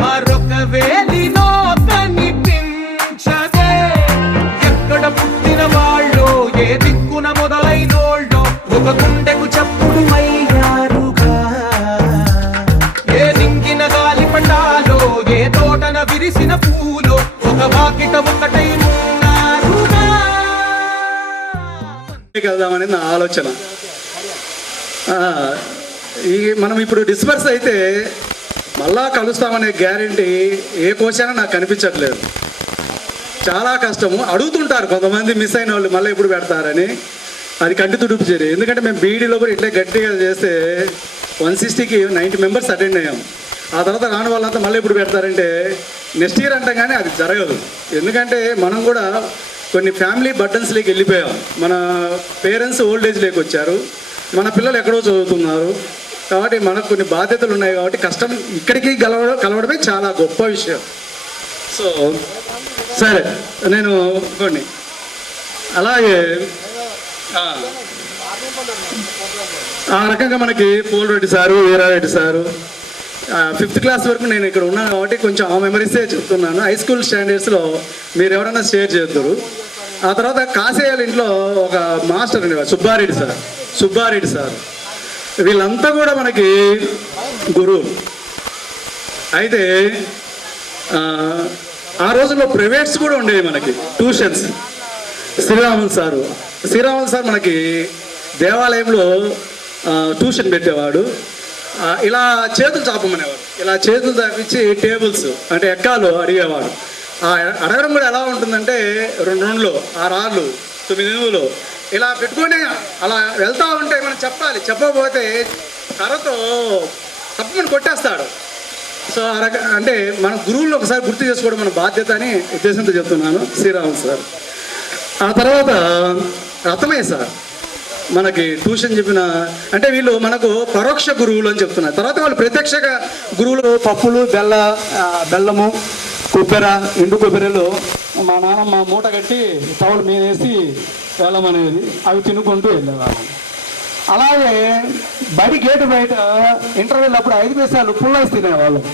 మరొక వేలిలో కనిపించదే. ఎక్కడ పుట్టిన వాళ్ళో ఏ దిక్కున మొదలైనోళ్ళో ఒక గుండెకు చప్పుడు అయ్యారుగా. ఏ నింగిన గాలి పండాలో ఏ తోటన విరిసిన పూలో ఒక వాకిట ఒకటై ఉన్నారుగా. వెళ్దామనేది నా ఆలోచన. మనం ఇప్పుడు డిస్పర్స్ అయితే మళ్ళా కలుస్తామనే గ్యారంటీ ఏ కోశాన నాకు కనిపించట్లేదు. చాలా కష్టము. అడుగుతుంటారు కొంతమంది మిస్ అయిన వాళ్ళు మళ్ళీ ఎప్పుడు పెడతారని. అది కంటి తుడుపు చేరి. ఎందుకంటే మేము బీఈడీలో కూడా ఇట్లా గట్టిగా చేస్తే 160కి 90 మెంబర్స్ అటెండ్ అయ్యాం. ఆ తర్వాత రాని వాళ్ళంతా మళ్ళీ ఎప్పుడు పెడతారంటే నెక్స్ట్ ఇయర్ అంటాం, కానీ అది జరగదు. ఎందుకంటే మనం కూడా కొన్ని ఫ్యామిలీ బర్డన్స్లోకి వెళ్ళిపోయాం. మన పేరెంట్స్ ఓల్డ్ ఏజ్లోకి వచ్చారు, మన పిల్లలు ఎక్కడో చదువుతున్నారు. కాబట్టి మనకు కొన్ని బాధ్యతలు ఉన్నాయి. కాబట్టి కష్టం ఇక్కడికి కలవడమే చాలా గొప్ప విషయం. సో సరే, నేను కొన్ని అలాగే ఆ రకంగా మనకి Polareddy sir, Veerareddy sir 5th class వరకు నేను ఇక్కడ ఉన్నాను కాబట్టి కొంచెం ఆ మెమరీసే చెప్తున్నాను. హై స్కూల్ స్టాండర్డ్స్లో మీరు ఎవరైనా షేర్ చేద్దరు. ఆ తర్వాత కాసేయాల ఇంట్లో ఒక మాస్టర్ ఉండేవారు, సుబ్బారెడ్డి సార్. వీళ్ళంతా కూడా మనకి గురువు. అయితే ఆ రోజుల్లో ప్రైవేట్స్ కూడా ఉండేవి మనకి, ట్యూషన్స్. శ్రీరాములు సార్ మనకి దేవాలయంలో ట్యూషన్ పెట్టేవాడు. ఇలా చేతులు చాపమనేవాడు. ఇలా చేతులు చాపించి టేబుల్స్ అంటే ఎక్కాలు అడిగేవాడు. అడగడం కూడా ఎలా ఉంటుందంటే 2 రౌండ్లు 6 ఆర్లు 9 ఎనుగులు ఇలా పెట్టుకొని అలా వెళ్తా ఉంటే మనం చెప్పాలి. చెప్పకపోతే కర్రతో తప్పమని కొట్టేస్తాడు. సో అంటే మన గురువులను ఒకసారి గుర్తు చేసుకోవడం మన బాధ్యత అని ఉద్దేశంతో చెప్తున్నాను. శ్రీరాములు సార్. ఆ తర్వాత రతమయ్య సార్ మనకి ట్యూషన్ చెప్పిన, అంటే వీళ్ళు మనకు పరోక్ష గురువులు అని చెప్తున్నారు. తర్వాత వాళ్ళు ప్రత్యక్ష గురువులు. పప్పులు, బెల్లము, కొబ్బెర, ఎండు కొబ్బెరలు మా నాన్నమ్మ మూట కట్టి టవల్ మీద వేసి వెళ్ళమనేది. అవి తినుకుంటూ వెళ్ళేవాళ్ళం. అలాగే బడి గేటు బయట ఇంటర్వెల్ అప్పుడు 5 పైసలు పుల్ల ఐస్ తినేవాళ్ళం,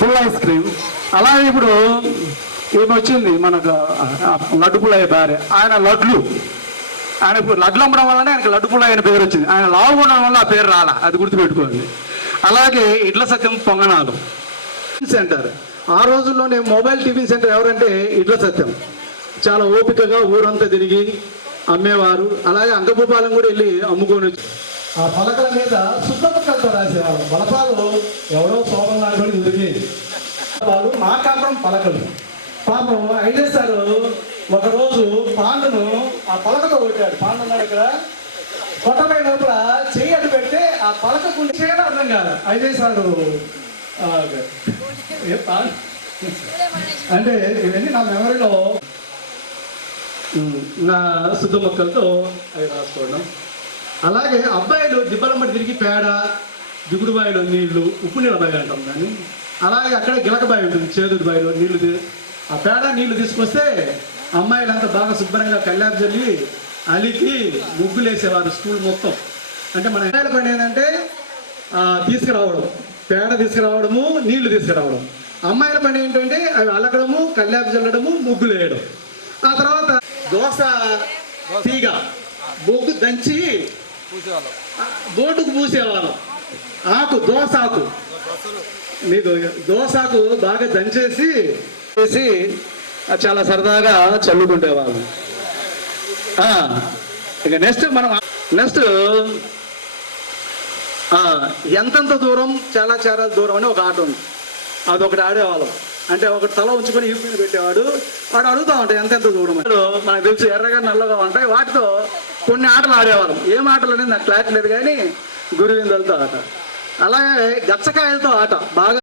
పుల్ల ఐస్ క్రీమ్. అలాగే ఇప్పుడు ఏమి వచ్చింది మనకు లడ్డు పుల్లయ్య భార్య, ఆయన ఇప్పుడు లడ్లు అమ్మడం వల్లనే ఆయనకు లడ్డు పుల్లయ్య అనే పేరు వచ్చింది. ఆయన లావు ఉండడం వల్ల ఆ పేరు రాలా, అది గుర్తుపెట్టుకోండి. అలాగే ఇడ్ల సత్యం పొంగనాలు సెంటర్. ఆ రోజుల్లోనే మొబైల్ టిఫిన్ సెంటర్ ఎవరంటే ఇడ్ల సత్యం. చాలా ఓపికగా ఊరంతా తిరిగి అమ్మేవారు. అలాగే అంగభూపాలం కూడా వెళ్ళి అమ్ముకొని వచ్చి ఆ పలకల మీద శుద్ధపక్కలతో రాసేవాళ్ళు. బలపాలు ఎవరో శోభం లాంటి దొరికేది. వాళ్ళు మార్కాపురం పలకలు. పాపం ఐదేశారు ఒకరోజు పాండును ఆ పలకతో కొట్టాడు. పాండు ఉన్నాడు ఇక్కడ. కొట్టబోయే లోపల చెయ్యి అడ్డు పెడితే ఆ పలకకు చేయడం అర్థం కాదు. ఐదేశారు అంటే ఇవన్నీ నా మెమరీలో నా శుద్ధ మొక్కలతో అవి రాసుకోవడం. అలాగే అబ్బాయిలు దిబ్బలమ్మ తిరిగి పేడ, దిగుడు బావిలో నీళ్లు, ఉప్పు నీళ్ళ బావి అంటాం కానీ. అలాగే అక్కడ గిలక బావి ఉంటుంది, చేదుడు బావిలో నీళ్లు. ఆ పేడ నీళ్లు తీసుకొస్తే అమ్మాయిలంతా బాగా శుభ్రంగా కల్లాపు చల్లి అలికి ముగ్గులు వేసేవారు స్కూల్ మొత్తం. అంటే మన అమ్మాయిల పని ఏంటంటే తీసుకురావడం, పేడ తీసుకురావడము, నీళ్లు తీసుకురావడం. అమ్మాయిల పని ఏంటంటే అవి అలకడము, కల్లాపు చల్లడము, ముగ్గులు వేయడం. ఆ తర్వాత దోస తీగ బొగ్గు దంచి బోటుకు పూసేవాళ్ళం. ఆకు, దోసాకు. మీకు దోసాకు బాగా దంచేసి చాలా సరదాగా చల్లుకుంటేవాళ్ళం. ఇక నెక్స్ట్ ఎంతంత దూరం, చాలా చాలా దూరం అని ఒక ఆట ఉంది. అదొకటి ఆడేవాళ్ళం. అంటే ఒక తల ఉంచుకొని ఈపు మీద పెట్టేవాడు. వాడు అడుగుతూ ఉంటాయి ఎంతెంత దూరం. మనకు తెలుసు ఎర్రగా నల్లగా ఉంటాయి. వాటితో కొన్ని ఆటలు ఆడేవాళ్ళం. ఏం ఆటలు అనేది నాకు క్లారిటీ లేదు కానీ గురువిందలతో ఆట, అలాగే గచ్చకాయలతో ఆట బాగా